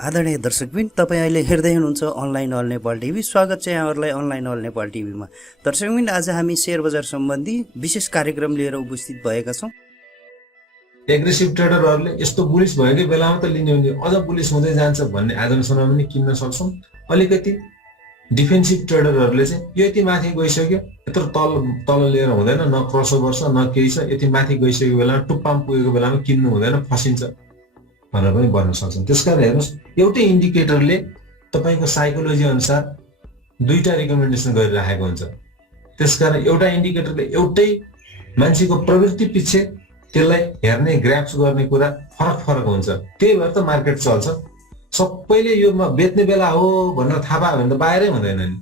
आदरणीय दर्शकबिन, तपाईँ अहिले हेर्दै हुनुहुन्छ अनलाइन अल नेपाल टिभी। स्वागत छ यहाँहरूलाई अनलाइन अल नेपाल टिभीमा। दर्शकबिन, आज हामी सेयर बजार सम्बन्धी विशेष कार्यक्रम लिएर उपस्थित भएका छौँ। एग्रेसिभ ट्रेडरहरूले यस्तो बुलिस भएकै बेलामा त लिने हुने, अझ बुलिस हुँदै जान्छ भन्ने आजसम्म पनि किन्न सक्छौँ। अलिकति डिफेन्सिभ ट्रेडरहरूले चाहिँ यो यति माथि गइसक्यो, यत्रो तल लिएर हुँदैन, न क्रसओभर छ न केही छ, यति माथि गइसकेको बेलामा टुप्पामा पुगेको बेलामा किन्नु हुँदैन, फसिन्छ भनेर पनि भन्न सक्छौँ। त्यसकारण हेर्नुहोस्, एउटै इन्डिकेटरले तपाईँको साइकोलोजी अनुसार दुईटा रिकमेन्डेसन गरिराखेको हुन्छ। त्यसकारण एउटा इन्डिकेटरले एउटै मान्छेको प्रवृत्ति पछि त्यसलाई हेर्ने ग्राफ्स गर्ने कुरा फरक फरक हुन्छ। त्यही भएर त मार्केट चल्छ। सबैले यो बेच्ने बेला हो भनेर थाहा पायो भने त बाहिरै हुँदैन नि,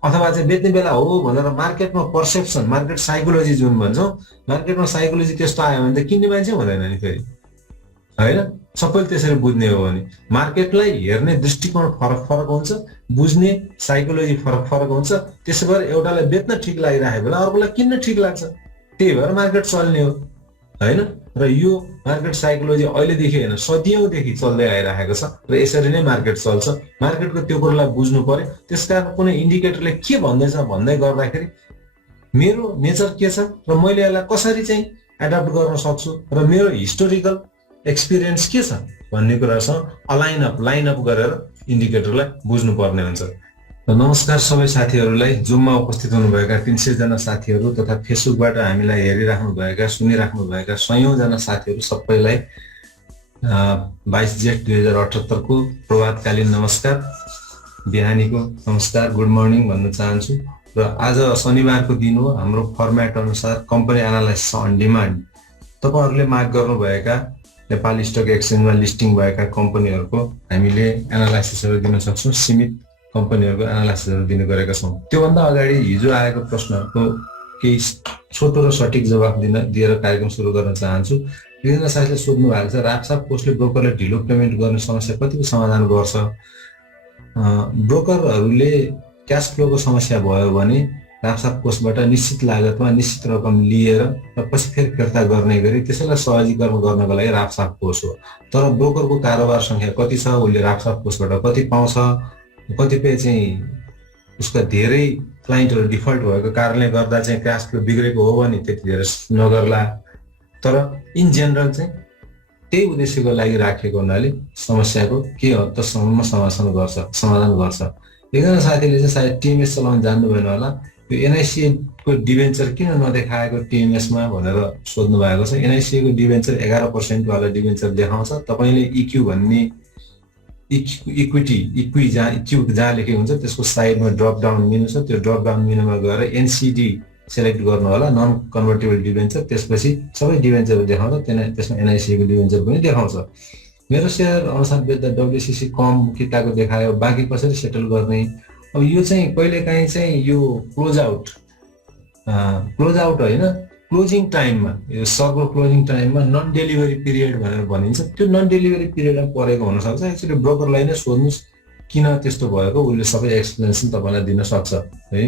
अथवा चाहिँ बेच्ने बेला हो भनेर मार्केटमा पर्सेप्सन, मार्केट साइकोलोजी जुन भन्छौँ, मार्केटमा साइकोलोजी त्यस्तो आयो भने त किन्ने मान्छे हुँदैन नि फेरि, होइन? सबैले त्यसरी बुझ्ने हो भने मार्केटलाई हेर्ने दृष्टिकोण फरक फरक हुन्छ, बुझ्ने साइकोलोजी फरक फरक हुन्छ। त्यसो भएर एउटालाई बेच्न ठिक लागिरहेको बेला अर्कोलाई किन्न ठिक लाग्छ। त्यही भएर मार्केट चल्ने हो, होइन? र यो मार्केट साइकोलोजी अहिलेदेखि होइन, सदियौँदेखि चल्दै आइरहेको छ र यसरी नै मार्केट चल्छ। मार्केटको त्यो कुरालाई बुझ्नु पर्यो। त्यसकारण कुनै इन्डिकेटरले के भन्दैछ भन्दै गर्दाखेरि मेरो नेचर के छ र मैले यसलाई कसरी चाहिँ एडप्ट गर्न सक्छु र मेरो हिस्टोरिकल एक्सपिरियन्स के छ भन्ने कुरासँग लाइन अप गरेर इन्डिकेटरलाई बुझ्नुपर्ने हुन्छ। र नमस्कार सबै साथीहरूलाई, जुममा उपस्थित हुनुभएका 300 जना साथीहरू तथा फेसबुकबाट हामीलाई हेरिराख्नुभएका, सुनिराख्नुभएका सयौं साथीहरू सबैलाई 22 जेठ 2078 को प्रभातकालीन नमस्कार, बिहानीको नमस्कार, गुड मर्निङ भन्न चाहन्छु। र आज शनिबारको दिन हो। हाम्रो फर्मेट अनुसार कम्पनी एनालाइसिस अन डिमान्ड, तपाईँहरूले माग गर्नुभएका नेपाल स्टक एक्सचेन्जमा लिस्टिङ भएका कम्पनीहरूको हामीले एनालाइसिसहरू दिन सक्छौँ। सीमित कम्पनीहरूको एनालाइसिसहरू दिने गरेका छौँ। त्योभन्दा अगाडि हिजो आएको प्रश्नहरूको केही छोटो र सठिक जवाफ दिएर कार्यक्रम सुरु गर्न चाहन्छु। एकजना साथीले सोध्नु भएको छ, रापसाप कोषले ब्रोकरले ढिलो पेमेन्ट गर्ने समस्या कतिको समाधान गर्छ? ब्रोकरहरूले क्यास फ्लोको समस्या भयो भने रापसाप कोषबाट निश्चित लागतमा निश्चित रकम लिएर र पछि फेरि फिर्ता गर्ने गरी त्यसैलाई सहजीकरण गर्नको लागि रापसाप कोष हो। तर ब्रोकरको कारोबार सङ्ख्या कति छ, उसले रापसाप कोषबाट कति पाउँछ, कतिपय चाहिँ उसका धेरै क्लाइन्टहरू डिफल्ट भएको कारणले गर्दा चाहिँ क्यास फ्लो बिग्रेको हो भने त्यति धेरै नगर्ला। तर इन जेनरल चाहिँ त्यही उद्देश्यको लागि राखेको हुनाले समस्याको के हदसम्म समाधान गर्छ। एकजना साथीले चाहिँ सायद टिएमएस चलाउन जान्नु भएन होला, यो एनआइसिए को डिभेन्चर किन नदेखाएको टिएमएसमा भनेर सोध्नु भएको छ। एनआइसिए को डिभेन्चर 11% वाला डिभेन्चर देखाउँछ। तपाईँले इक्यू भन्ने इक्वी जहाँ लेखेको हुन्छ त्यसको साइडमा ड्रप डाउन मेनु छ। त्यो ड्रप डाउन मेनुमा गएर एनसिडी सेलेक्ट गर्नु होला, नन कन्भर्टेबल डिभेन्चर। त्यसपछि सबै डिभेन्चर देखाउँछ, त्यसमा एनआइसिएको डिभेन्चर पनि देखाउँछ। मेरो सेयर अनुसार बेच्दा डब्ल्युसिसी कम किताको देखायो, बाँकी कसरी सेटल गर्ने? अब यो चाहिँ कहिलेकाहीँ चाहिँ यो क्लोज आउट होइन, क्लोजिङ टाइममा, यो सर्भर क्लोजिङ टाइममा नन डेलिभरी पिरियड भनेर भनिन्छ। त्यो नन डेलिभरी पिरियडमा परेको हुनसक्छ। एक्चुअली ब्रोकरलाई नै सोध्नुहोस् किन त्यस्तो भएको, उसले सबै एक्सप्लेनेसन तपाईँलाई दिन सक्छ है।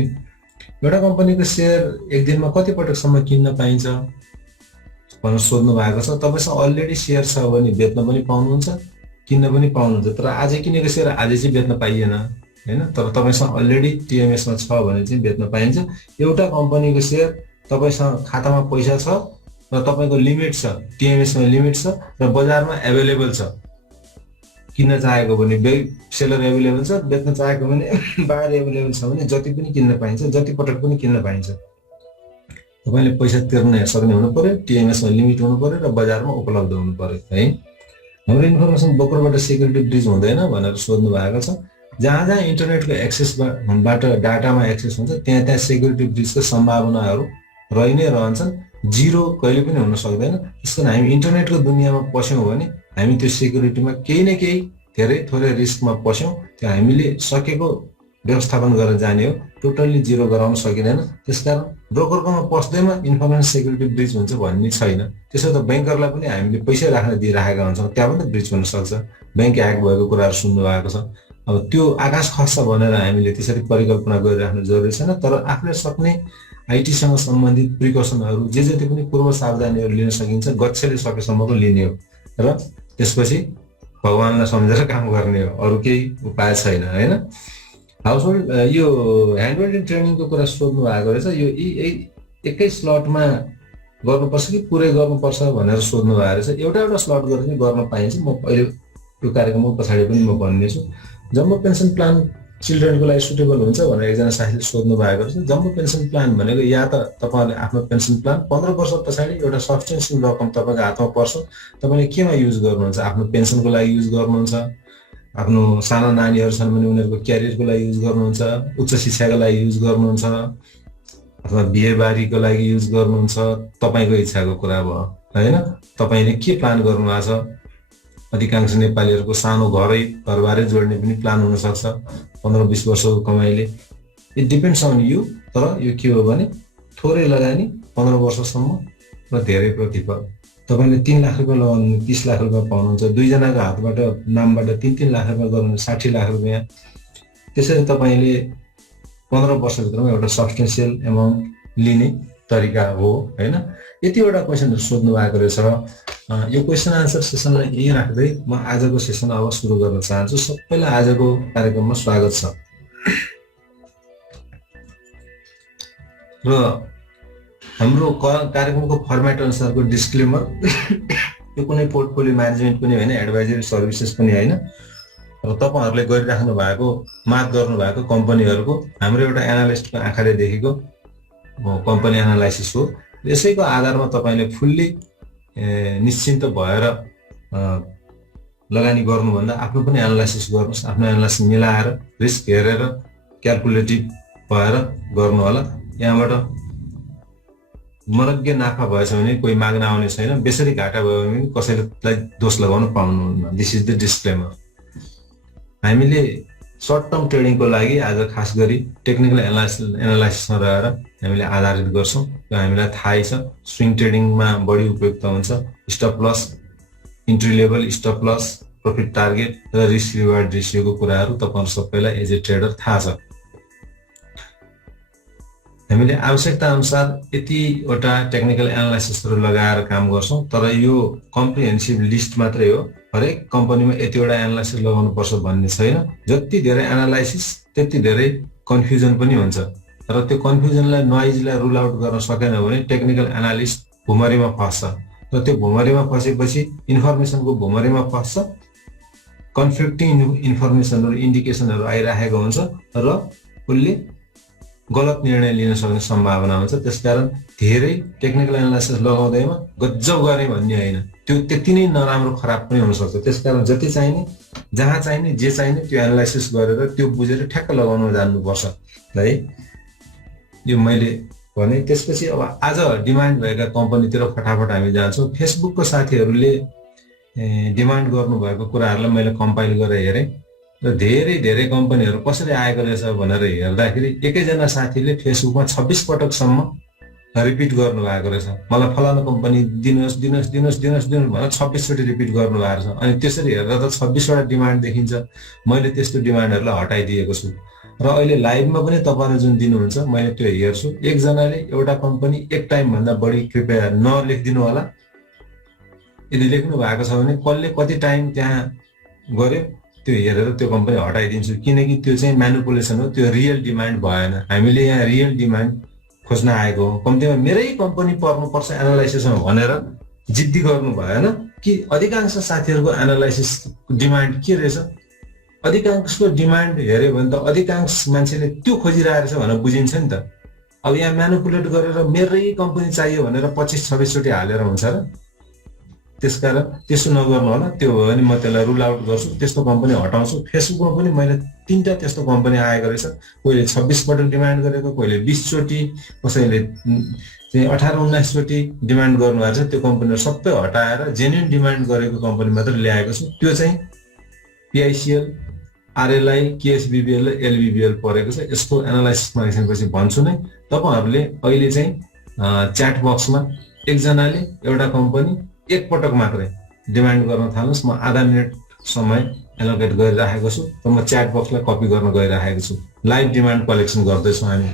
एउटा कम्पनीको सेयर एक दिनमा कति पटकसम्म किन्न पाइन्छ भनेर सोध्नु भएको छ। तपाईँसँग अलरेडी सेयर छ भने बेच्न पनि पाउनुहुन्छ, किन्न पनि पाउनुहुन्छ। तर आजै किनेको सेयर आजै चाहिँ बेच्न पाइएन, होइन? तर तपाईँसँग अलरेडी टिएमएसमा छ भने चाहिँ बेच्न पाइन्छ। एउटा कम्पनीको सेयर तपाईँसँग खातामा पैसा छ र तपाईँको लिमिट छ, टिएमएसमा लिमिट छ र बजारमा एभाइलेबल छ। किन्न चाहेको भने सेलर एभाइलेबल छ, बेच्न चाहेको भने बायर एभाइलेबल छ भने जति पनि किन्न पाइन्छ, जति पटक पनि किन्न पाइन्छ। तपाईँले पैसा तिर्न सक्ने हुनु पर्यो, टिएमएसमा लिमिट हुनु पर्यो र बजारमा उपलब्ध हुनु पर्यो है। हाम्रो इन्फर्मेसन ब्रोकरबाट सेक्युरिटी ब्रिज हुँदैन भनेर सोध्नु भएको छ। जहाँ इन्टरनेटको एक्सेसबाट डाटामा एक्सेस हुन्छ त्यहाँ सेक्युरिटी ब्रिजको सम्भावनाहरू रहि नै रहन्छन्, जिरो कहिले पनि हुन सक्दैन। त्यसकारण हामी इन्टरनेटको दुनियाँमा पस्यौँ भने हामी त्यो सेक्युरिटीमा केही न केही धेरै थोरै रिस्कमा पस्यौँ। त्यो हामीले सकेको व्यवस्थापन गरेर जाने हो, टोटल्ली जिरो गराउन सकिँदैन। त्यसकारण ब्रोकरकोमा पस्दैमा इन्फर्मेसन सेक्युरिटी ब्रिज हुन्छ भन्ने छैन। त्यसो त ब्याङ्करलाई पनि हामीले पैसा राख्न दिइराखेका हुन्छौँ, त्यहाँ पनि ब्रिज हुन सक्छ। ब्याङ्क ह्याक भएको कुराहरू सुन्नु भएको छ। अब त्यो आकाश खस्छ भनेर हामीले त्यसरी परिकल्पना गरिराख्नु जरुरी छैन। तर आफूले सक्ने आइटीसँग सम्बन्धित प्रिकसनहरू जे जति पनि पूर्व सावधानीहरू लिन सकिन्छ गच्छले सकेसम्मको लिने हो र त्यसपछि भगवानलाई सम्झेर काम गर्ने हो, अरू केही उपाय छैन होइन। हाउस होल्ड यो ह्यान्ड होल्डिङ ट्रेनिङको कुरा सोध्नु भएको रहेछ। यो एकै स्लटमा गर्नुपर्छ कि पुरै गर्नुपर्छ भनेर सोध्नु भएको रहेछ। एउटा एउटा स्लट गरेर पनि गर्न पाइन्छ। म पहिले यो कार्यक्रमको पछाडि पनि म भन्नेछु। जम्बो पेन्सन प्लान चिल्ड्रेनको लागि सुटेबल हुन्छ भनेर एकजना साथीले सोध्नु भएको रहेछ। जम्बो पेन्सन प्लान भनेको या त तपाईँहरूले आफ्नो पेन्सन प्लान 15 वर्ष पछाडि एउटा सब्सटेन्सियल रकम तपाईँको हातमा पर्छ, तपाईँले केमा युज गर्नुहुन्छ? आफ्नो पेन्सनको लागि युज गर्नुहुन्छ, आफ्नो साना नानीहरू छन् भने उनीहरूको क्यारियरको लागि युज गर्नुहुन्छ, उच्च शिक्षाको लागि युज गर्नुहुन्छ, अथवा बिहेबारीको लागि युज गर्नुहुन्छ, तपाईँको इच्छाको कुरा भयो होइन। तपाईँले के प्लान गर्नुभएको छ? अधिकांश नेपालीहरूको सानो घरबारै जोड्ने पनि प्लान हुनसक्छ 15-20 वर्षको कमाइले। It depends on you. तर यो के हो भने थोरै लगानी 15 वर्षसम्म र धेरै प्रतिफल। तपाईँले 3 लाख रुपियाँ लगाउनु 30 लाख रुपियाँ पाउनुहुन्छ। दुईजनाको हातबाट नामबाट 3-3 लाख रुपियाँ गर्नु 60 लाख रुपियाँ। त्यसरी तपाईँले 15 वर्षभित्रमा एउटा सब्सटेन्सियल एमाउन्ट लिने तरिका हो होइन। यतिवटा क्वेसनहरू सोध्नु भएको रहेछ। यो क्वेसन आन्सर सेसनलाई यही राख्दै म आजको सेसन अब सुरु गर्न चाहन्छु। सबैलाई आजको कार्यक्रममा स्वागत छ। र हाम्रो कार्यक्रमको फर्मेट अनुसारको डिस्क्लेमर, यो कुनै पोर्टफोलियो म्यानेजमेन्ट पनि होइन, एडभाइजरी सर्भिसेस पनि होइन, र तपाईँहरूले गरिराख्नु भएको माग गर्नु भएको कम्पनीहरूको हाम्रो एउटा एनालिस्टको आँखाले देखेको कम्पनी एनालाइसिस हो। यसैको आधारमा तपाईँले फुल्ली निश्चिन्त भएर लगानी गर्नुभन्दा आफ्नो पनि एनालाइसिस गर्नुहोस्। आफ्नो एनालाइसिस मिलाएर रिस्क हेरेर क्यालकुलेटिभ भएर गर्नु होला। यहाँबाट मनज्ञ नाफा भएछ भने कोही माग्न आउने छैन, बेसरी घाटा भयो भने पनि कसैलाई दोष लगाउन पाउनुहुन्न। This is the disclaimer. हामीले सर्ट टर्म ट्रेडिङको लागि आज खास गरी टेक्निकल एनालाइसिसमा रहेर हामीले आधारित गर्छौँ। यो हामीलाई थाहै छ स्विङ ट्रेडिङमा बढी उपयुक्त हुन्छ। Stop loss, entry level, stop loss, profit target र रिस्क रिवार्ड रेसियोको कुराहरू तपाईँहरू सबैलाई एज ए ट्रेडर थाहा छ। हामीले आवश्यकता अनुसार यतिवटा टेक्निकल एनालाइसिसहरू लगाएर काम गर्छौँ। तर यो कम्प्रिहेन्सिभ लिस्ट मात्रै हो। हरेक कम्पनीमा यतिवटा एनालाइसिस लगाउनु पर्छ भन्ने छैन। जति धेरै एनालाइसिस त्यति धेरै कन्फ्युजन पनि हुन्छ, र त्यो कन्फ्युजनलाई नोइजलाई रुल आउट गर्न सकेन भने टेक्निकल एनालिस्ट भुमरीमा फस्छ, र त्यो भुमरीमा फसेपछि इन्फर्मेसनको भुमरीमा फस्छ। कन्फ्लिक्टिङ इन्फर्मेसनहरू इन्डिकेसनहरू आइराखेको हुन्छ र उसले गलत निर्णय लिन सक्ने सम्भावना हुन्छ। त्यसकारण धेरै टेक्निकल एनालाइसिस लगाउँदैमा गजब गर्ने भन्ने होइन, त्यो त्यति नै नराम्रो खराब पनि हुनसक्छ। त्यसकारण जति चाहिने, जहाँ चाहिने, जे चाहिने त्यो एनालाइसिस गरेर त्यो बुझेर ठ्याक्क लगाउन जान्नुपर्छ है। यो मैले भने। त्यसपछि अब आज डिमान्ड भएका कम्पनीतिर फटाफट हामी जान्छौँ। फेसबुकको साथीहरूले डिमान्ड गर्नुभएको कुराहरूलाई मैले कम्पाइल गरेर हेरेँ र धेरै कम्पनीहरू कसरी आएको रहेछ भनेर हेर्दाखेरि एकैजना साथीले फेसबुकमा 26 पटकसम्म रिपिट गर्नुभएको रहेछ। मलाई फलाना कम्पनी दिनुहोस् भनेर 26 चोटि रिपिट गर्नुभएको छ। अनि त्यसरी हेर्दा त 26 वटा डिमान्ड देखिन्छ। मैले त्यस्तो डिमान्डहरूलाई हटाइदिएको छु र अहिले लाइभमा पनि तपाईँले जुन दिनुहुन्छ मैले त्यो हेर्छु। एकजनाले एउटा कम्पनी एक टाइम भन्दा बढी कृपया नलेखिदिनु होला। यदि लेख्नु भएको छ भने कसले कति टाइम त्यहाँ गर्यो त्यो हेरेर त्यो कम्पनी हटाइदिन्छु, किनकि त्यो चाहिँ म्यानिपुलेसन हो, त्यो रियल डिमान्ड भएन। हामीले यहाँ रियल डिमान्ड खोज्न आएको हो। कम्तीमा मेरै कम्पनी पर्नुपर्छ एनालाइसिसमा भनेर जिद्दी गर्नु भएन कि अधिकांश साथीहरूको एनालाइसिस डिमान्ड के रहेछ। अधिकांशको डिमान्ड हेऱ्यो भने त अधिकांश मान्छेले त्यो खोजिरहेको रहेछ भनेर बुझिन्छ नि त। अब यहाँ म्यानिपुलेट गरेर मेरै कम्पनी चाहियो भनेर 25-26 चोटि हालेर हुन्छ र? त्यसकारण त्यसो नगर्नु होला। त्यो भयो भने म त्यसलाई रुल आउट गर्छु, त्यस्तो कम्पनी हटाउँछु। फेसबुकमा पनि मैले 3टा त्यस्तो कम्पनी आएको रहेछ। कोहीले 26 पटक डिमान्ड गरेको, कोहीले 20 चोटि, कसैले चाहिँ 18-19 चोटि डिमान्ड गर्नुभएको छ। त्यो कम्पनीहरू सबै हटाएर जेन्युन डिमान्ड गरेको कम्पनी मात्र ल्याएको छु। त्यो चाहिँ पिआइसिएल, आरएलआई, केएसबिबिएल र एलबिबिएल परेको छ। यसको एनालाइसिसमा एकछिनपछि भन्छु नै। तपाईँहरूले अहिले चाहिँ च्याट बक्समा एकजनाले एउटा कम्पनी एक पटक मात्रै डिमान्ड गर्न थाल्नुहोस्। म आधा मिनट समय एलोकेट गरिराखेको छु र म च्याट बक्सलाई कपी गर्न गइराखेको छु। लाइभ डिमान्ड कलेक्सन गर्दैछौँ हामी।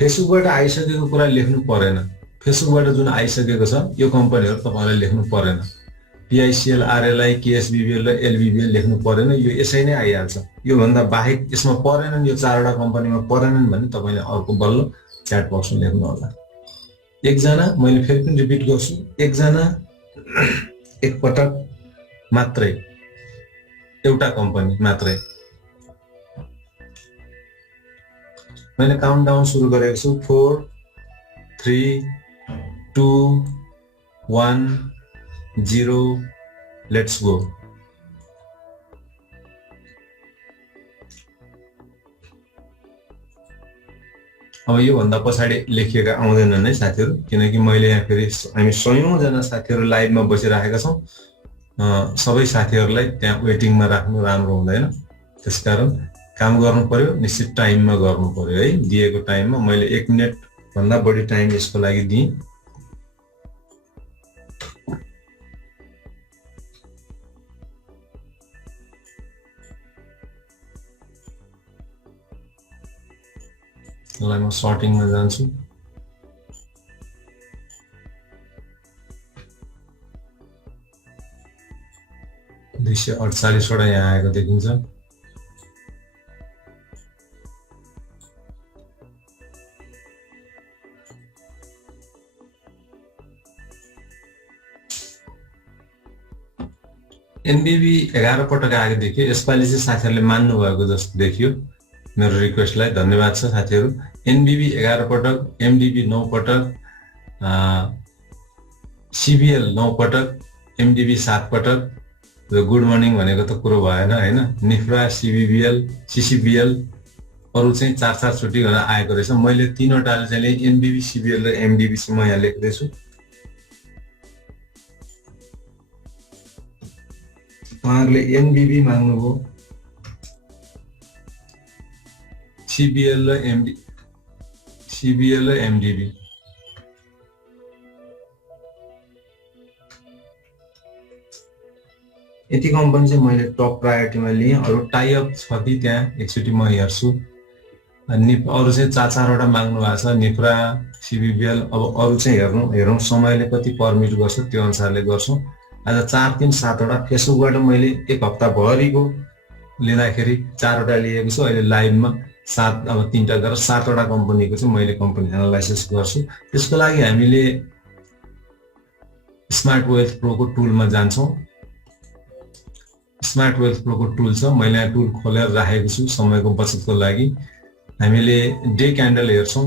फेसबुकबाट आइसकेको कुरा लेख्नु परेन। फेसबुकबाट जुन आइसकेको छ यो कम्पनीहरू तपाईँलाई लेख्नु परेन। पिआइसिएल, आरएलआई, केएसबिबिएल र एलबिबिएल लेख्नु परेन, यो यसै नै आइहाल्छ। योभन्दा बाहेक यसमा परेनन्, यो 4वटा कम्पनीमा परेनन् भने तपाईँले अर्को बल्ल च्याट बक्समा लेख्नु होला। एकजना, मैले फेरि पनि रिपिट गर्छु, एकजना एकपटक मात्रै, एउटा कम्पनी मात्रै। मैले काउन्टडाउन सुरु गरेको छु। 4 3 2 1 0 लेट्स गो। अब योभन्दा पछाडि लेखिएका आउँदैनन् है साथीहरू, किनकि मैले यहाँ फेरि हामी 100औं साथीहरू लाइभमा बसिराखेका छौँ। सबै साथीहरूलाई त्यहाँ वेटिङमा राख्नु राम्रो हुँदैन। त्यसकारण काम गर्नु पर्यो, निश्चित टाइममा गर्नु पर्यो है। दिएको टाइममा मैले 1 मिनेट भन्दा बढी टाइम यसको लागि दिएँ। यसलाई म सर्टिङमा जान्छु। दृश्य 48वटा यहाँ आएको देखिन्छ। एनबिबी 11 पटक आएको देखियो। यसपालि चाहिँ साथीहरूले मान्नु भएको जस्तो देखियो मेरो रिक्वेस्टलाई। धन्यवाद छ साथीहरू। एनबिबी 11 पटक, एमडिबी 9 पटक, सिबिएल 9 पटक, एमडिबी 7 पटक। र गुड मर्निङ भनेको त कुरो भएन हैन। निफ्रा, सिबिबिएल, सिसिबिएल अरु चाहिँ 4-4 चोटि गरेर आएको रहेछ। मैले तीनवटाले चाहिँ एनबिबी, सिबिएल र एमडिबी चाहिँ म यहाँ लेख्दैछु। उहाँहरूले एनबिबी माग्नुभयो, सिबिएल र एमडिबी। यति कम्पनी चाहिँ मैले टप प्रायोरिटीमा लिएँ। अरू टाइअप छ कि त्यहाँ एकचोटि म हेर्छु। अरू चाहिँ 4-4वटा माग्नु भएको छ, निफ्रा, सिबिबिएल। अब अरू चाहिँ हेरौँ समयले कति पर्मिट गर्छ त्यो अनुसारले गर्छौँ। आज 4, 3, 7वटा फेसबुकबाट मैले 1 हप्ताभरिको लिँदाखेरि 4वटा लिएको छु। अहिले लाइभमा 7, अब 3टा गरेर 7वटा कम्पनीको चाहिँ मैले कम्पनी एनालाइसिस गर्छु। त्यसको लागि हामीले स्मार्ट वेल्थ प्रोको टुलमा जान्छौँ। स्मार्ट वेल्थ प्रोको टुल छ, मैले यहाँ टुल खोलेर राखेको छु समयको बचतको लागि। हामीले डे क्यान्डल हेर्छौँ,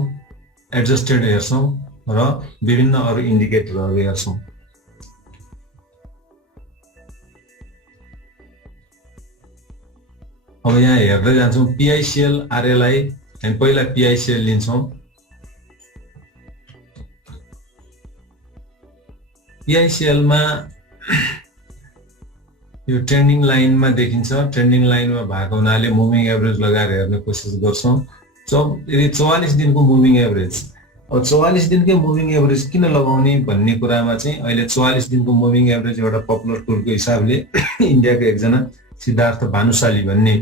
एडजस्टेड हेर्छौँ र विभिन्न अरू इन्डिकेटरहरू हेर्छौँ। अब यहाँ हेर्दै जान्छौँ पिआइसिएल, आरएलआई। हामी पहिला पिआइसिएल लिन्छौँ। पिआइसिएलमा यो ट्रेन्डिङ लाइनमा देखिन्छ। ट्रेन्डिङ लाइनमा भएको हुनाले मुभिङ एभरेज लगाएर हेर्ने कोसिस गर्छौँ। यदि 44 दिनको मुभिङ एभरेज, अब 44 दिनकै मुभिङ एभरेज किन लगाउने भन्ने कुरामा चाहिँ अहिले 44 दिनको मुभिङ एभरेज एउटा पपुलर टुलको हिसाबले इन्डियाको एकजना सिद्धार्थ भानुशाली भन्ने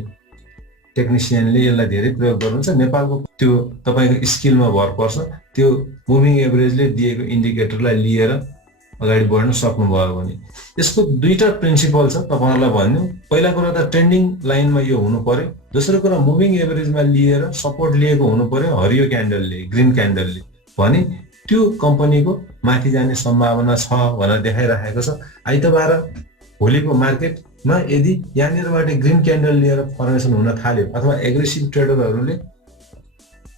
टेक्निसियनले यसलाई धेरै प्रयोग गर्नुहुन्छ। नेपालको त्यो तपाईँको स्किलमा भर पर्छ। त्यो मुभिङ एभरेजले दिएको इन्डिकेटरलाई लिएर अगाडि बढ्न सक्नुभयो भने यसको 2टा प्रिन्सिपल छ तपाईहरुलाई भन्नु। पहिला कुरा त ट्रेन्डिङ लाइनमा यो हुनु पर्यो। दोस्रो कुरा मुभिङ एभरेजमा लिएर सपोर्ट लिएको हुनु पर्यो हरियो क्यान्डलले, ग्रीन क्यान्डलले। भने त्यो कम्पनीको माथि जाने सम्भावना छ भनेर देखाइराखेको छ। आइतबार भोलिको मार्केटमा यदि यहाँनिरबाट ग्रीन क्यान्डल लिएर फर्मेसन हुन थाल्यो अथवा एग्रेसिभ ट्रेडरहरूले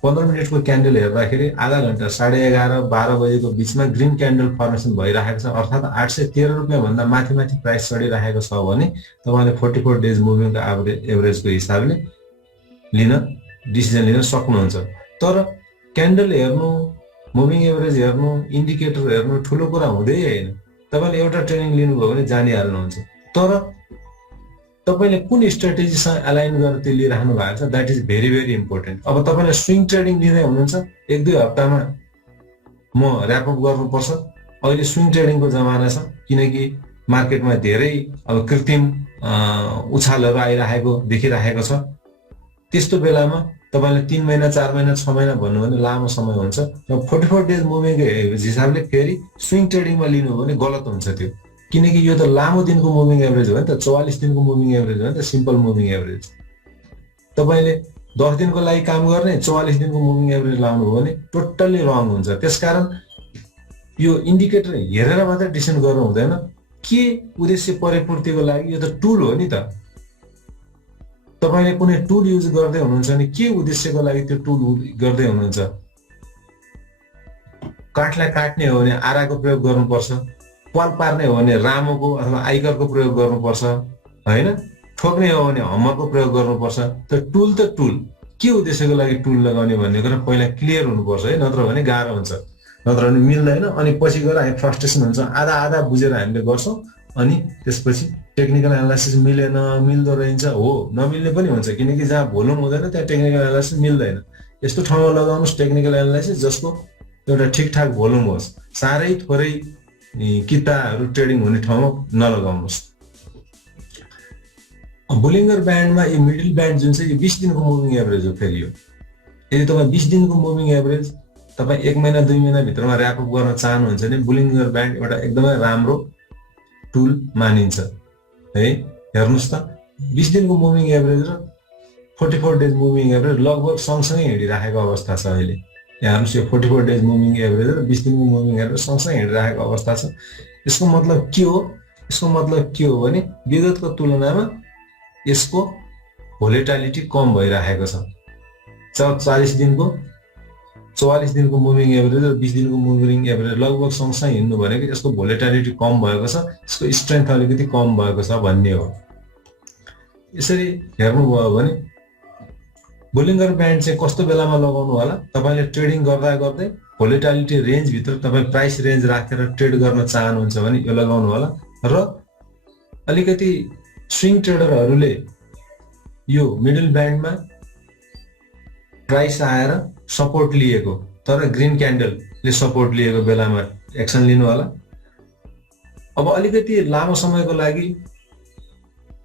15 मिनटको क्यान्डल हेर्दाखेरि आधा घण्टा 11:30 12 बजेको बिचमा ग्रीन क्यान्डल फर्मेसन भइरहेको छ, अर्थात् 813 रुपैयाँ भन्दा माथि माथि प्राइस चढिरहेको छ भने तपाईले 44 डेज मुभिङको एभरेजको हिसाबले डिसिजन लिन सक्नुहुन्छ। तर क्यान्डल हेर्नु, मुभिङ एभरेज हेर्नु, इन्डिकेटर हेर्नु ठुलो कुरा हुँदै हैन। तपाईले एउटा ट्रेनिङ लिनुभयो भने जानिहाल्नुहुन्छ। तर तपाईले कुन स्ट्र्याटेजीसँग अलाइन गरेर त्यो लिइराख्नु भएको छ, that is very very important. अब तपाईले स्विङ ट्रेडिङ लिँदै हुनुहुन्छ, 1-2 हप्तामा म र्याप अप गर्नुपर्छ। अहिले स्विङ ट्रेडिङको जमाना छ, किनकि मार्केटमा धेरै अब कृत्रिम उछालहरू आइरहेको देखिरहेको छ। त्यस्तो बेलामा तपाईँले 3 महिना 4 महिना 6 महिना भन्नु भने लामो समय हुन्छ र 44 डेज मुभिङको हिसाबले फेरि स्विङ ट्रेडिङमा लिनु हो भने गलत हुन्छ त्यो, किनकि यो त लामो दिनको मुभिङ एभरेज हो नि त, 44 दिनको मुभिङ एभरेज हो नि त, सिम्पल मुभिङ एभरेज। तपाईँले 10 दिनको लागि काम गर्ने 44 दिनको मुभिङ एभरेज लाउनु हो भने टोटल्ली रङ हुन्छ। त्यसकारण यो इन्डिकेटर हेरेर मात्रै डिसिसन गर्नु हुँदैन, के उद्देश्य परिपूर्तिको लागि, यो त टुल हो नि त। तपाईँले कुनै टुल युज गर्दै हुनुहुन्छ भने के उद्देश्यको लागि त्यो टुल गर्दै हुनुहुन्छ? काठलाई काट्ने हो भने आराको प्रयोग गर्नुपर्छ, पाल पार्ने हो भने रामोको अथवा आइकरको प्रयोग गर्नुपर्छ होइन, ठोक्ने हो भने हम्मरको प्रयोग गर्नुपर्छ। त टुल के उद्देश्यको लागि टुल लगाउने भन्ने कुरा पहिला क्लियर हुनुपर्छ है, नत्र भने गाह्रो हुन्छ, नत्र भने मिल्दैन। अनि पछि गएर हामी फ्रस्ट्रेसन हुन्छ, आधा आधा बुझेर हामीले गर्छौँ अनि त्यसपछि टेक्निकल एनालाइसिस मिलेन, मिल्दो रहन्छ, हो नमिल्ने पनि हुन्छ, किनकि जहाँ भोल्युम हुँदैन त्यहाँ टेक्निकल एनालाइसिस मिल्दैन। यस्तो ठाउँमा लगाउनुहोस् टेक्निकल एनालाइसिस जसको एउटा ठिकठाक भोल्युम होस्, साह्रै थोरै किताहरू ट्रेडिङ हुने ठाउँमा नलगाउनुहोस्। बोलिङ्गर ब्यान्डमा यो मिडल ब्यान्ड जुन चाहिँ यो 20 दिनको मुभिङ एभरेज हो। फेरि यो यदि तपाईँ 20 दिनको मुभिङ एभरेज तपाईँ 1 महिना 2 महिनाभित्रमा ऱ्यापअप गर्न चाहनुहुन्छ भने बोलिङ्गर ब्यान्ड एउटा एकदमै राम्रो टुल मानिन्छ है। हेर्नुहोस् त 20 दिनको मुभिङ एभरेज र 44 डेज मुभिङ एभरेज लगभग सँगसँगै हिँडिराखेको अवस्था छ अहिले। हेर्नुहोस् यो 44 डेज मुभिङ एभरेज र 20 दिनको मुभिङ एभरेज सँगसँगै हिँडिराखेको अवस्था छ। यसको मतलब के हो? यसको मतलब के हो भने विगतको तुलनामा यसको भोलेटालिटी कम भइराखेको छ। 44 दिनको मुभिङ एभरेज र 20 दिनको मुभिङ एभरेज लगभग सँगसँगै हिँड्नु भनेको यसको भोलेटालिटी कम भएको छ, यसको स्ट्रेन्थ अलिकति कम भएको छ भन्ने हो। यसरी हेर्नुभयो भने बोलिङ्गर ब्यान्ड चाहिँ कस्तो बेलामा लगाउनु होला? तपाईँले ट्रेडिङ गर्दा गर्दै भोलेटालिटी रेन्जभित्र तपाईँ प्राइस रेन्ज राखेर ट्रेड गर्न चाहनुहुन्छ भने यो लगाउनु होला। र अलिकति स्विङ ट्रेडरहरूले यो मिडल ब्यान्डमा प्राइस आएर सपोर्ट लिएको तर ग्रिन क्यान्डलले सपोर्ट लिएको बेलामा एक्सन लिनु होला। अब अलिकति लामो समयको लागि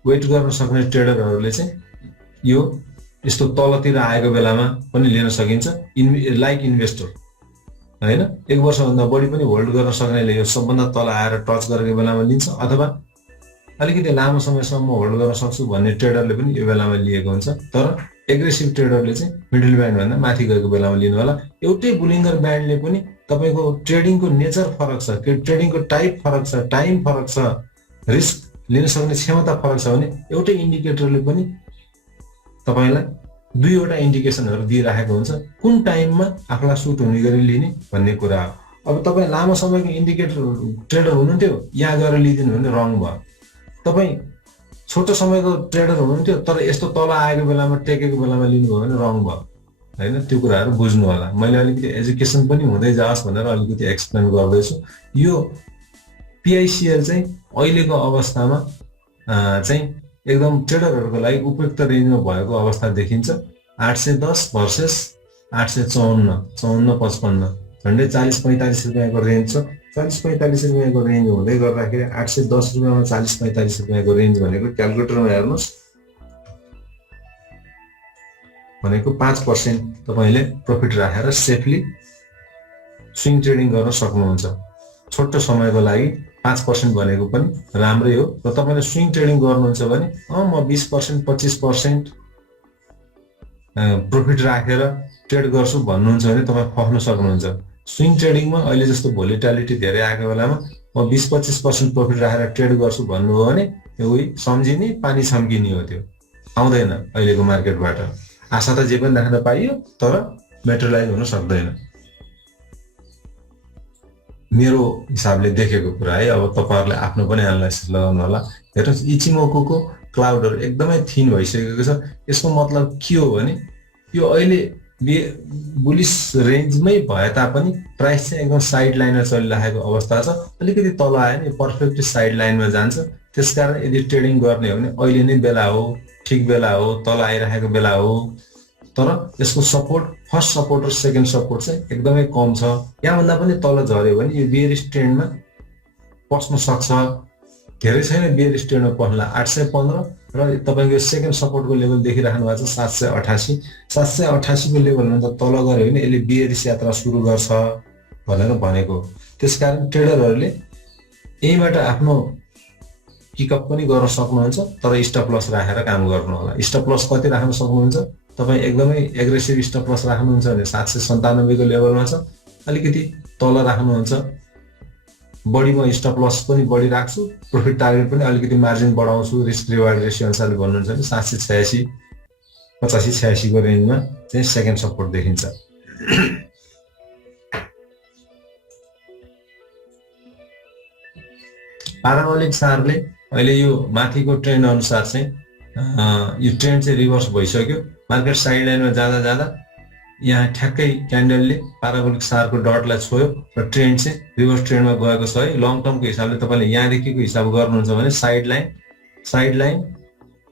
वेट गर्न सक्ने ट्रेडरहरूले चाहिँ यो यस्तो तलतिर आएको बेलामा पनि लिन सकिन्छ। लाइक इन्भेस्टर होइन, 1 वर्षभन्दा बढी पनि होल्ड गर्न सक्नेले यो सबभन्दा तल आएर टच गरेको बेलामा लिन्छ, अथवा अलिकति लामो समयसम्म होल्ड गर्न सक्छु भन्ने ट्रेडरले पनि यो बेलामा लिएको हुन्छ। तर एग्रेसिभ ट्रेडरले चाहिँ मिडल ब्यान्डभन्दा माथि गएको बेलामा लिनु होला। एउटै बोलिङ्गर ब्यान्डले पनि तपाईँको ट्रेडिङको नेचर फरक छ, ट्रेडिङको टाइप फरक छ, टाइम फरक छ, रिस्क लिन सक्ने क्षमता फरक छ भने एउटै इन्डिकेटरले पनि तपाईँलाई 2वटा इन्डिकेसनहरू दिइराखेको हुन्छ कुन टाइममा आफूलाई सुट हुने गरी लिने भन्ने कुरा हो। अब तपाईँ लामो समयको इन्डिकेटर ट्रेडर हुनुहुन्थ्यो, यहाँ गएर लिइदिनु भने रङ भयो। तपाईँ छोटो समयको ट्रेडर हुनुहुन्थ्यो तर यस्तो तल आएको बेलामा टेकेको बेलामा लिनुभयो भने रङ भयो होइन। त्यो कुराहरू बुझ्नु होला। मैले अलिकति एजुकेसन पनि हुँदै जाओस् भनेर अलिकति एक्सप्लेन गर्दैछु। यो पिआइसिएल चाहिँ अहिलेको अवस्थामा चाहिँ एकदम ट्रेडरहरूको लागि उपयुक्त रेन्जमा भएको अवस्था देखिन्छ। 810 भर्सेस 854-55 झन्डै 40-45 रुपियाँको रेन्ज छ। 40-45 रुपियाँको रेन्ज हुँदै गर्दाखेरि 810 रुपियाँमा 40-45 रुपियाँको रेन्ज भनेको क्यालकुलेटरमा हेर्नुहोस् भनेको 5% तपाईँले प्रफिट राखेर सेफली स्विङ ट्रेडिङ गर्न सक्नुहुन्छ। छोटो समयको लागि 5% भनेको पनि राम्रै हो। र तपाईँले स्विङ ट्रेडिङ गर्नुहुन्छ भने म 20% 25% प्रफिट राखेर ट्रेड गर्छु भन्नुहुन्छ भने तपाईँ फस्न सक्नुहुन्छ। स्विङ ट्रेडिङमा अहिले जस्तो भोलिटालिटी धेरै आएको बेलामा म 20-25% प्रफिट राखेर ट्रेड गर्छु भन्नुभयो भने उही सम्झिने पानी छम्किने हो, त्यो आउँदैन अहिलेको मार्केटबाट। आशा त जे पनि राख्न पाइयो तर मेटेरियलाइज हुन सक्दैन, मेरो हिसाबले देखेको कुरा है। अब तपाईँहरूले आफ्नो पनि एनालाइसिस लगाउनु होला। हेर्नुहोस् इचिमोको क्लाउडहरू एकदमै थिन भइसकेको छ। यसको मतलब के हो भने यो अहिले बुलिस रेन्जमै भए तापनि प्राइस चाहिँ एकदम साइड लाइनमा चलिरहेको अवस्था छ। अलिकति तल आयो भने पर्फेक्टली साइड लाइनमा जान्छ। त्यसकारण यदि ट्रेडिङ गर्ने हो भने अहिले नै बेला हो, ठिक बेला हो, तल आइरहेको बेला हो। तर यसको सपोर्ट, फर्स्ट सपोर्ट र सेकेन्ड सपोर्ट चाहिँ एकदमै कम छ। यहाँभन्दा पनि तल झऱ्यो भने यो बियरिश ट्रेन्डमा पस्न सक्छ धेरै छैन बियरिस ट्रेन्डमा पस्ला 815 र तपाईँको सेकेन्ड सपोर्टको लेभल देखिराख्नु भएको छ 788 788 को लेभलमा त तल गयो भने यसले बियरिस यात्रा सुरु गर्छ भनेर भनेको। त्यसकारण ट्रेडरहरूले यहीँबाट आफ्नो पिकअप पनि गर्न सक्नुहुन्छ, तर स्टप लस राखेर काम गर्नु होला। स्टप लस कति राख्न सक्नुहुन्छ? तपाईँ एकदमै एग्रेसिभ स्टप लस राख्नुहुन्छ भने 797 को लेभलमा छ, अलिकति तल राख्नुहुन्छ बढी म स्टप लस पनि बढी राख्छु, प्रफिट टार्गेट पनि अलिकति मार्जिन बढाउँछु रिस्क रिवार्ड रेसियो अनुसारले भन्नुहुन्छ भने 786 85-86 को रेन्जमा चाहिँ सेकेन्ड सपोर्ट देखिन्छ। पाराबोलिक सारले अहिले यो माथिको ट्रेन्ड अनुसार चाहिँ यो ट्रेन्ड चाहिँ रिभर्स भइसक्यो। मार्केट साइड लाइनमा जाँदा जाँदा यहाँ ठ्याक्कै क्यान्डलले पाराबोलिक सारको डटलाई छोयो र ट्रेन्ड चाहिँ रिभर्स ट्रेन्डमा गएको छ है। लङ टर्मको हिसाबले तपाईँले यहाँदेखिको हिसाब गर्नुहुन्छ भने साइड लाइन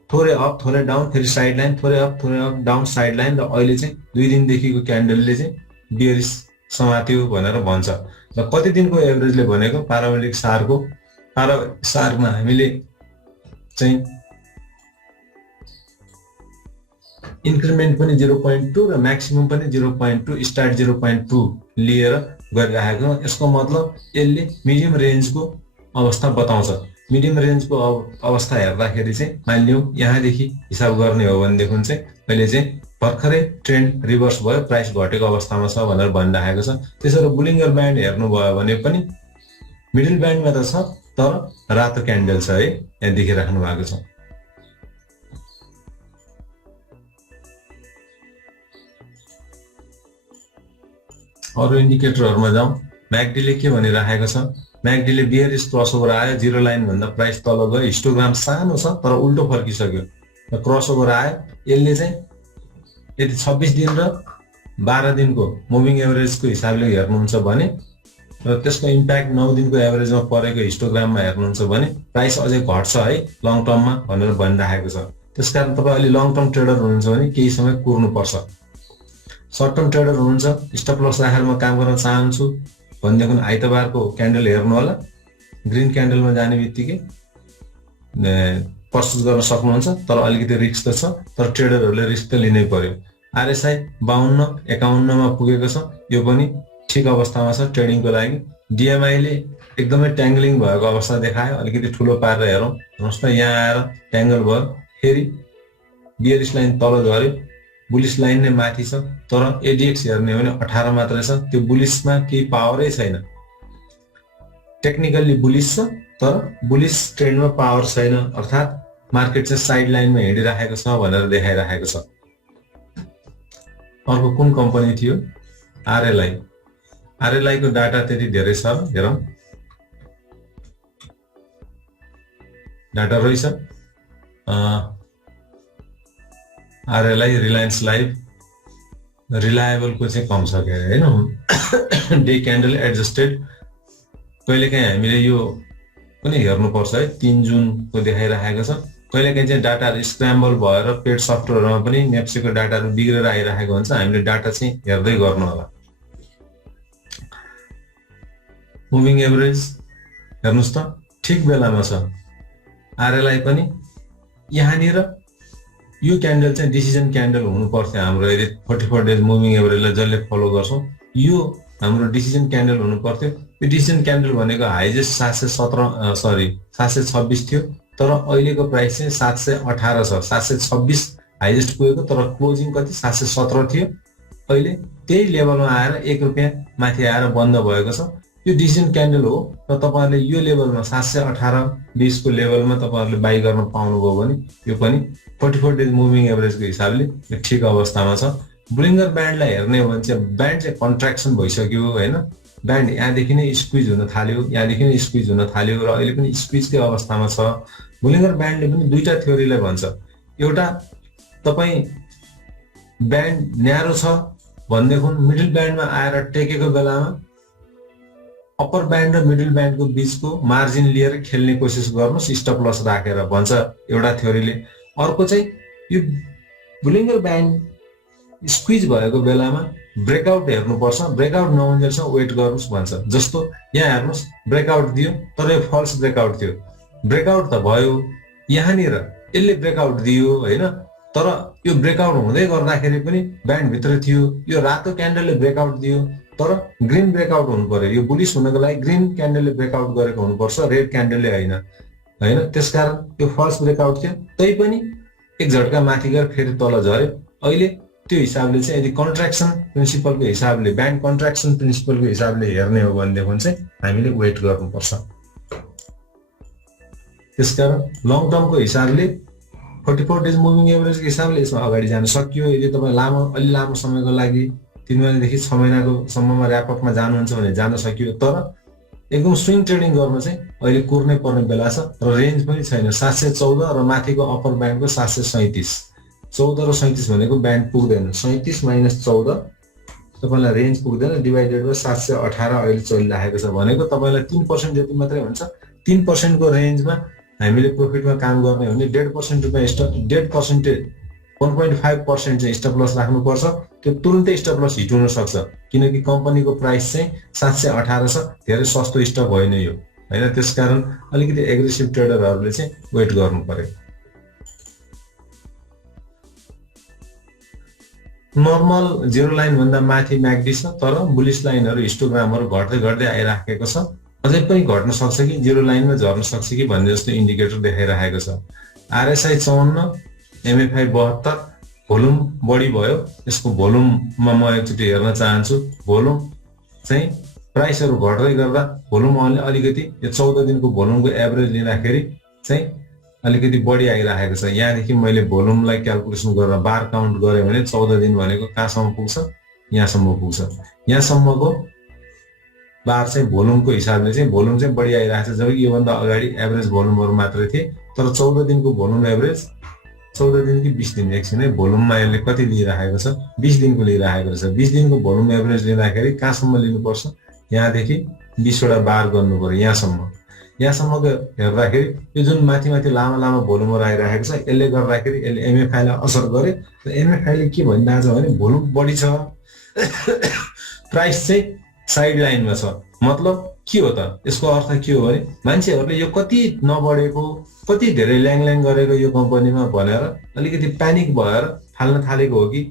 थोरै अप थोरै डाउन, फेरि साइड लाइन थोरै अप डाउन साइड लाइन, र अहिले चाहिँ 2 दिनदेखिको क्यान्डलले चाहिँ बियरिस समात्यो भनेर भन्छ। र कति दिनको एभरेजले भनेको पाराबोलिक सारमा हामीले चाहिँ इन्क्रिमेन्ट पनि 0.2 र म्याक्सिमम पनि 0.2 स्टार्ट 0.2 लिएर गरिरहेको। यसको मतलब यसले मिडियम रेन्जको अवस्था बताउँछ। मिडियम रेन्जको अवस्था हेर्दाखेरि चाहिँ मानिलिउँ यहाँदेखि हिसाब गर्ने हो भनेदेखि चाहिँ अहिले चाहिँ भर्खरै ट्रेन्ड रिभर्स भयो, प्राइस घटेको अवस्थामा छ भनेर भनिरहेको छ। त्यसरी बुलिङ्गर ब्यान्ड हेर्नुभयो भने पनि मिडल ब्यान्डमा त छ, तर रातो क्यान्डल छ है, यहाँ देखिराख्नु भएको छ। अरू इन्डिकेटरहरुमा जाउँ। म्याकडीले के भनिराखेको छ? म्याकडीले बियरिस क्रसओभर आयो, जिरो लाइन भन्दा प्राइस तल गयो, हिस्टोग्राम सानो छ तर उल्टो फर्किसक्यो र क्रसओभर आयो। यसले चाहिँ यदि 26 दिन र 12 दिनको मुभिङ एभरेजको हिसाबले हेर्नुहुन्छ भने र त्यसको इम्प्याक्ट 9 दिनको एभरेजमा परेको हिस्टोग्राममा हेर्नुहुन्छ भने प्राइस अझै घट्छ है लङ टर्ममा भनेर भनिराखेको छ। त्यसकारण तपाईँ अलि लङ टर्म ट्रेडर हुनुहुन्छ भने केही समय कुर्नुपर्छ। सर्ट टर्म ट्रेडर हुनुहुन्छ, स्टप लस राखेर म काम गर्न चाहन्छु भनेदेखि आइतबारको क्यान्डल हेर्नु होला। ग्रिन क्यान्डलमा जाने बित्तिकै पर्चेज गर्न सक्नुहुन्छ, तर अलिकति रिस्क त छ, तर ट्रेडरहरूले रिस्क त लिनै पर्यो। आरएसआई 52-51 मा पुगेको छ, यो पनि ठिक अवस्थामा छ ट्रेडिङको लागि। डिएमआईले एकदमै ट्याङ्गलिङ भएको अवस्था देखायो, अलिकति ठुलो पारेर हेरौँ। हेर्नुहोस् न, यहाँ आएर ट्याङ्गल भयो, फेरि बियरिस लाइन तल झऱ्यो, बुलिस लाइन नै माथि छ, तर एडिएक्स हेर्ने हो भने 18 मात्रै छ। त्यो बुलिसमा केही पावरै छैन। टेक्निकल्ली बुलिस छ तर बुलिस ट्रेन्डमा पावर छैन, अर्थात् मार्केट चाहिँ साइड लाइनमा हिँडिराखेको छ भनेर देखाइराखेको छ। अर्को कुन कम्पनी थियो? आरएलआई। आरएलआई को डाटा त्यति धेरै छ, हेरौँ। डाटा रहेछ आरएलआई, रिलायन्स लाइफ, रिलायबल को चाहिँ कम छ के हैन। डे क्यान्डल एडजस्टेड कहिलेकाहीँ हामीले यो पनि हेर्नुपर्छ है। 3 जुन को देखाइराखेको छ। कहिलेकाहीँ चाहिँ डाटाहरू स्क्रैम्बल भएर पेड सफ्टवेयरमा पनि नेप्सीको डाटाहरू बिग्रेर आइराखेको हुन्छ। हामीले डाटा चाहिँ हेर्दै गर्नु होला। मुभिङ एभरेज हेर्नुस् त, ठिक बेलामा छ। आरएलआई पनि यहाँनिर यो क्यान्डल चाहिँ डिसिजन क्यान्डल हुनु पर्थ्यो हाम्रो। यदि 44 डेज मुभिङ एभरेजलाई जसले फलो गर्छौँ, यो हाम्रो डिसिजन क्यान्डल हुनु पर्थ्यो। यो डिसिजन क्यान्डल भनेको हाइजेस्ट 726 थियो, तर अहिलेको प्राइस चाहिँ 718 छ। 726 हाइजेस्ट पुगेको, तर क्लोजिङ कति 717 थियो। अहिले त्यही लेभलमा आएर 1 रुपैयाँ माथि आएर बन्द भएको छ। यो डिसिजन क्यान्डल हो र तपाईहरुले यो लेभलमा 718-20 को लेभलमा तपाईहरुले बाइ गर्न पाउनुभयो भने यो पनि 44 डेज मुभिङ एभरेजको हिसाबले ठिक अवस्थामा छ। बुलिङ्गर ब्यान्डलाई हेर्ने हो भने चाहिँ ब्यान्ड चाहिँ कन्ट्र्याक्सन भइसक्यो हैन। ब्यान्ड यहाँदेखि नै स्क्विज हुन थाल्यो, यहाँदेखि नै स्क्विज हुन थाल्यो र अहिले पनि स्क्विजकै अवस्थामा छ। बुलिङ्गर ब्यान्डले पनि दुईटा थ्योरीलाई भन्छ। एउटा तपाईँ ब्यान्ड न्यारो छ भनेदेखि मिडल ब्यान्डमा आएर टेकेको बेलामा अप्पर ब्यान्ड र मिडल ब्यान्डको बीचको मार्जिन लिएर खेल्ने कोसिस गर्नुस् स्टप लस राखेर भन्छ एउटा थ्योरीले। अर्को चाहिँ यो बुलिङ्गर ब्यान्ड स्क्विज भएको बेलामा ब्रेकआउट हेर्नुपर्छ, ब्रेकआउट नहुन्जेलसम्म वेट गर्नुस् भन्छ। जस्तो यहाँ हेर्नुस्, ब्रेकआउट दियो तर यो फल्स ब्रेकआउट थियो। ब्रेकआउट त भयो, यहाँनिर यसले ब्रेकआउट दियो होइन, तर यो ब्रेकआउट हुँदै गर्दाखेरि पनि ब्यान्डभित्र थियो। यो रातो क्यान्डलले ब्रेकआउट दियो, तर ग्रिन ब्रेकआउट हुनु पर्यो। यो बुलिस हुनको लागि ग्रिन क्यान्डलले ब्रेकआउट गरेको हुनुपर्छ, रेड क्यान्डलले होइन। त्यसकारण यो फल्स ब्रेकआउट थियो, तैपनि एक झट्का माथि गएर फेरि तल झऱ्यो। अहिले त्यो हिसाबले चाहिँ यदि कन्ट्र्याक्सन प्रिन्सिपलको हिसाबले, ब्यान्ड कन्ट्र्याक्सन प्रिन्सिपलको हिसाबले हेर्ने हो भनेदेखि चाहिँ हामीले वेट गर्नुपर्छ। त्यसकारण लङ टर्मको हिसाबले 44 डेज मुभिङ एभरेजको हिसाबले यसमा अगाडि जान सकियो। यदि तपाईँ अलि लामो समयको लागि 3 महिनादेखि 6 महिनाको सम्ममा ऱ्यापअपमा जानुहुन्छ भने जान सकियो। तर एकदम स्विङ ट्रेडिङ गर्न चाहिँ अहिले कुर्नै पर्ने बेला छ र रेन्ज पनि छैन। 714 र माथिको अप्पर ब्यान्डको 737। 14 र 37 भनेको ब्यान्ड पुग्दैन। 37 - 14 तपाईँलाई रेन्ज पुग्दैन, डिभाइडेड बाइ 718 अहिले चलिरहेको छ भनेको तपाईँलाई 3% जति मात्रै हुन्छ। 3% को रेन्जमा हामीले प्रफिटमा काम गर्ने हो भने 1.5% रुपियाँ 1.5% चाहिँ स्टप लस राख्नुपर्छ। त्यो तुरुन्तै स्टप लस हिट हुन सक्छ, किनकि कम्पनीको प्राइस चाहिँ 718 छ, धेरै सस्तो स्टक होइन यो होइन। त्यसकारण अलिकति एग्रेसिभ ट्रेडरहरूले चाहिँ वेट गर्नु पर्यो। नर्मल जिरो लाइन भन्दा माथि म्याकडी छ, तर बुलिस लाइनहरू हिस्टोग्रामहरू घट्दै आइराखेको छ। अझै पनि घट्न सक्छ कि जिरो लाइनमा झर्न सक्छ कि भन्ने जस्तो इन्डिकेटर देखाइरहेको छ। आरएसआई 54, एमएफआई 72, भोल्युम बढी भयो। यसको भोल्युममा म एकचोटि हेर्न चाहन्छु। भोल्युम चाहिँ प्राइसहरू घट्दै गर्दा भोल्युम अलिकति यो 14 दिनको भोल्युमको एभरेज लिँदाखेरि चाहिँ अलिकति बढी आइरहेको छ। यहाँदेखि मैले भोल्युमलाई क्यालकुलेसन गरेर बार काउन्ट गरेँ भने 14 दिन भनेको कहाँसम्म पुग्छ, यहाँसम्म पुग्छ। यहाँसम्मको बार चाहिँ भोल्युमको हिसाबले चाहिँ भोल्युम चाहिँ बढी आइरहेको छ, जबकि योभन्दा अगाडि एभरेज भोल्युमहरू मात्रै थिए। तर 14 दिनको भोल्युम एभरेज, 14 दिन कि 20 दिन, एकछिन है, भोल्युममा यसले कति लिइरहेको छ, 20 दिनको लिइरहेको छ। 20 दिनको भोल्युम एभरेज लिँदाखेरि कहाँसम्म लिनुपर्छ, यहाँदेखि 20 वटा बार गर्नु पर्यो यहाँसम्मको हेर्दाखेरि यो जुन माथि लामो भोल्युमहरू आइरहेको छ, यसले गर्दाखेरि यसले एमएफआईलाई असर गर्यो। र एमएफआईले के भनिरहेको छ भने भोल्युम बढी छ, प्राइस चाहिँ साइड लाइनमा छ। मतलब के हो त, यसको अर्थ के हो भने मान्छेहरूले यो कति नबढेको, कति धेरै ल्याङ गरेको यो कम्पनीमा भनेर अलिकति प्यानिक भएर फाल्न थालेको हो कि,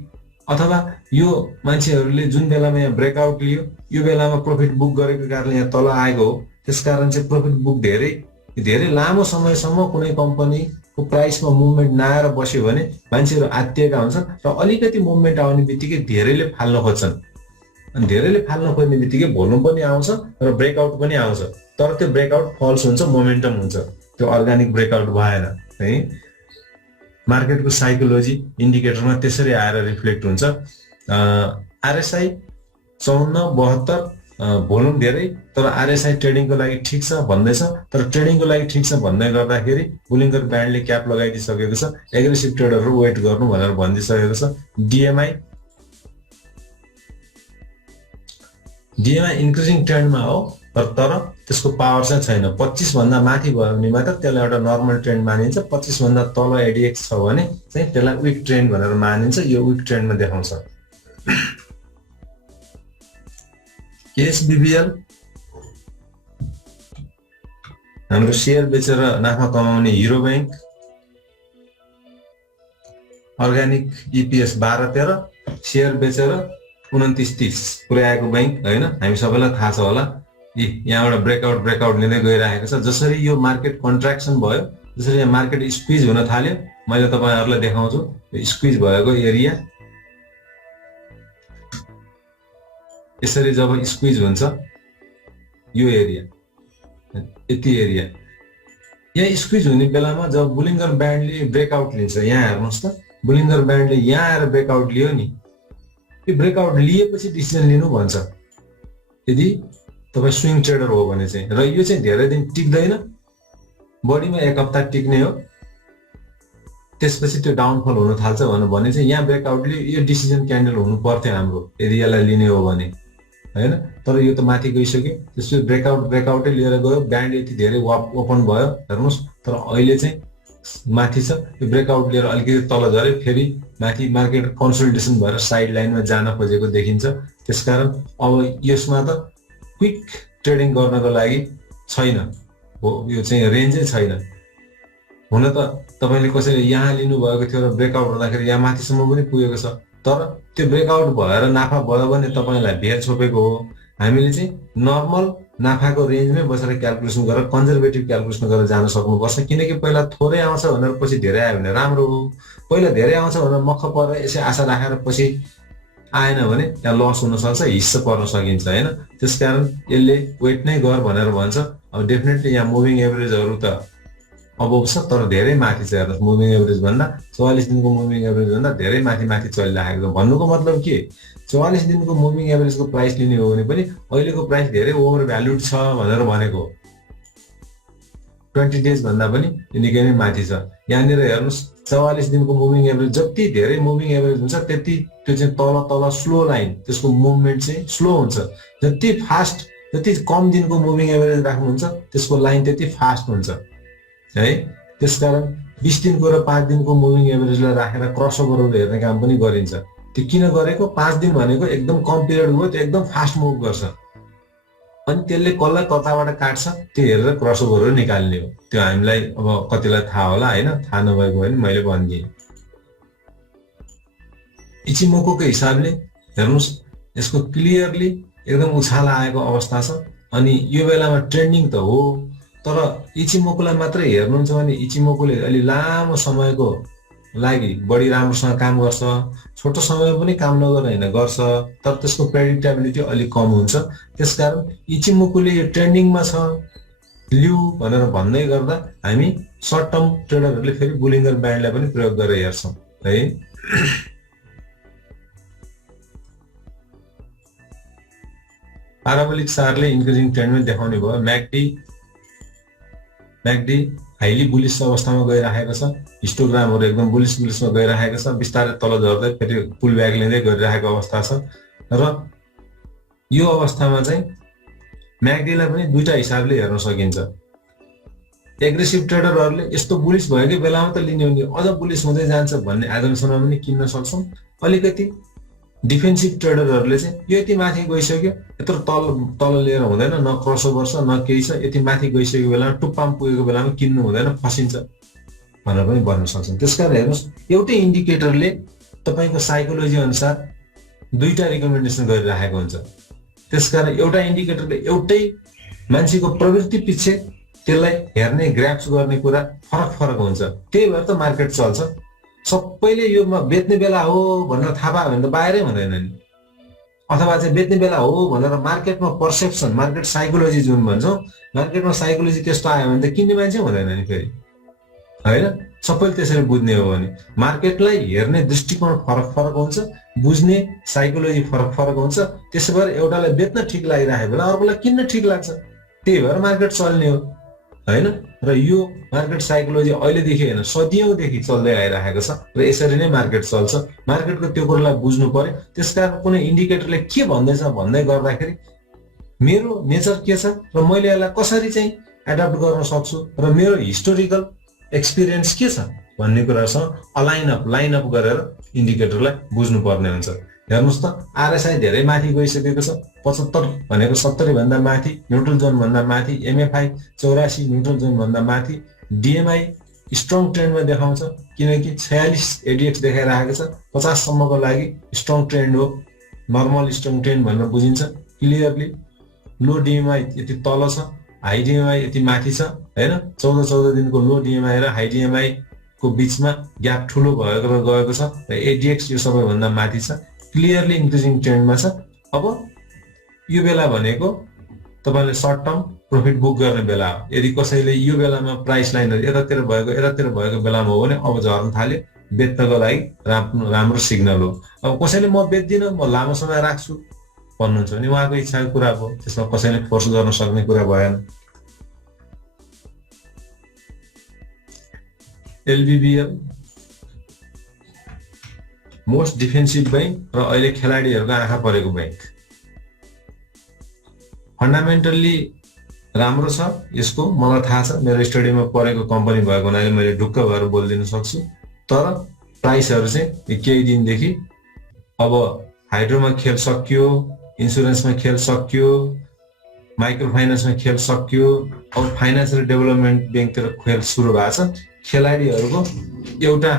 अथवा यो मान्छेहरूले जुन बेलामा यहाँ ब्रेकआउट लियो यो बेलामा प्रफिट बुक गरेको कारणले यहाँ तल आएको हो। त्यसकारण चाहिँ प्रफिट बुक धेरै लामो समयसम्म कुनै कम्पनीको प्राइसमा मुभमेन्ट नआएर बस्यो भने मान्छेहरू आत्तिएका हुन्छन् र अलिकति मुभमेन्ट आउने बित्तिकै धेरैले फाल्न खोज्छन्। अनि धेरैले फाल्न खोज्ने बित्तिकै भोल्युम पनि आउँछ र ब्रेकआउट पनि आउँछ। तर त्यो ब्रेकआउट फल्स हुन्छ, मोमेन्टम हुन्छ, त्यो अर्ग्यानिक ब्रेकआउट भएन है। मार्केटको साइकोलोजी इन्डिकेटरमा त्यसरी आएर रिफ्लेक्ट हुन्छ। आरएसआई 54, 72 भोल्युम धेरै, तर आरएसआई ट्रेडिङको लागि ठिक छ भन्दैछ। तर ट्रेडिङको लागि ठिक छ भन्दै गर्दाखेरि बुलिङ्गर ब्यान्डले क्याप लगाइदिइसकेको छ। एग्रेसिभ ट्रेडरहरू वेट गर्नु भनेर भनिदिइसकेको छ। डिएमआई इन्क्रिजिङ ट्रेन्डमा हो, तर त्यसको पावर चाहिँ छैन। 25 भन्दा माथि भयो भने मात्र त्यसलाई एउटा नर्मल ट्रेन्ड मानिन्छ। 25 भन्दा तल एडिएक्स छ भने चाहिँ त्यसलाई विक ट्रेन्ड भनेर मानिन्छ। यो विक ट्रेन्डमा देखाउँछ। एसबिबिएल हाम्रो सेयर बेचेर नाफा कमाउने hero bank, organic EPS 12-13, share बेचेर 29-30 पुर्याएको ब्याङ्क होइन। हामी सबैलाई थाहा छ होला। यहाँबाट ब्रेकआउट लिँदै गइरहेको छ। जसरी यो मार्केट कन्ट्र्याक्सन भयो, जसरी यहाँ मार्केट स्क्विज हुन थाल्यो, मैले तपाईँहरूलाई देखाउँछु यो स्क्विज भएको एरिया। यसरी जब स्क्विज हुन्छ यो एरिया, यति एरिया, यहाँ स्क्विज हुने बेलामा जब बुलिङ्गर ब्यान्डले ब्रेकआउट लिन्छ, यहाँ हेर्नुहोस् त, बुलिङ्गर ब्यान्डले यहाँ आएर ब्रेकआउट लियो नि, यो ब्रेकआउट लिएपछि डिसिजन लिनु भन्छ यदि तपाईँ स्विङ ट्रेडर हो भने चाहिँ। र यो चाहिँ धेरै दिन टिक्दैन, बढीमा 1 हप्ता टिक्ने हो, त्यसपछि त्यो डाउनफल हुन थाल्छ भने चाहिँ यहाँ ब्रेकआउटले यो डिसिजन क्यान्डल हुनु पर्थ्यो हाम्रो यदि यसलाई लिने हो भने होइन। तर यो त माथि गइसक्यो, त्यसपछि ब्रेकआउटै लिएर गयो, ब्यान्ड यति धेरै ओपन भयो हेर्नुहोस्। तर अहिले चाहिँ माथि छ, यो ब्रेकआउट लिएर अलिकति तल झऱ्यो, फेरि माथि मार्केट कन्सोलिडेसन भएर साइड लाइनमा जान खोजेको देखिन्छ। त्यसकारण अब यसमा त क्विक ट्रेडिङ गर्नको लागि छैन हो यो चाहिँ रेन्जै छैन। हुन त तपाईँले कसैले यहाँ लिनुभएको थियो र ब्रेकआउट हुँदाखेरि यहाँ माथिसम्म पनि पुगेको छ, तर त्यो ब्रेकआउट भएर नाफा भयो भने तपाईँलाई भेट छोपेको हो। हामीले चाहिँ नर्मल नाफाको रेन्जमै बसेर क्यालकुलेसन गरेर कन्जर्भेटिभ क्यालकुलेसन गरेर जान सक्नुपर्छ, किनकि पहिला थोरै आउँछ भनेर पछि धेरै आयो भने राम्रो हो। पहिला धेरै आउँछ भनेर मख परेर यसै आशा राखेर पछि आएन भने त्यहाँ लस हुनसक्छ, हिस्सा पर्न सकिन्छ होइन। त्यसकारण यसले वेट नै गर भनेर भन्छ। अब डेफिनेटली यहाँ मुभिङ एभरेजहरू त अब छ, तर धेरै माथि छ। हेर्नुहोस् मुभिङ एभरेज भन्दा 44 दिनको मुभिङ एभरेज भन्दा धेरै माथि माथि चलिरहेको छ। भन्नुको मतलब के, 44 दिनको मुभिङ एभरेजको प्राइस लिने हो भने पनि अहिलेको प्राइस धेरै ओभर भ्यालुड छ भनेर भनेको। 20 डेज भन्दा पनि निकै नै माथि छ। यहाँनिर हेर्नुहोस् 44 दिनको मुभिङ एभरेज, जति धेरै मुभिङ एभरेज हुन्छ त्यति त्यो चाहिँ तल तल स्लो लाइन, त्यसको मुभमेन्ट चाहिँ स्लो हुन्छ। जति फास्ट, जति कम दिनको मुभिङ एभरेज राख्नुहुन्छ त्यसको लाइन त्यति फास्ट हुन्छ है। त्यसकारण 20 दिनको र 5 दिनको मुभिङ एभरेजलाई राखेर क्रसओभरहरू हेर्ने काम पनि गरिन्छ। त्यो किन गरेको, 5 दिन भनेको एकदम कम पिरियड हो, त्यो एकदम फास्ट मुभ गर्छ, अनि त्यसले कसलाई कताबाट काट्छ त्यो हेरेर क्रसओभरहरू निकाल्ने हो। त्यो हामीलाई अब कतिलाई थाहा होला होइन, थाहा नभएको भने मैले भनिदिएँ। इचिमोको हिसाबले हेर्नुहोस् यसको क्लियरली एकदम उछाल आएको अवस्था छ, अनि यो बेलामा ट्रेन्डिङ त हो, तर इचिमोकोलाई मात्रै हेर्नुहुन्छ भने इचिमोकोले अलि लामो समयको लागि बढी राम्रोसँग काम गर्छ, छोटो समय पनि काम नगरेर होइन गर्छ, तर त्यसको प्रेडिक्टेबिलिटी अलिक कम हुन्छ। त्यसकारण इचिमोकोले यो ट्रेन्डिङमा छ लिउ भनेर भन्दै गर्दा हामी सर्ट टर्म ट्रेडरहरूले फेरि बुलिङ्गर ब्यान्डलाई पनि प्रयोग गरेर हेर्छौँ है। प्याराबोलिक सारले इन्क्रिजिङ ट्रेन्डमै देखाउने भयो। म्याकडी हाइली बुलिस अवस्थामा गइरहेको छ, हिस्टोग्रामहरू एकदम बुलिसमा गइरहेको छ, बिस्तारै तल झर्दै फेरि पुल ब्याक लिँदै गरिरहेको अवस्था छ। र यो अवस्थामा चाहिँ म्याकडीलाई पनि दुईटा हिसाबले हेर्न सकिन्छ। एग्रेसिभ ट्रेडरहरूले यस्तो बुलिस भएकै बेलामा त लिने हो नि, अझ बुलिस हुँदै जान्छ भन्ने एजम्सनमा पनि किन्न सक्छौँ। अलिकति डिफेन्सिभ ट्रेडरहरूले चाहिँ यो यति माथि गइसक्यो, यत्रो तल लिएर हुँदैन, न क्रसओभर छ न केही छ, यति माथि गइसकेको बेलामा टुप्पामा पुगेको बेलामा किन्नु हुँदैन, फसिन्छ भनेर पनि भन्न सक्छौँ। त्यसकारण हेर्नुहोस् एउटै इन्डिकेटरले तपाईँको साइकोलोजी अनुसार दुईटा रिकमेन्डेसन गरिरहेको हुन्छ। त्यसकारण एउटा इन्डिकेटरले एउटै मान्छेको प्रवृत्ति पछि त्यसलाई हेर्ने ग्राफ्स गर्ने कुरा फरक हुन्छ। त्यही भएर त मार्केट चल्छ। सबैले यो बेच्ने बेला हो भनेर थाहा पायो भने त बाहिरै हुँदैन नि, अथवा चाहिँ बेच्ने बेला हो भनेर मार्केटमा पर्सेप्सन, मार्केट साइकोलोजी जुन भन्छौँ, मार्केटमा साइकोलोजी त्यस्तो आयो भने त किन्ने मान्छे हुँदैन नि फेरि होइन। सबैले त्यसरी बुझ्ने हो भने मार्केटलाई हेर्ने दृष्टिकोण फरक हुन्छ, बुझ्ने साइकोलोजी फरक हुन्छ। त्यसो भएर एउटालाई बेच्न ठिक लागिरहेको बेला अर्कोलाई किन्न ठिक लाग्छ, त्यही भएर मार्केट चल्ने हो होइन। र यो मार्केट साइकोलोजी अहिलेदेखि होइन सदियौँदेखि चल्दै आइरहेको छ र यसरी नै मार्केट चल्छ। मार्केटको त्यो कुरालाई बुझ्नु पर्यो। त्यसकारण कुनै इन्डिकेटरले के भन्दैछ भन्दै गर्दाखेरि मेरो नेचर के छ र मैले यसलाई कसरी चाहिँ एडप्ट गर्न सक्छु र मेरो हिस्टोरिकल एक्सपिरियन्स के छ भन्ने कुरासँग लाइन अप गरेर इन्डिकेटरलाई बुझ्नु पर्ने हुन्छ। हेर्नुहोस् त आरएसआई धेरै माथि गइसकेको छ, 75 भनेको 70 भन्दा माथि, न्युट्रल जोन भन्दा माथि, एमएफआई 84 न्युट्रल जोन भन्दा माथि, डिएमआई स्ट्रङ ट्रेन्डमा देखाउँछ किनकि 46 एडिएक्स देखाइरहेको छ। 50 सम्मको लागि स्ट्रङ ट्रेन्ड हो, नर्मल स्ट्रङ ट्रेन्ड भनेर बुझिन्छ क्लियरली। लो डिएमआई यति तल छ, हाई डिएमआई यति माथि छ हैन। 14 दिनको लो डिएमआई र हाई डिएमआई को बीचमा ग्याप ठुलो भएको र गएको छ र एडिएक्स यो सबैभन्दा माथि छ, क्लियरली इन्क्रिजिङ ट्रेन्डमा छ। अब यो बेला भनेको तपाईले सर्ट टर्म प्रफिट बुक गर्ने बेला हो। यदि कसैले यो बेलामा प्राइस लाइनहरु यतातिर भएको बेलामा हो भने अब झर्न थाल्यो, बेच्नको लागि राम्रो सिग्नल हो। अब कसैले म बेच्दिन म लामो समय राख्छु भन्नुहुन्छ भने उहाँको इच्छाको कुरा हो, त्यसमा कसैले फोर्स गर्न सक्ने कुरा भएन। एलबीबीएल मोस्ट डिफेन्सिभ बैंक र अहिले खेलाडीहरुको आँखा परेको बैंक। फन्डामेन्टल्ली राम्रो छ यसको, मलाई थाहा छ, मेरो स्टडीमा परेको कम्पनी भएको हुनाले मैले ढुक्क भएर बोलिदिन सक्छु। तर प्राइसहरु चाहिँ केही दिनदेखि अब हाइड्रोमा खेल सकियो, इन्स्योरेन्समा खेल सकियो, माइक्रो फाइनान्समा खेल सकियो, अब फाइनेन्सियल डेभलपमेन्ट ब्याङ्कतिर खेल सुरु भएको छ। खेलाडीहरूको एउटा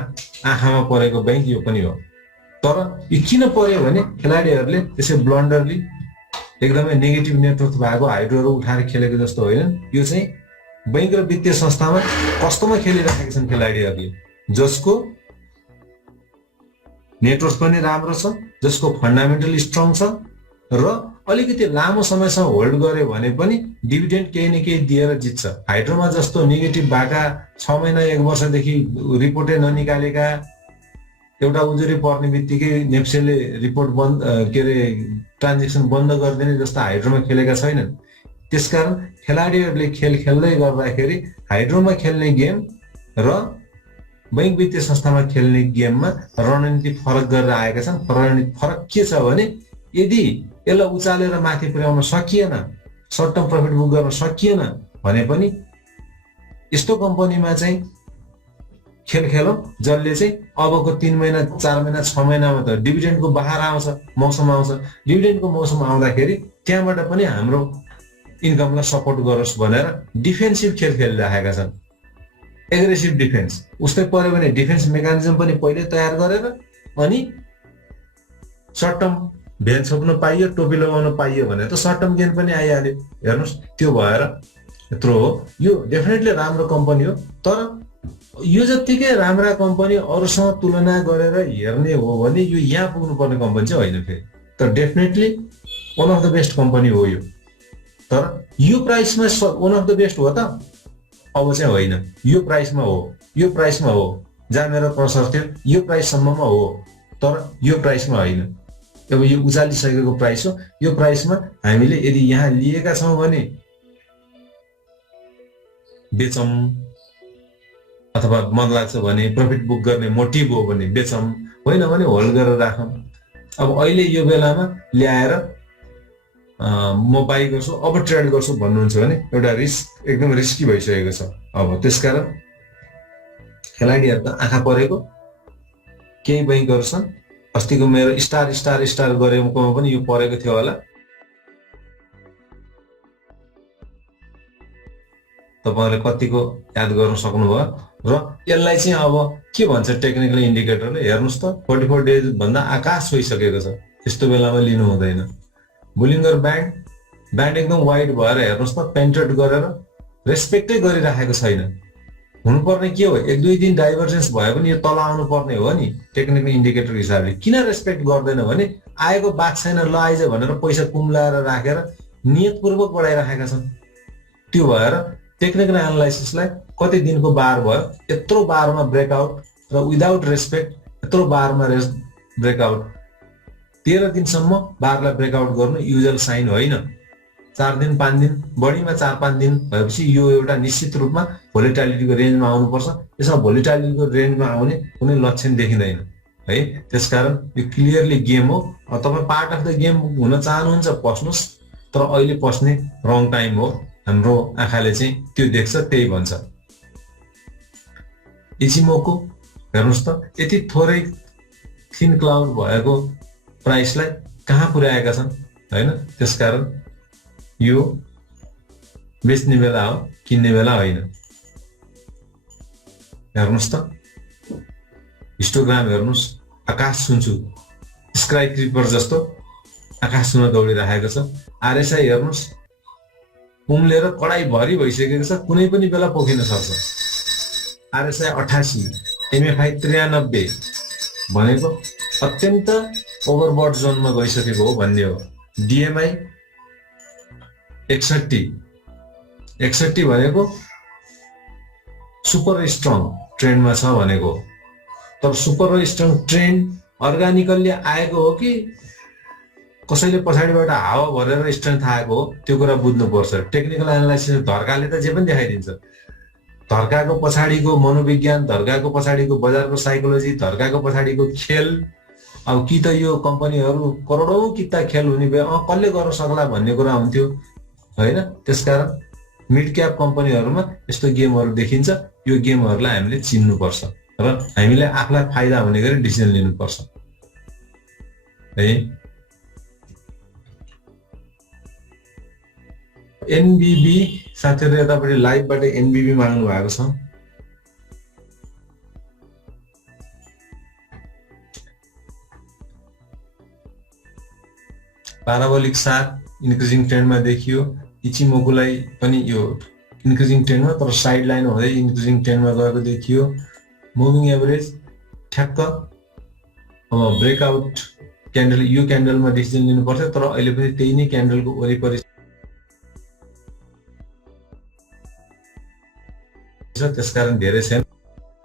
आँखामा परेको ब्याङ्क यो पनि हो। तर यो किन पर्यो भने खेलाडीहरूले त्यसै ब्लन्डरली एकदमै नेगेटिभ नेटवर्क भएको हाइड्रोहरू उठाएर खेलेको जस्तो होइन। यो चाहिँ बैंक र वित्तीय संस्थामा कस्तोमा खेलिराखेका छन् खेलाडीहरूले, जसको नेटवर्क पनि राम्रो छ, जसको फन्डामेन्टल स्ट्रङ छ र अलिकति लामो समयसम्म होल्ड गर्यो भने पनि डिभिडेन्ड केही न केही दिएर जित्छ। हाइड्रोमा जस्तो नेगेटिभ भएका 6 महिना 1 वर्षदेखि रिपोर्टै ननिकालेका, एउटा उजुरी पर्ने बित्तिकै नेप्सेले रिपोर्ट बन्द के अरे ट्रान्जेक्सन बन्द गरिदिने जस्ता हाइड्रोमा खेलेका छैनन्। त्यसकारण खेलाडीहरूले खेल खेल्दै गर्दाखेरि हाइड्रोमा खेल्ने गेम र बैंक वित्तीय संस्थामा खेल्ने गेममा रणनीति फरक गरेर आएका छन्। रणनीति फरक के छ भने यदि यसलाई उचालेर माथि पुर्याउन सकिएन, सर्ट टर्म प्रफिट बुक गर्न सकिएन भने पनि यस्तो कम्पनीमा चाहिँ खेल खेलौँ जसले चाहिँ अबको 3 महिना 4 महिना 6 महिनामा त डिभिडेन्डको बहार आउँछ, मौसम आउँछ। डिभिडेन्डको मौसम आउँदाखेरि त्यहाँबाट पनि हाम्रो इन्कमलाई सपोर्ट गरोस् भनेर डिफेन्सिभ खेल खेलिरहेका छन्। एग्रेसिभ डिफेन्स उस्तै पर्यो भने डिफेन्स मेकानिजम पनि पहिले तयार गरेर अनि सर्ट टर्म भेन छोप्न पाइयो, टोपी लगाउन पाइयो भने त सर्ट टर्म गेन पनि आइहाल्यो। हेर्नुहोस् त्यो भएर यत्रो हो। यो डेफिनेटली राम्रो कम्पनी हो, तर यो जत्तिकै राम्रा कम्पनी अरूसँग तुलना गरेर हेर्ने हो भने यो यहाँ पुग्नुपर्ने कम्पनी चाहिँ होइन फेरि। तर definitely one of the best company हो यो। तर यो प्राइसमा वान अफ द बेस्ट हो त? अब चाहिँ होइन। यो प्राइसमा हो, यो प्राइसमा हो जहाँ मेरो प्रसर थियो, यो प्राइससम्ममा हो, तर यो प्राइसमा होइन। अब यो उचालिसकेको प्राइस हो। यो प्राइसमा हामीले यदि यहाँ लिएका छौँ भने बेचौँ, अथवा मन लाग्छ भने प्रफिट बुक गर्ने मोटिभ हो भने बेचौँ, होइन भने होल्ड गरेर राखौँ। अब अहिले यो बेलामा ल्याएर म बाई गर्छु, अब ट्रेड गर्छु भन्नुहुन्छ भने एउटा रिस्क, एकदम रिस्की भइसकेको छ। अब त्यसकारण खेलाडीहरू त आँखा परेको केही बैङ्कहरू छन्। अस्तिको मेरो स्टार गरेकोमा पनि यो परेको थियो होला। तपाईँहरूले कतिको याद गर्न सक्नुभयो। र यसलाई चाहिँ अब के भन्छ टेक्निकल इन्डिकेटरले, हेर्नुहोस् त 44 डेज भन्दा आकाश छोइसकेको छ। यस्तो बेलामा लिनु हुँदैन। बुलिङ्गर ब्यान्ड एकदम वाइड भएर हेर्नुहोस् त पेन्टेड गरेर रेस्पेक्टै गरिराखेको छैन। हुनुपर्ने के हो, 1-2 दिन डाइभर्जेन्स भए पनि यो तल आउनु पर्ने हो नि टेक्निकल इन्डिकेटर हिसाबले। किन रेस्पेक्ट गर्दैन भने आएको बात छैन, ल आइज भनेर पैसा कुम्लाएर राखेर नियतपूर्वक बढाइराखेका छन्। त्यो भएर टेक्निकल एनालाइसिसलाई कति दिनको बार भयो, यत्रो बारमा ब्रेकआउट र विदाउट रेस्पेक्ट, यत्रो बारमा ब्रेकआउट 13 दिनसम्म बारलाई ब्रेकआउट गर्नु युजुअल साइन होइन। 4 दिन 5 दिन, बढीमा 4-5 दिन भएपछि यो एउटा निश्चित रूपमा भोलिटालिटीको रेन्जमा आउनुपर्छ। यसमा भोलिटालिटीको रेन्जमा आउने कुनै लक्षण देखिँदैन है। त्यसकारण यो क्लियरली गेम हो। तपाईँ पार्ट अफ द गेम हुन चाहनुहुन्छ पस्नुहोस्, तर अहिले पस्ने रङ टाइम हो। हाम्रो आँखाले चाहिँ त्यो देख्छ, त्यही भन्छ। इचिमोको हेर्नुहोस् त, यति थोरै थिन क्लाउड भएको प्राइसलाई कहाँ पुर्याएका छन् होइन। त्यसकारण यो बेच्ने बेला हो, किन्ने बेला होइन। हेर्नुहोस् त, हिस्टोग्राम हेर्नुहोस्, आकाश छुन्छु स्काई क्रिपर जस्तो आकाश छुन दौडिरहेको छ। आरएसआई हेर्नुहोस्, उम्लेर कडाई भरि भइसकेको छ, कुनै पनि बेला पोखिन सक्छ। आरएसआई 88, एमएफआई 93 भनेको अत्यन्त ओभरबट जोनमा गइसकेको हो भन्ने हो। डिएमआई 61 भनेको सुपर स्ट्रङ ट्रेन्डमा छ भनेको। तर सुपर स्ट्रङ ट्रेन्ड अर्गानिकल्ली आएको हो कि कसैले पछाडिबाट हावा भरेर स्ट्रेन्थ आएको हो, त्यो कुरा बुझ्नुपर्छ। टेक्निकल एनालाइसिस धर्काले त जे पनि देखाइदिन्छ। धर्काको पछाडिको मनोविज्ञान, धर्काको पछाडिको बजारको साइकोलोजी, धर्काको पछाडिको खेल, अब कि त यो कम्पनीहरू करोडौँ किता खेल हुने भए कसले गर्न सक्ला भन्ने कुरा हुन्थ्यो होइन। त्यसकारण मिड क्याप कम्पनीहरूमा यस्तो गेमहरू देखिन्छ। यो गेमहरूलाई हामीले चिन्नुपर्छ र हामीले आफूलाई फाइदा हुने गरी डिसिजन लिनुपर्छ है। एनबिबी साथीहरु यतापट्टि लाइभबाट एनबिबी माग्नु भएको छ। पाराबोलिक सार्क इन्क्रिजिङ ट्रेन्डमा देखियो। इचिमोकुलाई पनि यो इन्क्रिजिङ ट्रेन्डमा तर साइड लाइन हुँदै इन्क्रिजिङ ट्रेन्डमा गएको देखियो। मुभिङ एभरेज ठ्याक्क अब ब्रेकआउट क्यान्डल यो क्यान्डलमा डिसिजन लिनु पर्छ तर अहिले पनि त्यही नै क्यान्डलको वरिपरि छ त्यसकारण धेरै छैन।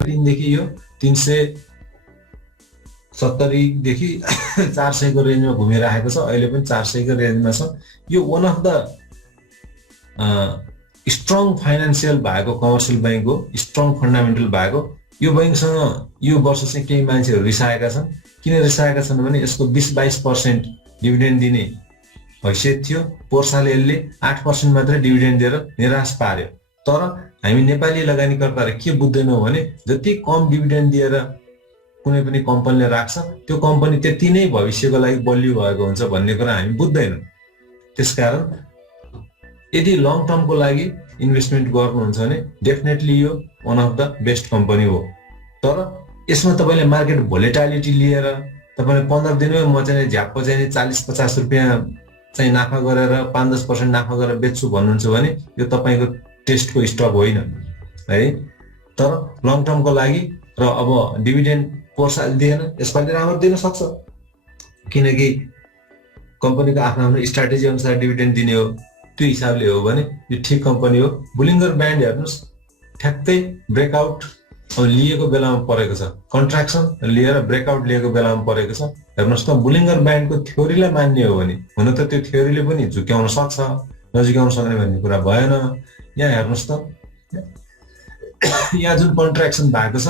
दिनदेखि यो 370 देखि 400 को रेन्जमा घुमिरहेको छ। अहिले पनि 400 को रेन्जमा छ। यो one of the strong financial भएको कमर्सियल बैंक हो, स्ट्रङ फन्डामेन्टल भएको। यो बैंकसँग यो वर्ष चाहिँ केही मान्छेहरू रिसाएका छन्। किन रिसाएका छन् भने यसको 20-22% डिभिडेन्ड दिने हैसियत थियो। पोहोर साल यसले 8% मात्रै डिभिडेन्ड दिएर निराश पार्यो। तर हामी नेपाली लगानीकर्ताले के बुझ्दैनौँ भने जति कम डिभिडेन्ड दिएर कुनै पनि कम्पनीले राख्छ त्यो कम्पनी त्यति नै भविष्यको लागि बलियो भएको हुन्छ भन्ने कुरा हामी बुझ्दैनौँ। त्यसकारण यदि लङ टर्मको लागि इन्भेस्टमेन्ट गर्नुहुन्छ भने डेफिनेटली यो one of the best company हो। तर यसमा तपाईँले मार्केट भोलेटालिटी लिएर तपाईँले 15 दिनमै म चाहिँ झ्याप्प चाहिँ 40-50 रुपियाँ चाहिँ नाफा गरेर 5-10% नाफा गरेर बेच्छु भन्नुहुन्छ भने यो तपाईँको टेस्टको स्टक होइन है। तर लङ टर्मको लागि र अब डिभिडेन्ड पोहोर साल दिएन यसपालि राम्रो दिन सक्छ किनकि कम्पनीको आफ्नो स्ट्राटेजी अनुसार डिभिडेन्ड दिने हो। त्यो हिसाबले हो भने यो ठिक कम्पनी हो। बुलिङ्गर ब्यान्ड हेर्नुहोस् ठ्याक्कै ब्रेकआउट अब लिएको बेलामा परेको छ। कन्ट्राक्सन लिएर ब्रेकआउट लिएको बेलामा परेको छ। हेर्नुहोस् त बुलिङ्गर ब्यान्डको थ्योरीलाई मान्ने हो भने हुन त त्यो थ्योरीले पनि झुक्याउन सक्छ नझुक्याउन सक्ने भन्ने कुरा भएन। यहाँ हेर्नुहोस् त यहाँ जुन कन्ट्राक्सन भएको छ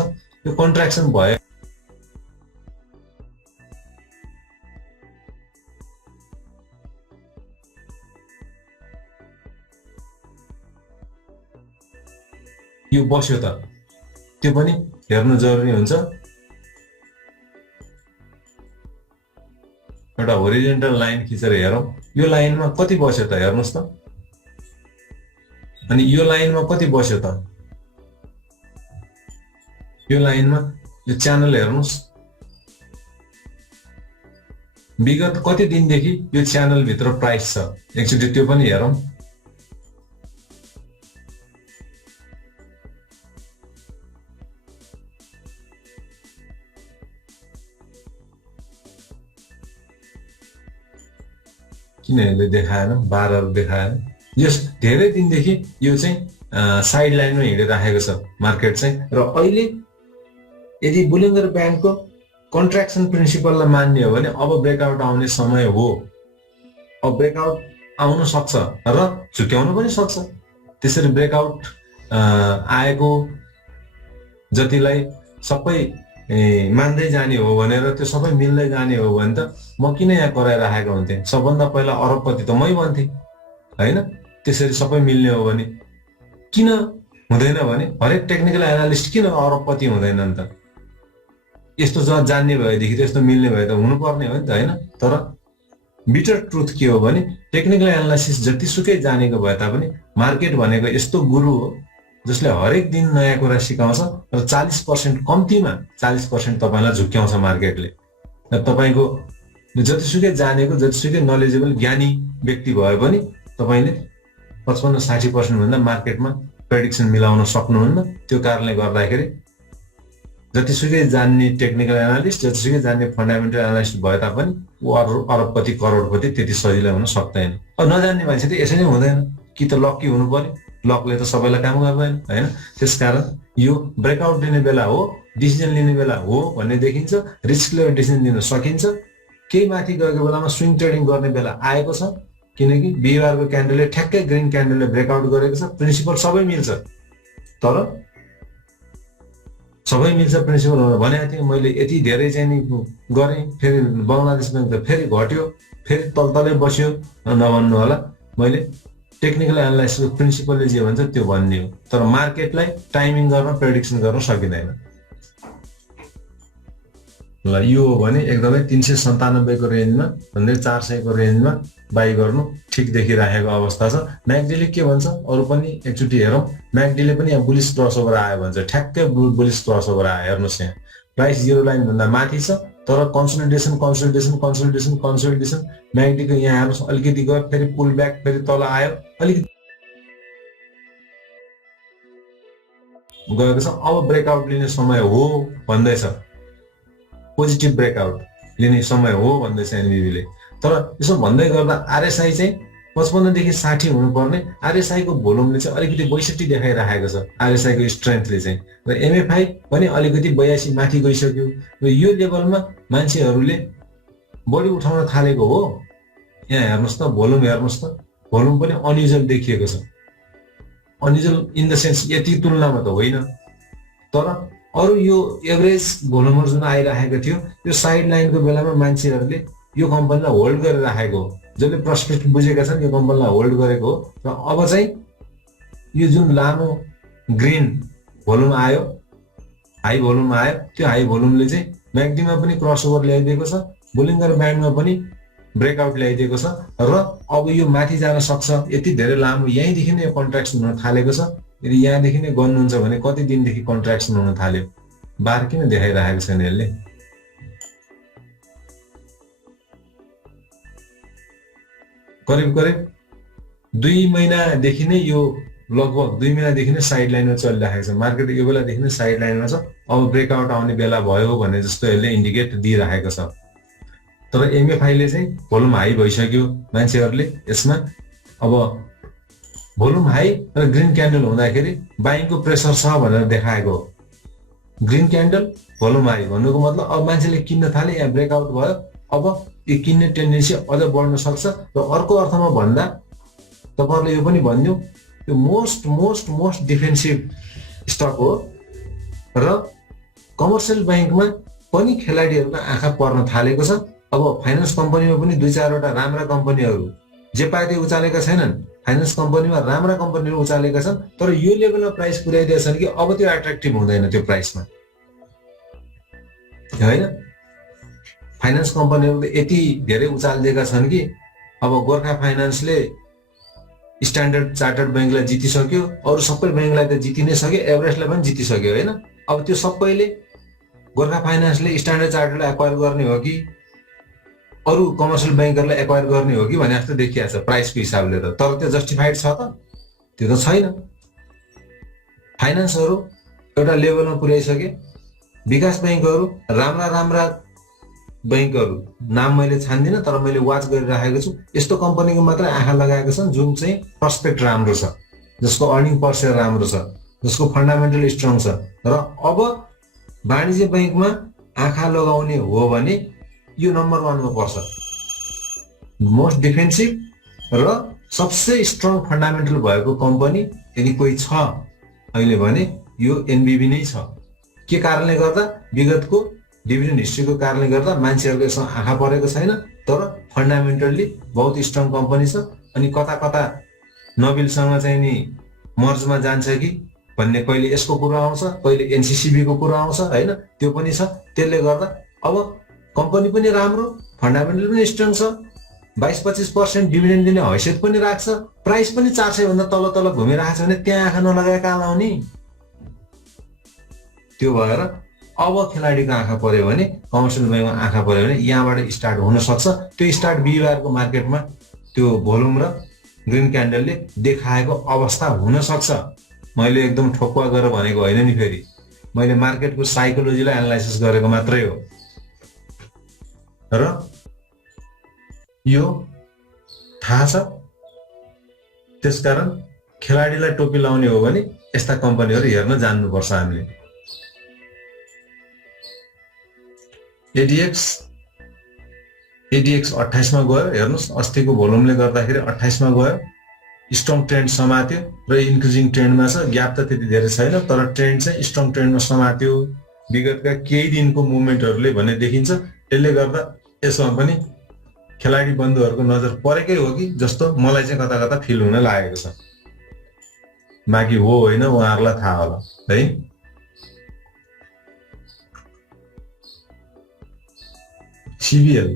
यो कन्ट्राक्सन भयो यो बस्यो त त्यो पनि हेर्नु जरुरी हुन्छ। एउटा होरिजेन्टल लाइन खिचेर हेरौँ यो लाइनमा कति बस्यो त हेर्नुहोस् त। अनि यो लाइनमा कति बस्यो त यो लाइनमा यो च्यानल हेर्नुहोस् विगत कति दिनदेखि यो च्यानल भित्र प्राइस छ एकचोटि त्यो पनि हेरौँ। किन यसले देखाएन 12 देखाएन। यस धेरै दिनदेखि यो चाहिँ साइड लाइनमा हिँडिराखेको छ मार्केट चाहिँ। र अहिले यदि बुलिङ्गर ब्यान्डको कन्ट्राक्सन प्रिन्सिपललाई मान्ने हो भने अब ब्रेकआउट आउने समय हो। अब ब्रेकआउट आउन सक्छ र झुक्याउन पनि सक्छ। त्यसरी ब्रेकआउट आएको जतिलाई सबै मान्दै जाने हो भनेर त्यो सबै मिल्दै जाने हो भने त म किन यहाँ कराइराखेको हुन्थेँ। सबभन्दा पहिला अरबपति त मै बन्थेँ होइन। त्यसरी सबै मिल्ने हो भने किन हुँदैन भने हरेक टेक्निकल एनालिस्ट किन अरबपति हुँदैनन् त। यस्तो जान्ने भएदेखि त यस्तो मिल्ने भए त हुनुपर्ने हो नि त होइन। तर बिटर ट्रुथ के हो भने टेक्निकल एनालाइसिस जतिसुकै जानेको भए तापनि मार्केट भनेको यस्तो गुरु हो जसले हरेक दिन नयाँ कुरा सिकाउँछ र 40% कम्तीमा 40% तपाईँलाई झुक्याउँछ मार्केटले। र तपाईँको जतिसुकै जानेको जतिसुकै नलेजेबल ज्ञानी व्यक्ति भए पनि तपाईँले 55-60% भन्दा मार्केटमा प्रेडिक्सन मिलाउन सक्नुहुन्न। त्यो कारणले गर्दाखेरि जतिसुकै जान्ने टेक्निकल एनालिस्ट जतिसुकै जान्ने फन्डामेन्टल एनालिस्ट भए तापनि ऊ अरबपति करोडपति त्यति सजिलै हुन सक्दैन। अब नजान्ने मान्छे त यसरी हुँदैन कि त लक्की हुनु पर्यो। लकले त सबैलाई काम गर्दैन होइन। त्यसकारण यो ब्रेकआउट लिने बेला हो डिसिजन लिने बेला हो भन्ने देखिन्छ। रिस्क लिएर डिसिजन लिन सकिन्छ। केही माथि गएको बेलामा स्विङ ट्रेडिङ गर्ने बेला आएको छ किनकि बिहिबारको क्यान्डलले ठ्याक्कै ग्रिन क्यान्डलले ब्रेकआउट गरेको छ। प्रिन्सिपल सबै मिल्छ तर सबै मिल्छ प्रिन्सिपल भनेको थिएँ मैले। यति धेरै चाहिँ नि गरेँ फेरि बङ्गलादेश ब्याङ्क त फेरि घट्यो फेरि तलतलै बस्यो नभन्नु होला। मैले टेक्निकल एनालाइसिसको प्रिन्सिपलले जे भन्छ त्यो भन्ने हो। तर मार्केटलाई टाइमिङ गर्न प्रेडिक्सन गर्न सकिँदैन। ल यो हो भने एकदमै 397 को रेन्जमा भन्दै 400 को रेन्जमा बाई गर्नु ठिक देखिराखेको अवस्था छ। म्याकडीले के भन्छ अरू पनि एकचोटि हेरौँ। म्याकडीले पनि यहाँ बुलिस क्रसओभर आयो भन्छ, ठ्याक्कै बुलिस क्रसओभर आयो। हेर्नुहोस् यहाँ प्राइस 0 लाइन भन्दा माथि छ तर कन्सोलिडेसन कन्सोलिडेसन कन्सोलिडेसन कन्सोलिडेसन। म्याकडीको यहाँ हेर्नुहोस् अलिकति गयो फेरि पुल ब्याक फेरि तल आयो अलिकति गएको छ। अब ब्रेकआउट लिने समय हो भन्दैछ, पोजिटिभ ब्रेकआउट लिने समय हो भन्दैछ एनबिबीले। तर यसो भन्दै गर्दा आरएसआई चाहिँ 55 देखि 60 हुनुपर्ने, आरएसआई को भोल्युमले चाहिँ अलिकति 62 देखाइराखेको छ आरएसआई को स्ट्रेन्थले चाहिँ। र एमएफआई पनि अलिकति 82 माथि गइसक्यो र यो लेभलमा मान्छेहरूले बढी उठाउन थालेको हो। यहाँ हेर्नुहोस् त भोल्युम, हेर्नुहोस् त भोल्युम पनि अनयुजुअल देखिएको छ। अनयुजुअल इन द सेन्स यति तुलनामा त होइन, तर अरू यो एभरेज भोल्युमहरू जुन आइराखेको थियो यो साइड लाइनको बेलामा मान्छेहरूले यो कम्पनीलाई होल्ड गरेर राखेको हो। जसले प्रस्पेक्ट बुझेका छन् यो कम्पनीलाई होल्ड गरेको हो। र अब चाहिँ यो जुन लामो ग्रिन भोल्युम आयो, हाई भोल्युम आयो, त्यो हाई भोल्युमले चाहिँ म्याकडीमा पनि क्रसओभर ल्याइदिएको छ, बोलिङ्गर ब्यान्डमा पनि ब्रेकआउट ल्याइदिएको छ। र अब यो माथि जान सक्छ। यति धेरै लामो यहीँदेखि नै कन्ट्र्याक्सन हुन थालेको छ। यदि यहाँदेखि नै गर्नुहुन्छ भने कति दिनदेखि कन्ट्र्याक्सन हुन थाल्यो, बार किन देखाइरहेको छैन यसले? करिब करिब 2 महिनादेखि नै यो लगभग 2 महिनादेखि नै साइड लाइनमा चलिरहेको छ। मार्केट यो बेलादेखि नै साइड लाइनमा छ। अब ब्रेकआउट आउने बेला भयो भने जस्तो यसले इन्डिकेट दिइरहेको छ। तर एमएफआईले चाहिँ भोल्युम हाई भइसक्यो, मान्छेहरूले यसमा अब भोल्युम हाई र ग्रिन क्यान्डल हुँदाखेरि बाइङको प्रेसर छ भनेर देखाएको हो। ग्रिन क्यान्डल भोल्युम हाई भन्नुको मतलब अब मान्छेले किन्न थाले, यहाँ ब्रेकआउट भयो, अब यो किन्ने टेन्डेन्सी अझ बढ्न सक्छ। र अर्को अर्थमा भन्दा तपाईँहरूले यो पनि भनिदिउँ, यो मोस्ट डिफेन्सिभ स्टक हो। र कमर्सियल ब्याङ्कमा पनि खेलाडीहरूको आँखा पर्न थालेको छ। अब फाइनेन्स कम्पनीमा पनि 2-4वटा राम्रा कम्पनीहरू जे पाए त्यो उचालेका छैनन्। फाइनेन्स कम्पनीमा राम्रा कम्पनीहरू उचालेका छन्, तर यो लेभलमा प्राइस पुर्याइदिएका छन् कि अब त्यो एट्र्याक्टिभ हुँदैन त्यो प्राइसमा, होइन? फाइनेन्स कम्पनीहरूले यति धेरै उचालिदिएका छन् कि अब गोर्खा फाइनेन्सले स्ट्यान्डर्ड चार्टर्ड ब्याङ्कलाई जितिसक्यो, अरू सबै ब्याङ्कलाई त जिति नै सक्यो, एभरेस्टलाई पनि जितिसक्यो, होइन? अब त्यो सबैले गोर्खा फाइनेन्सले स्ट्यान्डर्ड चार्टर्डलाई एक्वायर गर्ने हो कि अरू कमर्सियल ब्याङ्कहरूलाई एक्वायर गर्ने हो कि भने जस्तो देखिएको छ प्राइसको हिसाबले त। तर त्यो जस्टिफाइड छ त? त्यो त छैन। फाइनेन्सहरू एउटा लेभलमा पुर्याइसके, विकास ब्याङ्कहरू राम्रा ब्याङ्कहरू नाम मैले छान्दिनँ तर मैले वाच गरिराखेको छु, यस्तो कम्पनीको मात्रै आँखा लगाएको छन् जुन चाहिँ प्रस्पेक्ट राम्रो छ, जसको अर्निङ पर सेयर राम्रो छ, जसको फन्डामेन्टल स्ट्रङ छ। र अब वाणिज्य ब्याङ्कमा आँखा लगाउने हो भने यो नम्बर 1 मा पर्छ। मोस्ट डिफेन्सिभ र सबसे स्ट्रङ फन्डामेन्टल भएको कम्पनी यदि कोही छ अहिले भने यो एनबिबी नै छ। के कारणले गर्दा? विगतको डिभिडेन्ड हिस्ट्रीको कारणले गर्दा मान्छेहरूको यसमा आँखा परेको छैन, तर फन्डामेन्टल्ली बहुत स्ट्रङ कम्पनी छ। अनि कता कता नबिलसँग चाहिँ नि मर्जमा जान्छ कि भन्ने कहिले यसको कुरा आउँछ, कहिले एनसिसिबी को कुरा आउँछ, होइन? त्यो पनि छ। त्यसले गर्दा अब कम्पनी पनि राम्रो, फन्डामेन्टल पनि स्ट्रङ छ, 22-25% डिभिडेन्ड दिने हैसियत पनि राख्छ, प्राइस पनि 400 भन्दा तल तल घुमिरहेको छ भने त्यहाँ आँखा नलगाए कहाँ लाउने? त्यो भएर अब खेलाडीको आँखा पर्यो भने, कमर्सियल ब्याङ्कमा आँखा पर्यो भने यहाँबाट स्टार्ट हुन सक्छ। त्यो स्टार्ट बिहिबारको मार्केटमा त्यो भोल्युम र ग्रिन क्यान्डलले देखाएको अवस्था हुन सक्छ। मैले एकदम ठोक्वा गरेर भनेको होइन नि, फेरि मैले मार्केटको साइकोलोजीलाई एनालाइसिस गरेको मात्रै हो। र यो थाहा छ, त्यसकारण खेलाडीलाई टोपी लाउने हो भने यस्ता कम्पनीहरू हेर्न जान्नुपर्छ हामीले। एडिएक्स 28 मा गयो, हेर्नुहोस् अस्तिको भोल्युमले गर्दाखेरि 28 मा गयो, स्ट्रङ ट्रेन्ड समात्यो र इन्क्रिजिङ ट्रेन्डमा छ। ग्याप त त्यति धेरै छैन तर ट्रेन्ड चाहिँ स्ट्रङ ट्रेन्डमा समात्यो विगतका केही दिनको मुभमेन्टहरूले भन्ने देखिन्छ। यसले गर्दा यसमा पनि खेलाडी बन्धुहरूको नजर परेकै हो कि जस्तो मलाई चाहिँ कता कता फिल हुन लागेको छ। बाँकी हो होइन उहाँहरूलाई थाहा होला है। सिबिएल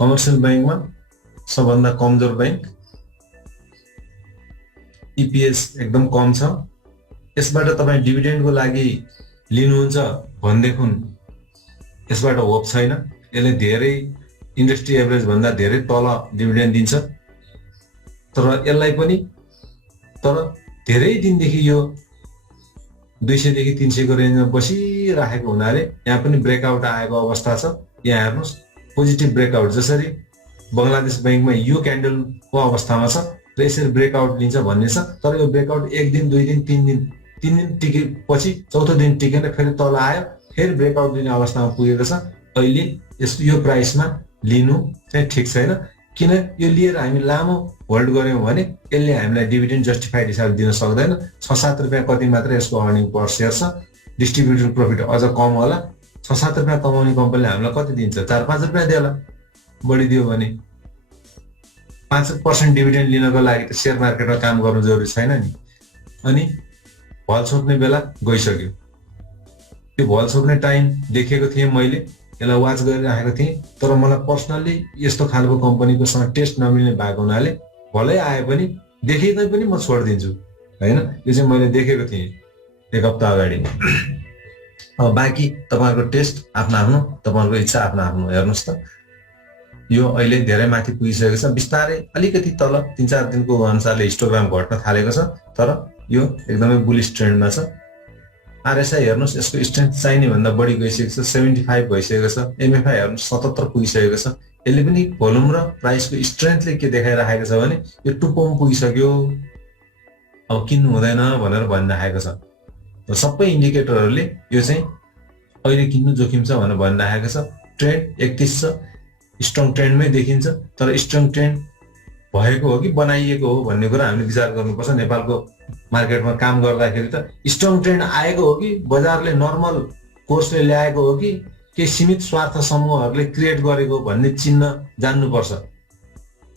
कमर्सियल बैंकमा सबभन्दा कमजोर बैंक, इपिएस एकदम कम छ। यसबाट तपाईँ डिभिडेन्डको लागि लिनुहुन्छ भनेदेखि यसबाट होप छैन। यसले धेरै इन्डस्ट्री एभरेज भन्दा धेरै तल डिभिडेन्ड दिन्छ। तर यसलाई पनि धेरै दिनदेखि यो 200 देखि 300 को रेन्जमा बसिराखेको हुनाले यहाँ पनि ब्रेकआउट आएको अवस्था छ। यहाँ हेर्नुहोस्, पोजिटिभ ब्रेकआउट जसरी बङ्गलादेश बैंकमा यो क्यान्डलको अवस्थामा छ र यसरी ब्रेकआउट लिन्छ भन्ने छ। तर यो ब्रेकआउट 1 दिन 2 दिन 3 दिन टिकेपछि चौथो दिन टिकेर फेरि तल आयो, फेरि ब्रेकआउट लिने अवस्थामा पुगेको छ। अहिले यो प्राइसमा लिनु चाहिँ ठिक छैन, किन यो लिएर हामी लामो होल्ड गऱ्यौँ भने यसले हामीलाई डिभिडेन्ड जस्टिफाइड हिसाबले दिन सक्दैन। 6-7 रुपियाँ कति मात्र यसको अर्निङ पर सेयर छ, डिस्ट्रिब्युटेड प्रफिट अझ कम होला। 6-7 रुपियाँ कमाउने कम्पनीले हामीलाई कति दिन्छ? 4-5 रुपियाँ दिएला, बढी दियो भने। 5% डिभिडेन्ड लिनको लागि त सेयर मार्केटमा काम गर्नु जरुरी छैन नि। अनि भल छोप्ने बेला गइसक्यो। त्यो भल छोप्ने टाइम देखेको थिएँ मैले, यसलाई वाच गरिराखेको थिएँ। तर मलाई पर्सनल्ली यस्तो खालको कम्पनीको सँग टेस्ट नमिल्ने भएको हुनाले भलै आए पनि देखेकै पनि म छोडिदिन्छु हैन। यो चाहिँ मैले देखेको थिएँ 1 हप्ता अगाडि। अब बाँकी तपाईँहरूको टेस्ट आफ्नो आफ्नो, तपाईँहरूको इच्छा आफ्नो आफ्नो। हेर्नुहोस् त, यो अहिले धेरै माथि पुगिसकेको छ। बिस्तारै अलिकति तल 3-4 दिनको अनुसारले हिस्टोग्राम घट्न थालेको छ, तर यो एकदमै बुलिश ट्रेन्डमा छ। आरएसआई हेर्नुहोस्, यसको स्ट्रेन्थ चाहिने भन्दा बढी गइसकेको छ, 75 भइसकेको छ। एमएफआई हेर्नुहोस् 77 पुगिसकेको छ। यसले पनि भोल्युम र प्राइसको स्ट्रेन्थले के देखाइराखेको छ भने यो टुप्पोमा पुगिसक्यो, अब किन्नु हुँदैन भनेर भनिराखेको छ। र सबै इन्डिकेटरहरूले यो चाहिँ अहिले किन्नु जोखिम छ भनेर भनिराखेको छ। ट्रेन्ड 31 छ, स्ट्रङ ट्रेन्डमै देखिन्छ। तर स्ट्रङ ट्रेन्ड भएको हो कि बनाइएको हो भन्ने कुरा हामीले विचार गर्नुपर्छ। नेपालको मार्केटमा काम गर्दाखेरि त स्ट्रङ ट्रेन्ड आएको हो कि बजारले नर्मल कोर्सले ल्याएको हो कि केही सीमित स्वार्थ समूहहरूले क्रिएट गरेको भन्ने चिन्ह जान्नुपर्छ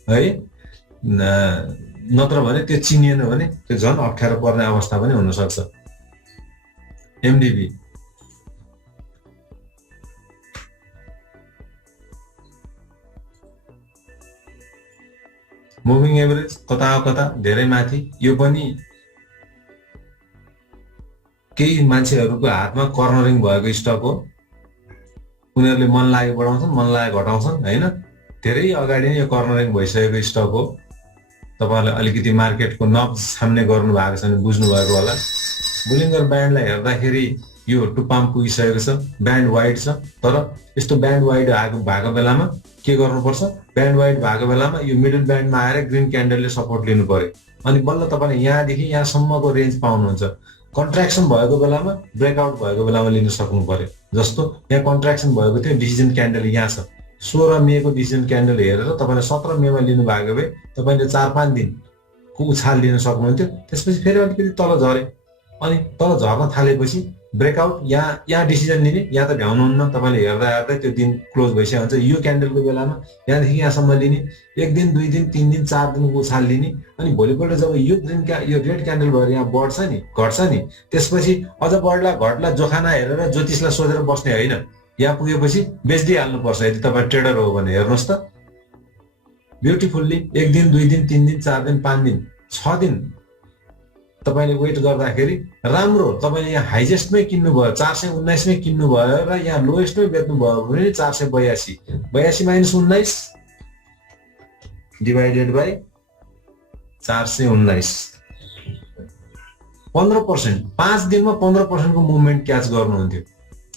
है। नत्र भने त्यो चिनिएन भने त्यो झन् अप्ठ्यारो पर्ने अवस्था पनि हुनसक्छ। एमडिबी मुभिङ एभरेज कता धेरै माथि। यो पनि केही मान्छेहरूको हातमा कर्नरिङ भएको स्टक हो। उनीहरूले मन लागे बढाउँछन्, मन लागे घटाउँछन् हैन। धेरै अगाडि नै यो कर्नरिङ भइसकेको स्टक हो। तपाईहरुले अलिकति मार्केटको नब्ज सामने गर्नु भएको छ भने बुझ्नु भएको होला। बुलिङ्गर ब्यान्डलाई हेर्दाखेरि यो टुप्पाम पुगिसकेको छ, ब्यान्ड वाइड छ। तर यस्तो ब्यान्ड वाइड भएको बेलामा के गर्नुपर्छ? ब्यान्ड वाइड भएको बेलामा यो मिडल ब्यान्डमा आएर ग्रीन क्यान्डलले सपोर्ट लिनु पर्यो। अनि बल्ल तपाईले यहाँदेखि यहाँसम्मको रेन्ज पाउनुहुन्छ। कन्ट्र्याक्सन भएको बेलामा, ब्रेकआउट भएको बेलामा लिन सक्नु पर्यो। जस्तो यहाँ कन्ट्र्याक्सन भएको थियो, डिसिजन क्यान्डल यहाँ छ। 16 मेको डिसिजन क्यान्डल हेरेर तपाईले 17 मेमा लिनु भएको भए तपाईले 4-5 दिनको उछाल लिन सक्नुहुन्थ्यो। त्यसपछि फेरि अलिकति तल झरे। अनि तल झर्न थालेपछि ब्रेकआउट यहाँ डिसिजन लिने, यहाँ त भ्याउनुहुन्न। तपाईले हेर्दा हेर्दै त्यो दिन क्लोज भइसक्यो हुन्छ। यो क्यान्डलको बेलामा यहाँदेखि यहाँसम्म लिने, 1 दिन 2 दिन 3 दिन 4 दिनको उछाल लिने। अनि भोलिपल्ट जब यो रेड क्यान्डल भएर यहाँ बढ्छ नि, घट्छ नि, त्यसपछि अझ बढ्ला घट्ला जोखाना हेरेर ज्योतिषलाई सोधेर बस्ने होइन। यहाँ पुगेपछि बेचिदिइहाल्नुपर्छ यदि तपाईँ ट्रेडर हो भने। हेर्नुहोस् त, ब्युटिफुल्ली 1 दिन 2 दिन 3 दिन 4 दिन 5 दिन 6 दिन तपाईले वेट गर्दाखेरि राम्रो। तपाईले यहाँ हाइजेस्टमै किन्नु भयो, 419 मै किन्नु भयो र यहाँ लोएस्टमै बेच्नु भयो भने 482 82 - 19 डिवाइडेड बाइ 419 15%। 5 दिनमा 15% को मुभमेन्ट क्याच गर्नुहुन्थ्यो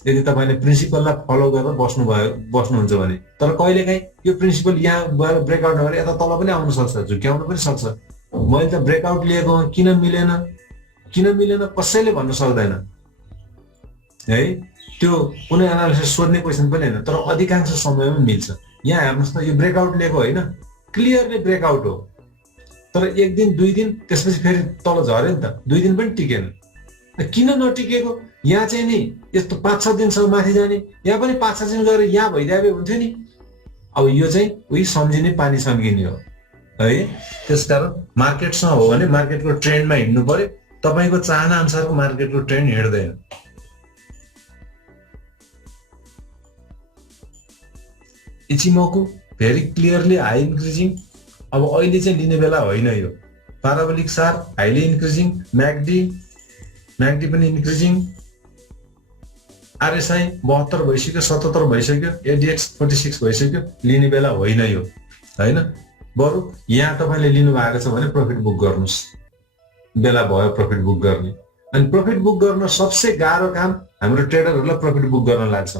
यदि तपाईले प्रिन्सिपललाई फलो गरेर बस्नुहुन्छ भने। तर कहिलेकाहीँ यो प्रिन्सिपल यहाँ ब्रेकआउट नगरेर यता तल पनि आउन सक्छ, झुक्याउन पनि सक्छ। मैले त ब्रेकआउट लिएको किन मिलेन कसैले भन्न सक्दैन है। त्यो कुनै एनालिसिस सोध्ने क्वेसन पनि हैन, तर अधिकांश समयमा मिल्छ। यहाँ हेर्नुस् त, यो ब्रेकआउट लिएको होइन, क्लियरली ब्रेकआउट हो। तर 1 दिन 2 दिन त्यसपछि फेरि तल झर्यो नि त, 2 दिन पनि टिकेन। किन नटिकेको? यहाँ चाहिँ नि यस्तो 5-6 दिनसम्म माथि जाने, यहाँ पनि 5-6 दिन गएर यहाँ भइदिए हुन्थ्यो नि। अब यो चाहिँ उही सम्झिने पानी सम्झिने हो है। त्यसकारण मार्केटसँग हो भने मार्केटको ट्रेन्डमा हिँड्नु पर्यो। तपाईको चाहना अनुसारको मार्केटको ट्रेन्ड हिँड्दैन। इचिमोकु भेरी क्लियरली हाई इन्क्रिजिङ। अब अहिले चाहिँ लिने बेला होइन यो। पाराबोलिक शार्प हाइली इन्क्रिजिङ, म्याकडी पनि इन्क्रिजिङ, आरएसआई 72 भइसक्यो, 77 भइसक्यो, एडिएक्स 46 भइसक्यो, लिने बेला होइन यो होइन। बरु यहाँ तपाईँले लिनु भएको छ भने प्रफिट बुक गर्नुहोस्, बेला भयो प्रफिट बुक गर्ने। अनि प्रफिट बुक गर्न सबसे गाह्रो काम हाम्रो ट्रेडरहरूलाई प्रफिट बुक गर्न लाग्छ।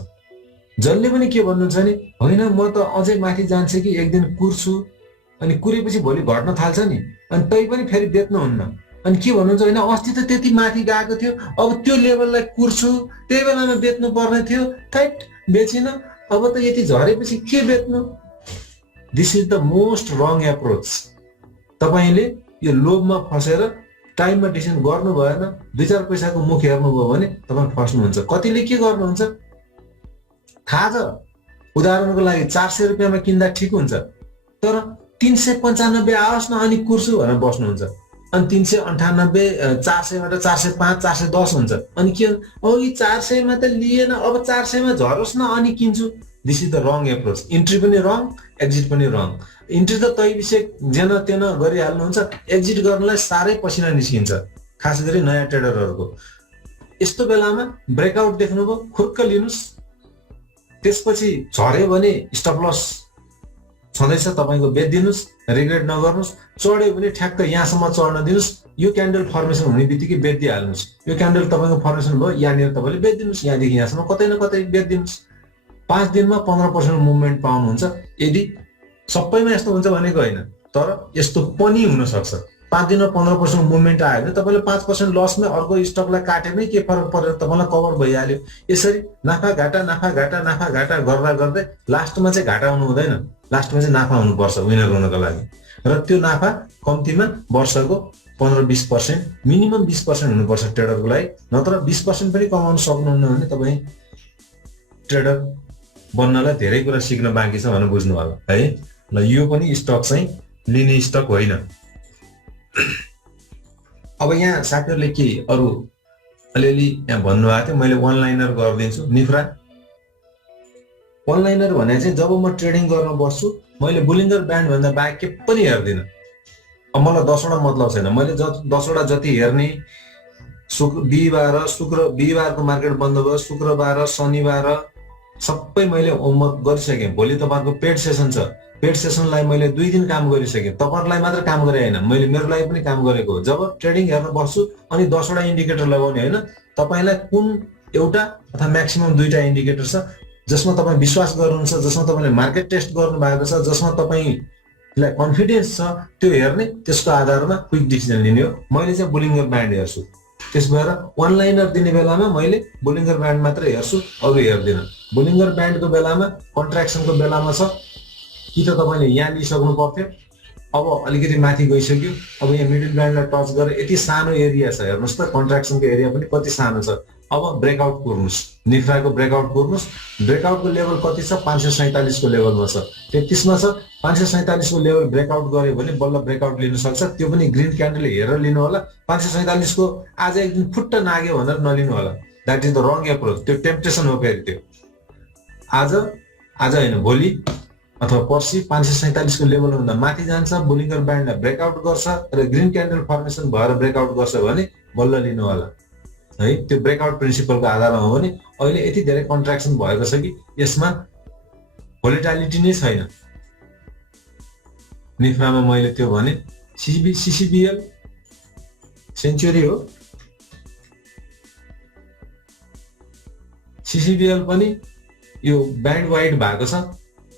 जसले पनि के भन्नुहुन्छ नि, होइन म त अझै माथि जान्छ कि एक दिन कुर्छु, अनि कुरेपछि भोलि घट्न थाल्छ नि, अनि तै पनि फेरि बेच्नुहुन्न। अनि के भन्नुहुन्छ, होइन अस्ति त त्यति माथि गएको थियो, अब त्यो लेभललाई कुर्छु, त्यही बेलामा बेच्नु पर्ने थियो, थैट बेचिन, अब त यति झरेपछि के बेच्नु। This is the most wrong approach. तपाईँले यो लोभमा फसेर टाइममा डिसिजन गर्नु भएन, 2-4 पैसाको मुख हेर्नुभयो भने तपाईँ फस्नुहुन्छ। कतिले के गर्नुहुन्छ थाहा छ, उदाहरणको लागि 400 रुपियाँमा किन्दा ठिक हुन्छ, तर 395 आओस् न अनि कुर्छु भनेर बस्नुहुन्छ। अनि 398, 400बाट 405, 410 हुन्छ। अनि के अघि 400मा त लिएन, अब 400मा झरोस् न अनि किन्छु। This is the wrong approach. Entry पनि रङ, एक्जिट पनि रङ। इन्ट्री त तै विषय जेन तेन गरिहाल्नुहुन्छ, एक्जिट गर्नलाई साह्रै पसिना निस्किन्छ, खास गरी नयाँ ट्रेडरहरूको। यस्तो बेलामा ब्रेकआउट देख्नुभयो, खुर्क लिनुहोस्, त्यसपछि झर्यो भने स्टप लस छँदैछ तपाईँको बेचिदिनुहोस्, रिग्रेट नगर्नुहोस्। चढ्यो भने ठ्याक्क यहाँसम्म चढ्न दिनुहोस्, यो क्यान्डल फर्मेसन हुने बित्तिकै बेचिदिइहाल्नुहोस्। यो क्यान्डल तपाईँको फर्मेसन भयो, यहाँनिर तपाईँले बेचिदिनुहोस्, यहाँदेखि यहाँसम्म कतै न कतै बेचिदिनुहोस्। 5 दिनमा 15% मुभमेन्ट पाउनुहुन्छ। यदि सबैमा यस्तो हुन्छ भनेको होइन, तर यस्तो पनि हुनसक्छ। 5 दिनमा 15% मुभमेन्ट आयो भने तपाईँले 5% लसमै अर्को स्टकलाई काट्यो भने के फरक परेर तपाईँलाई कभर भइहाल्यो। यसरी नाफा घाटा नाफा घाटा नाफा घाटा गर्दा गर्दै लास्टमा चाहिँ घाटा हुनु हुँदैन, लास्टमा चाहिँ नाफा हुनुपर्छ विनर हुनको लागि। र त्यो नाफा कम्तीमा वर्षको 15-20%, मिनिमम 20% हुनुपर्छ ट्रेडरको लागि। नत्र 20% पनि कमाउन सक्नुहुन्न भने तपाईँ ट्रेडर बन्नलाई धेरै कुरा सिक्न बाँकी छ भनेर बुझ्नु होला है। ल यो पनि स्टक चाहिँ लिने स्टक होइन। अब यहाँ साथीहरूले के अरू अलिअलि यहाँ भन्नुभएको थियो, मैले वान लाइनर गरिदिन्छु। निफ्रा वान लाइनर भने चाहिँ जब म ट्रेडिङ गर्न बस्छु, मैले बुलिङ्गर ब्यान्ड भन्दा बाहेक के पनि हेर्दिनँ। अब मलाई 10वटा मतलब छैन, मैले 10वटा जति हेर्ने, बिहिबारको मार्केट बन्द भयो, शुक्रबार शनिबार सबै मैले होमवर्क गरिसकेँ। भोलि तपाईँहरूको पेड सेसन छ, पेड सेसनलाई मैले 2 दिन काम गरिसकेँ। तपाईँहरूलाई मात्र काम गरे होइन, मैले मेरो लागि पनि काम गरेको हो। जब ट्रेडिङ हेर्न बस्छु अनि 10वटा इन्डिकेटर लगाउने होइन, तपाईँलाई कुन एउटा अथवा म्याक्सिमम 2टा इन्डिकेटर छ जसमा तपाईँ विश्वास गर्नुहुन्छ, जसमा तपाईँले मार्केट टेस्ट गर्नु भएको छ, जसमा तपाईँलाई कन्फिडेन्स छ, त्यो हेर्ने, त्यसको आधारमा क्विक डिसिजन लिने हो। मैले चाहिँ बुलिङ्गर ब्यान्ड हेर्छु। त्यस भएर वान लाइनर दिने बेलामा मैले बुलिङ्गर ब्यान्ड मात्र हेर्छु, अरू हेर्दिनँ। बुलिङ्गर ब्यान्डको बेलामा कन्ट्र्याक्सनको बेलामा छ कि त तपाईँले यहाँ लिइसक्नु पर्थ्यो, अब अलिकति माथि गइसक्यो, अब यहाँ मिडल ब्यान्डलाई टच गरेर यति सानो एरिया छ, हेर्नुहोस् त कन्ट्र्याक्सनको एरिया पनि कति सानो छ। अब ब्रेकआउट कुर्नुहोस्, निफ्राको ब्रेकआउट कुर्नुहोस्। ब्रेकआउटको लेभल कति छ, 547 को लेभलमा छ, 33 मा छ। 547 को लेभल ब्रेकआउट गर्यो भने बल्ल ब्रेकआउट लिन सक्छ, त्यो पनि ग्रिन क्यान्डल हेरेर लिनु होला। 547 को आज एक दिन फुट्ट नाग्यो भनेर नलिनु होला, that is the wrong approach. त्यो टेम्पटेसन हो फेरि, त्यो आज होइन भोलि अथवा पर्सि 547 को लेभलभन्दा माथि जान्छ, बुलिङ्गर ब्यान्डलाई ब्रेकआउट गर्छ र ग्रिन क्यान्डल फर्मेसन भएर ब्रेकआउट गर्छ भने बल्ल लिनु होला है। त्यो ब्रेकआउट प्रिन्सिपलको आधारमा हो भने अहिले यति धेरै कन्ट्र्याक्सन भएको छ कि यसमा भोलिटालिटी नै छैन। निफ्रामा मैले त्यो भने। सिसिबिएल सेन्चुरी हो, सिसिबिएल पनि यो ब्यान्ड वाइड भएको छ।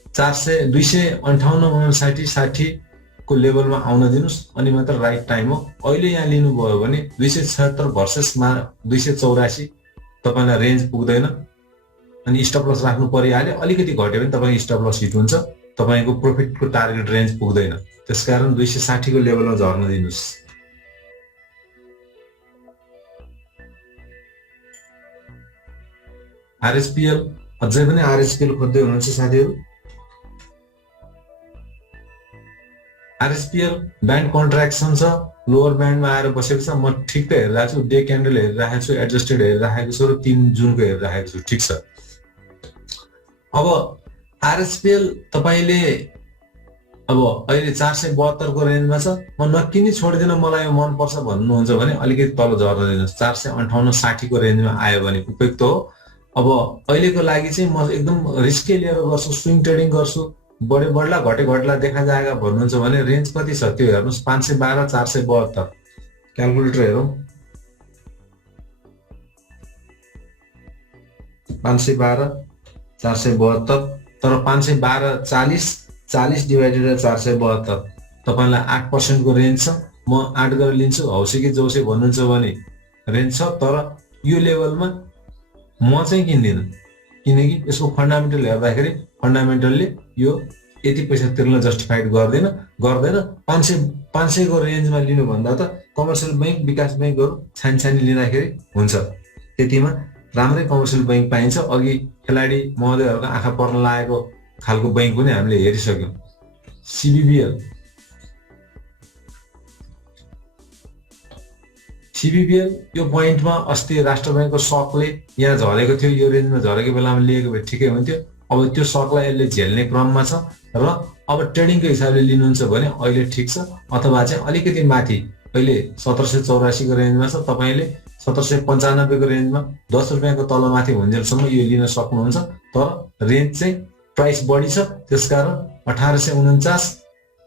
258-59-60 को लेभलमा आउन दिनुस् अनि मात्र राइट टाइम हो। अहिले यहाँ लिनुभयो भने 276 भर्सेसमा 284 तपाईँलाई रेन्ज पुग्दैन अनि स्टप लस राख्नु परिहाल्यो। अलिकति घट्यो भने तपाईँको स्टप लस हिट हुन्छ, तपाईँको प्रफिटको टार्गेट रेन्ज पुग्दैन। त्यसकारण 260 को लेभलमा झर्न दिनुस्। आरएसपीएल अझै पनि आरएसपीएल खोज्दै हुनुहुन्छ साथीहरू। आरएसपीएल ब्यान्ड कन्ट्र्याक्सन छ, लोवर ब्यान्डमा आएर बसेको छ। म ठिक्क हेरिरहेको छु, डे क्यान्डल हेरिरहेको छु, एडजस्टेड हेरिरहेको छु र 3 जुनको हेरिरहेको छु। ठिक छ। अब आरएसपिएल तपाईले अब अहिले 472 को रेन्जमा छ, म नक्की नै छोडिदिन मलाई यो मनपर्छ भन्नुहुन्छ भने अलिकति तल झर्न दिनुहोस्। 458 60 को रेन्जमा आयो भने उपयुक्त हो। अब अहिलेको लागि चाहिँ म एकदम रिस्कै लिएर गर्छु, स्विङ ट्रेडिङ गर्छु, बढे बढ्ला घटे घट्ला देखा जाएगा भन्नुहुन्छ भने रेन्ज कति छ त्यो हेर्नुहोस्। 512 472 क्यालकुलेटर हेरौँ। 512 472 तर 512 40 डिभाइडेड 472 तपाईलाई 8% को रेन्ज छ। म 8 गरेर लिन्छु, हौसे कि जौसे भन्नुहुन्छ भने रेन्ज छ। तर यो लेभलमा म चाहिँ किन्दिनँ, किनकि यसको फन्डामेन्टल हेर्दाखेरि फन्डामेन्टलले यो यति पैसा तिर्न जस्टिफाइड गर्दैन। 500 को रेन्जमा लिनु भन्दा त कमर्सियल बैंक, विकास बैंकहरू छानी लिँदाखेरि हुन्छ। त्यतिमा राम्रै कमर्सियल बैंक पाइन्छ। अघि खेलाडी महोदयहरूको आँखा पर्न लागेको खालको बैंक पनि हामीले हेरिसक्यौँ। सिबिबिएल यो पोइन्टमा अस्ति राष्ट्र बैंकको सकले यहाँ झरेको थियो, यो रेन्जमा झरेको बेलामा लिएको भए ठिकै हुन्थ्यो। अब त्यो सकलाई यसले झेल्ने क्रममा छ र अब ट्रेडिङको हिसाबले लिनुहुन्छ भने अहिले ठिक छ। अथवा चाहिँ अलिकति माथि अहिले 1784 को रेन्जमा छ, तपाईले 1795 को रेन्जमा 10 रुपियाँको तलमाथि हुन्जेलसम्म यो लिन सक्नुहुन्छ। तर रेन्ज चाहिँ प्राइस बढी छ, त्यसकारण 1849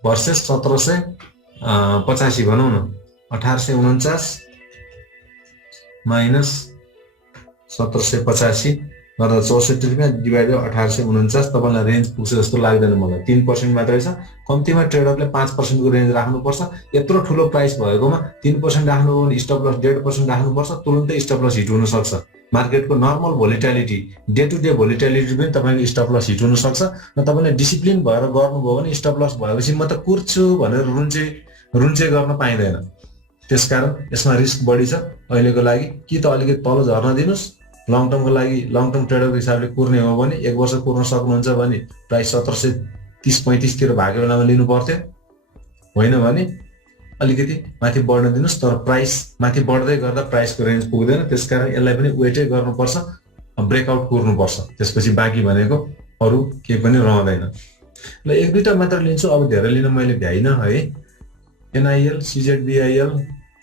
भर्सेस 1785 भनौँ न। 1849 माइनस 1785 गर्दा 64 रुपियाँ डिभाइडेड 1849 तपाईँलाई रेन्ज पुग्छ जस्तो लाग्दैन मलाई। 3% मात्रै छ। कम्तीमा ट्रेडरले 5% को रेन्ज राख्नुपर्छ। यत्रो ठुलो प्राइस भएकोमा 3% राख्नु भने स्टप लस 1.5% राख्नुपर्छ, तुरुन्तै स्टप लस हिट हुन सक्छ। मार्केटको नर्मल भोलिटालिटी, डे टु डे भोलिटालिटी पनि तपाईँको स्टप लस हिट हुन सक्छ। र तपाईँले डिसिप्लिन भएर गर्नुभयो भने स्टप लस भएपछि म त कुर्छु भनेर रुन्चे गर्न पाइँदैन। त्यसकारण यसमा रिस्क बढी छ अहिलेको लागि। कि त अलिकति तल झर्न दिनुस्, लङ टर्मको लागि लङ टर्म ट्रेडरको हिसाबले कुर्ने हो भने 1 वर्ष कुर्न सक्नुहुन्छ भने प्राइस 1730-35 तिर भएको बेलामा लिनु पर्थ्यो। होइन भने अलिकति माथि बढ्न दिनुस्। तर प्राइस माथि बढ्दै गर्दा प्राइसको रेन्ज पुग्दैन, त्यसकारण यसलाई पनि वेटै गर्नुपर्छ, ब्रेकआउट कुर्नुपर्छ। त्यसपछि बाँकी भनेको अरू केही पनि रहँदैन। ल 1-2टा मात्र लिन्छु, अब धेरै लिन मैले भ्याइनँ है। एनआइएल, सिजेडबिआइएल,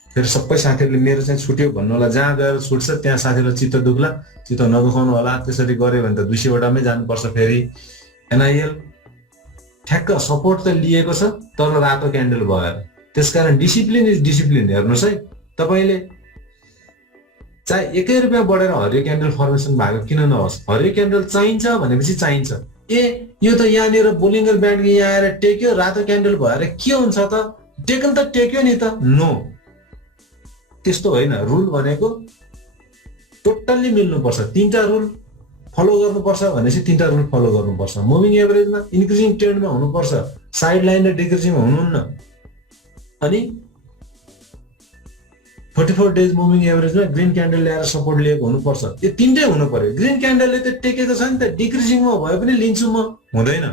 फेरि सबै साथीहरूले मेरो चाहिँ छुट्यो भन्नु होला। जहाँ गएर छुट्छ त्यहाँ साथीहरूलाई चित्त दुख्ला, चित्त नदुखाउनु होला। त्यसरी गऱ्यो भने त 200 वटामै जानुपर्छ फेरि। एनआइएल ठ्याक्क सपोर्ट त लिएको छ तर रातो क्यान्डल भएर, त्यसकारण डिसिप्लिन इज डिसिप्लिन। हेर्नुहोस् है, तपाईँले चाहे 1 रुपियाँ बढेर हरियो क्यान्डल फर्मेसन भएको किन नहोस्, हरियो क्यान्डल चाहिन्छ भनेपछि चाहिन्छ। यो त यहाँनिर बोलिङ्गर ब्यान्ड यहाँ आएर टेक्यो, रातो क्यान्डल भएर के हुन्छ त? टेकन त टेक्यो नि त। नो, त्यस्तो होइन। रुल भनेको टोटल्ली मिल्नुपर्छ। 3टा रुल फलो गर्नुपर्छ भनेपछि 3टा रुल फलो गर्नुपर्छ। मुभिङ एभरेजमा इन्क्रिजिङ ट्रेन्डमा हुनुपर्छ, साइड लाइन र डिक्रिजिङमा हुनुहुन्न। अनि 44 डेज मुभिङ एभरेजमा ग्रिन क्यान्डल ल्याएर सपोर्ट लिएको हुनुपर्छ। यो 3टै हुनु पर्यो। ग्रिन क्यान्डलले त टेकेको छ नि त, डिक्रिजिङमा भए पनि लिन्छु म, हुँदैन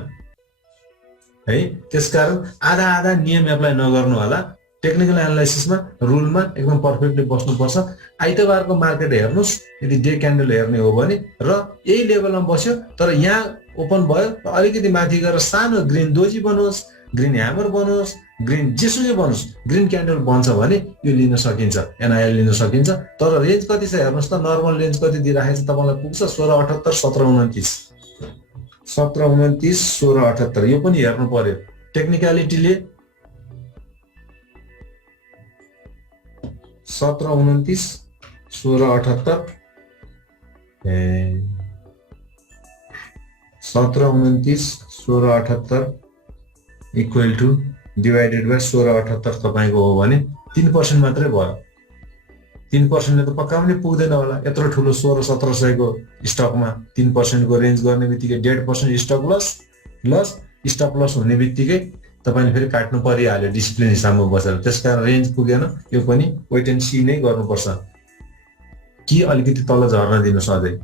है। त्यसकारण आधा नियम एप्लाई नगर्नु होला। टेक्निकल एनालाइसिसमा रुलमा एकदम पर्फेक्टली बस्नुपर्छ। आइतबारको मार्केट हेर्नुहोस्, यदि डे क्यान्डल हेर्ने हो भने, र यही लेभलमा बस्यो तर यहाँ ओपन भयो र अलिकति माथि गएर सानो ग्रिन दोजी बनोस्, ग्रिन ह्यामर बनोस्, ग्रिन जेसुकै बनोस्, ग्रिन क्यान्डल बन्छ भने यो लिन सकिन्छ, एनआइएल लिन सकिन्छ। तर रेन्ज कति छ हेर्नुहोस् त, नर्मल रेन्ज कति दिइराखेको छ तपाईँलाई पुग्छ 1678 1729 1729 1678। यो पनि हेर्नु पर्यो टेक्निकलिटीले। 1729 1678 1729 1678 इक्वल टु डिभाइडेड बाई 1678 तपाईँको हो भने 3% मात्रै भयो। 3% त पक्का पनि पुग्दैन होला। यत्रो ठुलो 1600-1700 को स्टकमा 3% को रेन्ज गर्ने बित्तिकै 1.5% स्टक लस स्टप लस हुने बित्तिकै तपाईँले फेरि काट्नु परिहाल्यो डिसिप्लिन हिसाबमा बसेर। त्यसकारण रेन्ज पुगेन, यो पनि वेट एन्ड सी नै गर्नुपर्छ कि अलिकति तल झर्न दिनुहोस् अझै।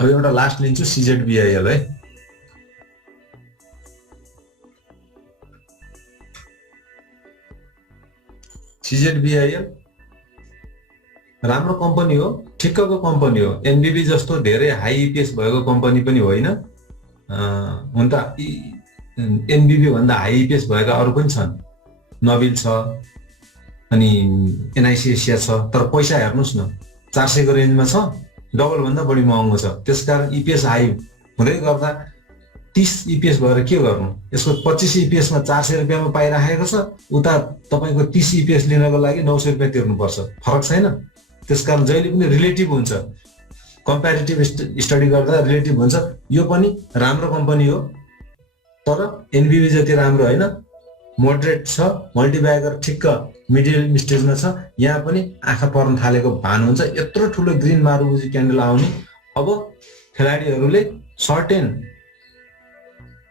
अब एउटा लास्ट लिन्छु, सिजेडबिआइएल है। सिजेडबिआइएल राम्रो कम्पनी हो ठिक्कको कम्पनी हो। एनबिबी जस्तो धेरै हाई इपिएस भएको कम्पनी पनि होइन। हुन त एनबिबी भन्दा हाई इपिएस भएका अरू पनि छन्, नबिल छ, अनि एनआइसी एसिया छ। तर पैसा हेर्नुहोस् न, 400 को रेन्जमा छ, डबल भन्दा बढी महँगो छ। त्यसकारण इपिएस हाई हुँदै गर्दा 30 इपिएस भएर के गर्नु? यसको 25 इपिएसमा 400 रुपियाँमा पाइराखेको छ, उता तपाईँको 30 इपिएस लिनको लागि 900 रुपियाँ तिर्नुपर्छ। फरक छैन? त्यसकारण जहिले पनि रिलेटिभ हुन्छ, कम्पेरिटिभ स्टडी गर्दा रिलेटिभ हुन्छ। यो पनि राम्रो कम्पनी हो, तर एनबिबी जति राम्रो होइन। मोडरेट छ, मल्टिब्यागर ठिक्क मिडियम स्टेजमा छ। यहाँ पनि आँखा पर्न थालेको भान हुन्छ। यत्रो ठुलो ग्रिन मारुबुजी क्यान्डल आउने, अब खेलाडीहरूले सर्टेन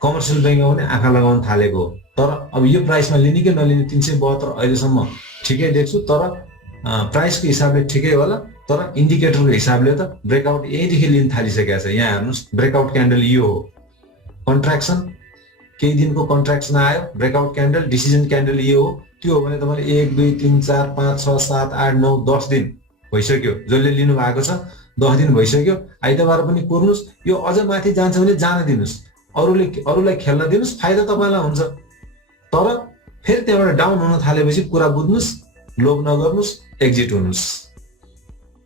कमर्सियल ब्याङ्कमा पनि आँखा लगाउन थालेको हो। तर अब यो प्राइसमा लिने कि नलिने 372 अहिलेसम्म ठिकै देख्छु, तर प्राइसको हिसाबले ठिकै होला। तर इन्डिकेटरको हिसाबले त ब्रेकआउट यहीँदेखि लिन थालिसकेको छ। यहाँ हेर्नुहोस्, ब्रेकआउट क्यान्डल यो हो, कन्ट्र्याक्सन, केही दिनको कन्ट्र्याक्सन आयो, ब्रेकआउट क्यान्डल, डिसिजन क्यान्डल यो हो। त्यो हो भने तपाईँले 1 2 3 4 5 6 7 8 9 10 दिन भइसक्यो जसले लिनु भएको छ। 10 दिन भइसक्यो। आइतबार पनि कुर्नुहोस्। यो अझ माथि जान्छ भने जान दिनुहोस्, अरूलाई खेल्न दिनुहोस्, फाइदा तपाईँलाई हुन्छ। तर फेरि त्यहाँबाट डाउन हुन थालेपछि कुरा बुझ्नुहोस्, लोभ नगर्नुहोस्, एक्जिट हुनुहोस्।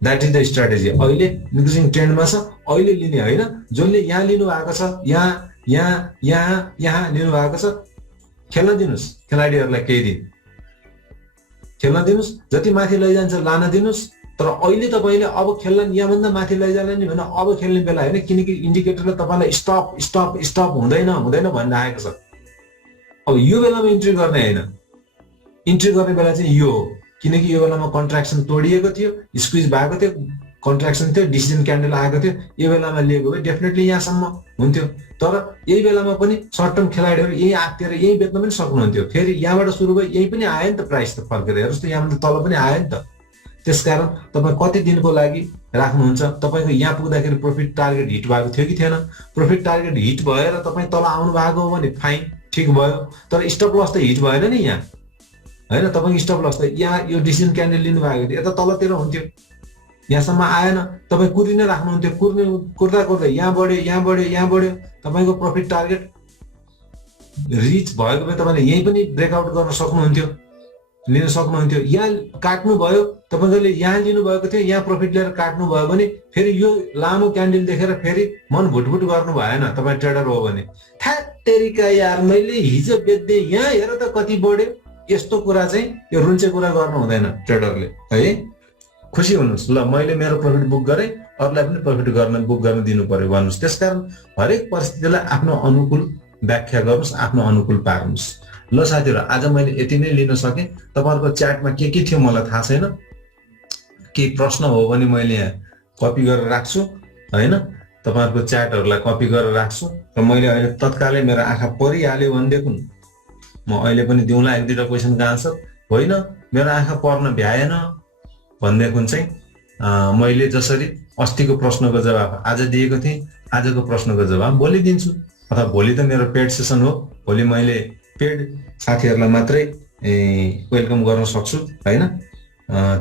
That is the strategy. अहिले इन्क्रिजिङ ट्रेन्डमा छ, अहिले लिने होइन। जसले यहाँ लिनु भएको छ, यहाँ लिनु भएको छ, खेल्न दिनुहोस्। खेलाडीहरूलाई केही दिन खेल्न दिनुहोस्, जति माथि लैजान्छ लान दिनुहोस्। तर अहिले तपाईँले अब खेल्न यहाँभन्दा माथि लैजाला नि भने अब खेल्ने बेला होइन, किनकि इन्डिकेटरले तपाईँलाई स्टप स्टप स्टप हुँदैन भनिरहेको छ। अब यो बेलामा इन्ट्री गर्ने होइन, इन्ट्री गर्ने बेला चाहिँ यो हो। किनकि यो बेलामा कन्ट्र्याक्सन तोडिएको थियो, स्क्विज भएको थियो, कन्ट्र्याक्सन थियो, डिसिजन क्यान्डल आएको थियो। यो बेलामा लिएको भए डेफिनेटली यहाँसम्म हुन्थ्यो। तर यही बेलामा पनि सर्ट टर्म खेलाडीहरू यही आत्तिएर यही बेच्न पनि सक्नुहुन्थ्यो। फेरि यहाँबाट सुरु भयो, यही पनि आयो नि त, प्राइस त फर्केर हेर्नुहोस् त, यहाँबाट तल पनि आयो नि त। त्यसकारण तपाईँ कति दिनको लागि राख्नुहुन्छ? तपाईँको यहाँ पुग्दाखेरि प्रफिट टार्गेट हिट भएको थियो कि थिएन? प्रफिट टार्गेट हिट भएर तपाईँ तल आउनु भएको हो भने फाइन, ठिक भयो। तर स्टप लस त हिट भएन नि यहाँ, होइन? तपाईँको स्टप लस त यहाँ यो डिसिजन क्यान्डल लिनु भएको थियो, यता तलतिर हुन्थ्यो, यहाँसम्म आएन। तपाईँ कुरि नै राख्नुहुन्थ्यो, कुर्दा यहाँ बढ्यो, तपाईँको प्रफिट टार्गेट रिच भएको भए तपाईँले यही पनि ब्रेकआउट गर्न सक्नुहुन्थ्यो, लिन सक्नुहुन्थ्यो। यहाँ काट्नुभयो, तपाईँले यहाँ लिनुभएको थियो, यहाँ प्रफिट लिएर काट्नुभयो भने फेरि यो लामो क्यान्डल देखेर फेरि मन भुटभुट गर्नु भएन। तपाईँ ट्रेडर हो भने थ्यात्तेरिका यार मैले हिजो बेच्दै यहाँ हेर त कति बढ्यो, यस्तो कुरा चाहिँ यो रुन्चे कुरा गर्नु हुँदैन ट्रेडरले, है? खुसी हुनुहोस्, ल मैले मेरो प्रफिट बुक गरेँ, अरूलाई पनि प्रफिट बुक गर्न दिनु पर्यो भन्नुहोस्। त्यसकारण हरेक परिस्थितिलाई आफ्नो अनुकूल व्याख्या गर्नुहोस्, आफ्नो अनुकूल पार्नुहोस्। ल साथीहरू, आज मैले यति नै लिन सकेँ। तपाईँहरूको च्याटमा के थियो मलाई थाहा छैन, केही प्रश्न हो भने मैले यहाँ कपी गरेर राख्छु, होइन? तपाईँहरूको च्याटहरूलाई कपी गरेर राख्छु र मैले अहिले तत्कालै मेरो आँखा परिहाल्यो भनेदेखि म अहिले पनि दिउँला 1-2 क्वेसनको आन्सर। होइन मेरो आँखा पर्न भ्याएन भनेदेखि चाहिँ मैले जसरी अस्तिको प्रश्नको जवाब आज दिएको थिएँ, आजको प्रश्नको जवाब भोलि दिन्छु। अथवा भोलि त मेरो पेड सेसन हो, भोलि मैले पेड साथीहरूलाई मात्रै वेलकम गर्न सक्छु, होइन?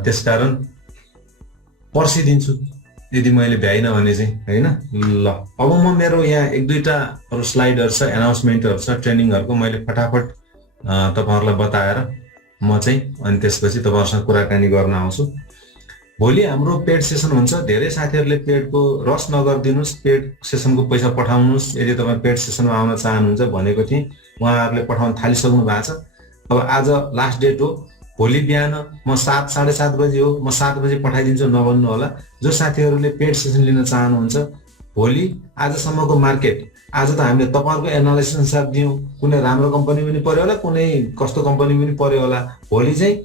त्यसकारण पर्सि दिन्छु यदि मैले भ्याइन भने चाहिँ, होइन? ल अब म मेरो यहाँ 1-2टा अरू स्लाइडहरू छ, एनाउन्समेन्टहरू छ, ट्रेनिङहरूको मैले फटाफट तपाईँहरूलाई बताएर म चाहिँ अनि त्यसपछि तपाईँहरूसँग कुराकानी गर्न आउँछु। भोलि हाम्रो पेड सेसन हुन्छ। धेरै साथीहरूले पेडको रस नगरिदिनुहोस्, पेड सेसनको पैसा पठाउनुहोस्। यदि तपाईँ पेड सेसनमा आउन चाहनुहुन्छ भनेको थिएँ, उहाँहरूले पठाउन थालिसक्नु भएको छ। अब आज लास्ट डेट हो, भोलि बिहान म 7 साढे 7 बजे हो, म 7 बजे पठाइदिन्छु, नभन्नु होला। जो साथीहरूले पेड सेसन लिन चाहनुहुन्छ, भोलि आजसम्मको मार्केट, आज त हामीले तपाईँहरूको एनालाइसिस अनुसार दियौँ, कुनै राम्रो कम्पनी पनि पर्यो होला, कुनै कस्तो कम्पनी पनि पर्यो होला। भोलि चाहिँ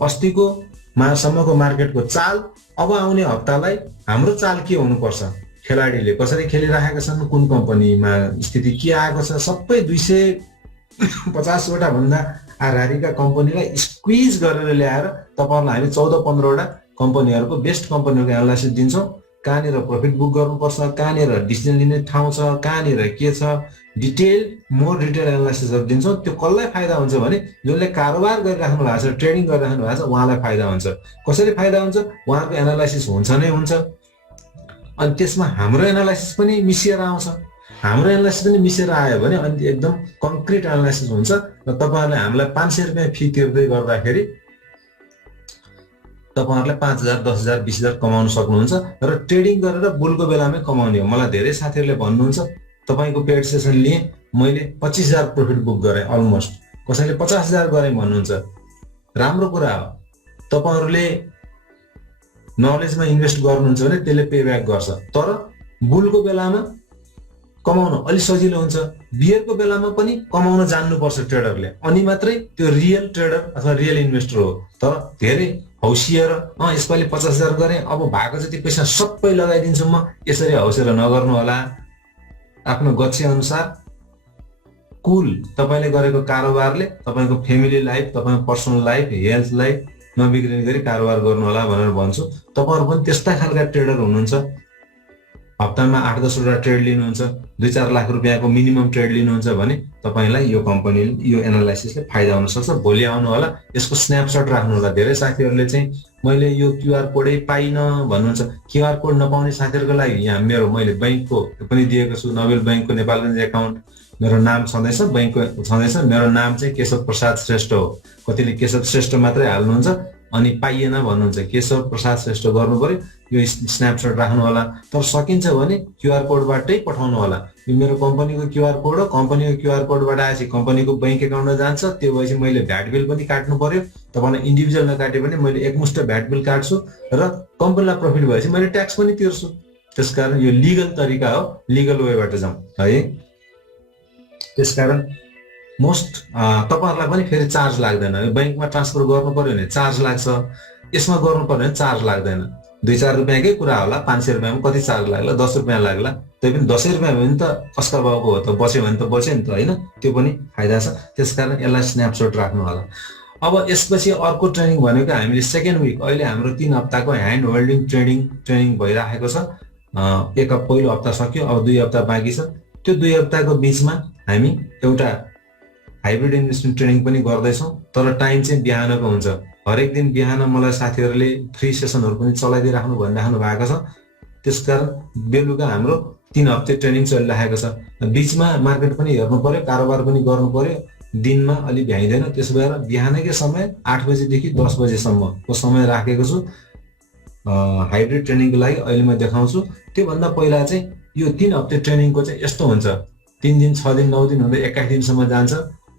अस्तिको सम्मको मार्केटको चाल, अब आउने हप्तालाई हाम्रो चाल के हुनुपर्छ, खेलाडीले कसरी खेलिरहेका छन्, कुन कम्पनीमा स्थिति के आएको छ, सबै 250वटा भन्दा हाराहारीका कम्पनीलाई स्क्विज गरेर ल्याएर तपाईँहरूलाई हामी 14-15वटा कम्पनीहरूको बेस्ट कम्पनीहरूको एनालाइसिस दिन्छौँ। कहाँनिर प्रफिट बुक गर्नुपर्छ, कहाँनिर डिसिजन लिने ठाउँ छ, कहाँनिर के छ, डिटेल मोर डिटेल एनालाइसिसहरू दिन्छौँ। त्यो कसलाई फाइदा हुन्छ भने जसले कारोबार गरिराख्नु भएको छ, ट्रेडिङ गरिराख्नु भएको छ, उहाँलाई फाइदा हुन्छ। कसरी फाइदा हुन्छ? उहाँको एनालाइसिस हुन्छ नै हुन्छ। अनि त्यसमा हाम्रो एनालाइसिस पनि मिसिएर आउँछ। हाम्रो एनालाइसिस पनि मिसिएर आयो भने अनि एकदम कङ्क्रिट एनालाइसिस हुन्छ र तपाईँहरूले हामीलाई 500 रुपियाँ फी तिर्दै गर्दाखेरि तपाईँहरूले 5,000, 10,000, 20,000 कमाउन सक्नुहुन्छ र ट्रेडिङ गरेर बुलको बेलामै कमाउने हो। मलाई धेरै साथीहरूले भन्नुहुन्छ तपाईँको पेड सेसन लिएँ, मैले 25,000 प्रफिट बुक गरेँ अलमोस्ट, कसैले 50,000 गरेँ भन्नुहुन्छ। राम्रो कुरा हो। तपाईँहरूले नलेजमा इन्भेस्ट गर्नुहुन्छ भने त्यसले पे ब्याक गर्छ। तर बुलको बेलामा कमाउन अलि सजिलो हुन्छ। बियरको बेलामा पनि कमाउन जान्नुपर्छ ट्रेडरले, अनि मात्रै त्यो रियल ट्रेडर अथवा रियल इन्भेस्टर हो। तर धेरै हौसिएर यसपालि 50,000 गरेँ, अब भएको जति पैसा सबै लगाइदिन्छु म, यसरी हौसेर नगर्नु होला। आफ्नो गच्छे अनुसार कुल तपाईँले गरेको कारोबारले तपाईँको फ्यामिली लाइफ, तपाईँको पर्सनल लाइफ, हेल्थ लाइफ नबिग्रिने गरी कारोबार गर्नु होला भनेर भन्छु। तपाईँहरू पनि त्यस्ता खालका ट्रेडर हुनुहुन्छ, हप्तामा 8-10वटा ट्रेड लिनुहुन्छ, 2-4 लाख रुपियाँको मिनिमम ट्रेड लिनुहुन्छ भने तपाईँलाई यो कम्पनीले, यो एनालाइसिसले फाइदा हुन सक्छ। भोलि आउनु होला, यसको स्न्यापसट राख्नु होला। धेरै साथीहरूले चाहिँ मैले यो क्युआर कोडै पाइनँ भन्नुहुन्छ। क्युआर कोड नपाउने साथीहरूको लागि यहाँ मैले बैंकको पनि दिएको छु, नोबेल बैंकको नेपालगञ्ज एकाउन्ट, मेरो नाम छँदैछ, बैंकको छँदैछ। मेरो नाम चाहिँ केशव प्रसाद श्रेष्ठ हो। कतिले केशव श्रेष्ठ मात्रै हाल्नुहुन्छ अनि पाइएन भन्नुहुन्छ। केशव प्रसाद श्रेष्ठ गर्नु पर्यो। यो स्न्यापसट राख्नु होला। तर सकिन्छ भने क्युआर कोडबाटै पठाउनु होला। यो मेरो कम्पनीको क्युआर कोड हो। कम्पनीको क्युआर कोडबाट आएपछि कम्पनीको बैंक एकाउन्टमा जान्छ। त्यो भएपछि मैले भ्याट बिल पनि काट्नु पर्यो। तपाईँलाई इन्डिभिजुअल नकाटे पनि मैले एकमुष्ट भ्याट बिल काट्छु र कम्पनीलाई प्रफिट भएपछि मैले ट्याक्स पनि तिर्छु। त्यसकारण यो लिगल तरिका हो, लिगल वेबाट जाउँ है। त्यसकारण मोस्ट तपाईँहरूलाई पनि फेरि चार्ज लाग्दैन। बैंकमा ट्रान्सफर गर्नु पर्यो भने चार्ज लाग्छ, यसमा गर्नु पर्यो भने चार्ज लाग्दैन। 2-4 रुपियाँकै कुरा होला, 500 रुपियाँमा कति चार्ज लाग्ला, 10 रुपियाँ लाग्ला। त्यही पनि 10 रुपियाँ भयो भने त अस्कर बाबुको हो त, बच्यो भने त बच्यो नि त होइन। त्यो पनि फाइदा छ। त्यसकारण यसलाई स्न्यापसट राख्नु होला। अब यसपछि अर्को ट्रेनिङ भनेको हामीले सेकेन्ड विक, अहिले हाम्रो 3 हप्ताको ह्यान्ड होल्डिङ ट्रेनिङ भइराखेको छ। पहिलो हप्ता सक्यो, अब 2 हप्ता बाँकी छ। त्यो 2 हप्ताको बिचमा हामी एउटा हाइब्रिड इन्भेस्टमेन्ट ट्रेनिङ पनि गर्दैछौँ। तर टाइम चाहिँ बिहानको हुन्छ। हरेक दिन बिहान मलाई साथीहरूले फ्री सेसनहरू पनि चलाइदिइराख्नु भनिराख्नु भएको छ। त्यसकारण बेलुका हाम्रो 3 हप्ते ट्रेनिङ चलिरहेको छ। बिचमा मार्केट पनि हेर्नु पर्यो, कारोबार पनि गर्नु पर्यो। दिनमा अलि भ्याइँदैन। त्यसो भएर बिहानकै समय 8 बजेदेखि 10 बजेसम्मको समय राखेको छु हाइब्रिड ट्रेनिङको लागि। अहिले म देखाउँछु। त्योभन्दा पहिला चाहिँ यो 3 हप्ते ट्रेनिङको चाहिँ यस्तो हुन्छ। 3 दिन, 6 दिन, 9 दिन हुँदै 21 दिनसम्म जान्छ।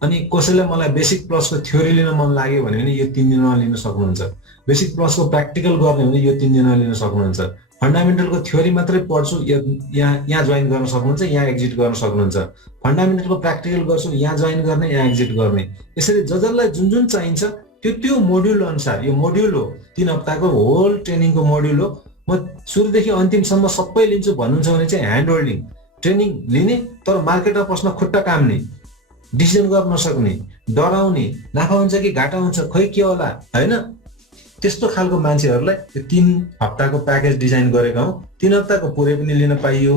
अनि कसैलाई मलाई बेसिक प्लसको थ्योरी लिन मन लाग्यो भने यो 3 दिनमा लिन सक्नुहुन्छ। बेसिक प्लसको प्र्याक्टिकल गर्ने भने यो 3 दिनमा लिन सक्नुहुन्छ। फन्डामेन्टलको थ्योरी मात्रै पढ्छु यहाँ जोइन गर्न सक्नुहुन्छ, यहाँ एक्जिट गर्न सक्नुहुन्छ। फन्डामेन्टलको प्र्याक्टिकल गर्छु, यहाँ जोइन गर्ने, यहाँ एक्जिट गर्ने। यसरी जसलाई जुन जुन चाहिन्छ त्यो मोड्युल अनुसार, यो मोड्युल हो 3 हप्ताको होल ट्रेनिङको मोड्युल हो। म सुरुदेखि अन्तिमसम्म सबै लिन्छु भन्नुहुन्छ भने चाहिँ ह्यान्ड होल्डिङ ट्रेनिङ लिने, तर मार्केटमा पस्न खुट्टा काम्ने, डिसिजन गर्न नसक्ने, डराउने, नाफा हुन्छ कि घाटा हुन्छ, खोइ के होला होइन, त्यस्तो खालको मान्छेहरूलाई यो 3 हप्ताको प्याकेज डिजाइन गरेको हौ। 3 हप्ताको पुरै पनि लिन पाइयो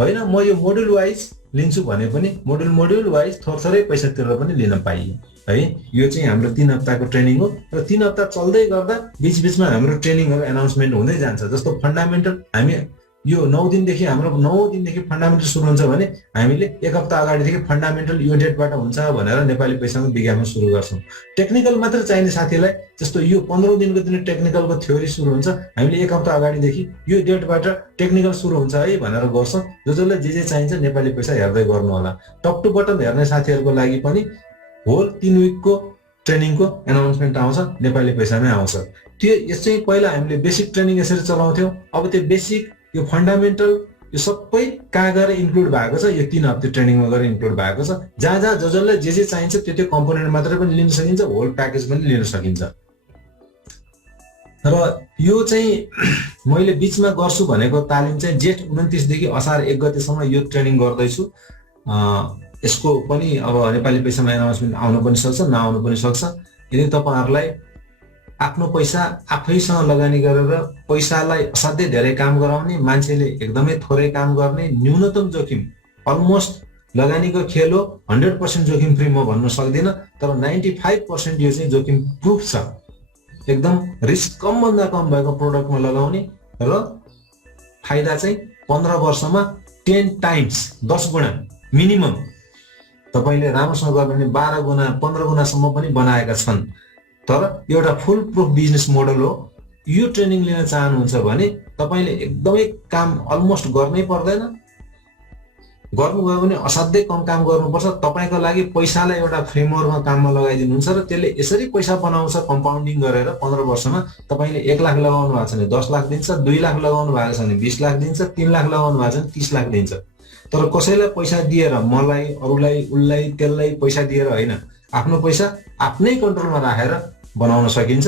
होइन। म यो मोड्युल वाइज लिन्छु भने पनि मोड्युल वाइज थोरै पैसा तिरेर पनि लिन पाइयो है। यो चाहिँ हाम्रो 3 हप्ताको ट्रेनिङ हो। र 3 हप्ता चल्दै गर्दा बिचबिचमा हाम्रो ट्रेनिङहरू एनाउन्समेन्ट हुँदै जान्छ। जस्तो फन्डामेन्टल हामी यो 9 दिनदेखि हाम्रो 9 दिनदेखि फन्डामेन्टल सुरु हुन्छ भने हामीले 1 हप्ता अगाडिदेखि फन्डामेन्टल यो डेटबाट हुन्छ भनेर नेपाली पैसामा विज्ञापन सुरु गर्छौँ। टेक्निकल मात्र चाहिने साथीलाई जस्तो यो 15 दिनको दिन टेक्निकलको थ्योरी सुरु हुन्छ, हामीले 1 हप्ता अगाडिदेखि यो डेटबाट टेक्निकल सुरु हुन्छ है भनेर गर्छौँ। जसले जे चाहिन्छ नेपाली पैसा हेर्दै गर्नु होला। टप टु बटम हेर्ने साथीहरूको लागि पनि होल 3 विकको ट्रेनिङको एनाउन्समेन्ट आउँछ, नेपाली पैसामै आउँछ। यस चाहिँ पहिला हामीले बेसिक ट्रेनिङ यसरी चलाउँथ्यौँ। अब त्यो बेसिक, यो फन्डामेन्टल, यो सबै कहाँ गएर इन्क्लुड भएको छ, यो 3 हप्ते ट्रेनिङमा गएर इन्क्लुड भएको छ। जहाँ जसलाई जे चाहिन्छ त्यो कम्पोनेन्ट मात्रै पनि लिन सकिन्छ, होल प्याकेज पनि लिन सकिन्छ। र यो चाहिँ मैले बिचमा गर्छु भनेको तालिम चाहिँ जेठ 29 देखि असार 1 गतेसम्म यो ट्रेनिङ गर्दैछु। यसको पनि अब नेपाली पैसामा एनाउन्समेन्ट आउनु पनि सक्छ, नआउनु पनि सक्छ। यदि तपाईँहरूलाई आफ्नो पैसा आफैसँग लगानी गरेर पैसालाई असाध्यै धेरै काम गराउने, मान्छेले एकदमै थोरै काम गर्ने, न्यूनतम जोखिम अलमोस्ट लगानीको खेल हो, 100% जोखिम फ्री म भन्न सक्दिनँ, तर 95% यो चाहिँ जोखिम प्रुफ छ। एकदम रिस्क कमभन्दा कम भएको प्रोडक्टमा लगाउने र फाइदा चाहिँ 15 वर्षमा 10 टाइम्स 10 गुणा मिनिमम तपाईँले राम्रोसँग गर्नु भने 12 गुणा 15 गुणासम्म पनि बनाएका छन्। तर एउटा फुल प्रुफ बिजनेस मोडल हो। यो ट्रेनिङ लिन चाहनुहुन्छ भने तपाईँले एकदमै काम अलमोस्ट गर्नै पर्दैन, गर्नुभयो भने असाध्यै कम काम गर्नुपर्छ। तपाईँको लागि पैसालाई एउटा फ्रेमवर्कमा काममा लगाइदिनुहुन्छ र त्यसले यसरी पैसा बनाउँछ कम्पाउन्डिङ गरेर 15 वर्षमा। तपाईँले 1 लाख लगाउनु भएको छ भने 10 लाख दिन्छ, 2 लाख लगाउनु भएको छ भने 20 लाख दिन्छ, 3 लाख लगाउनु भएको छ भने 30 लाख दिन्छ। तर कसैलाई पैसा दिएर, मलाई, अरूलाई, उसलाई, त्यसलाई पैसा दिएर होइन, आफ्नो पैसा आफ्नै कन्ट्रोलमा राखेर बनाउन सकिन्छ।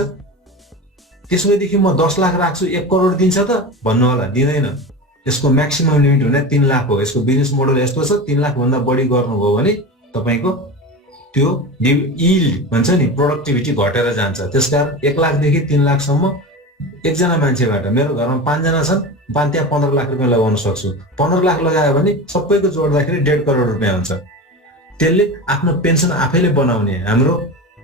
त्यसैदेखि म 10 लाख राख्छु 1 करोड दिन्छ त भन्नु होला, दिँदैन। यसको म्याक्सिमम लिमिट हुने 3 लाख हो। यसको बिजनेस मोडल यस्तो छ, 3 लाख भन्दा बढी गर्नुभयो भने तपाईँको त्यो यील्ड भन्छ नि, प्रोडक्टिभिटी घटेर जान्छ। त्यसकारण 1 लाखदेखि 3 लाखसम्म एकजना मान्छेबाट, मेरो घरमा 5 जना छन्, त्यहाँ 15 लाख रुपियाँ लगाउन सक्छु। 15 लाख लगायो भने सबैको जोड्दाखेरि 1.5 करोड रुपियाँ हुन्छ। त्यसले आफ्नो पेन्सन आफैले बनाउने। हाम्रो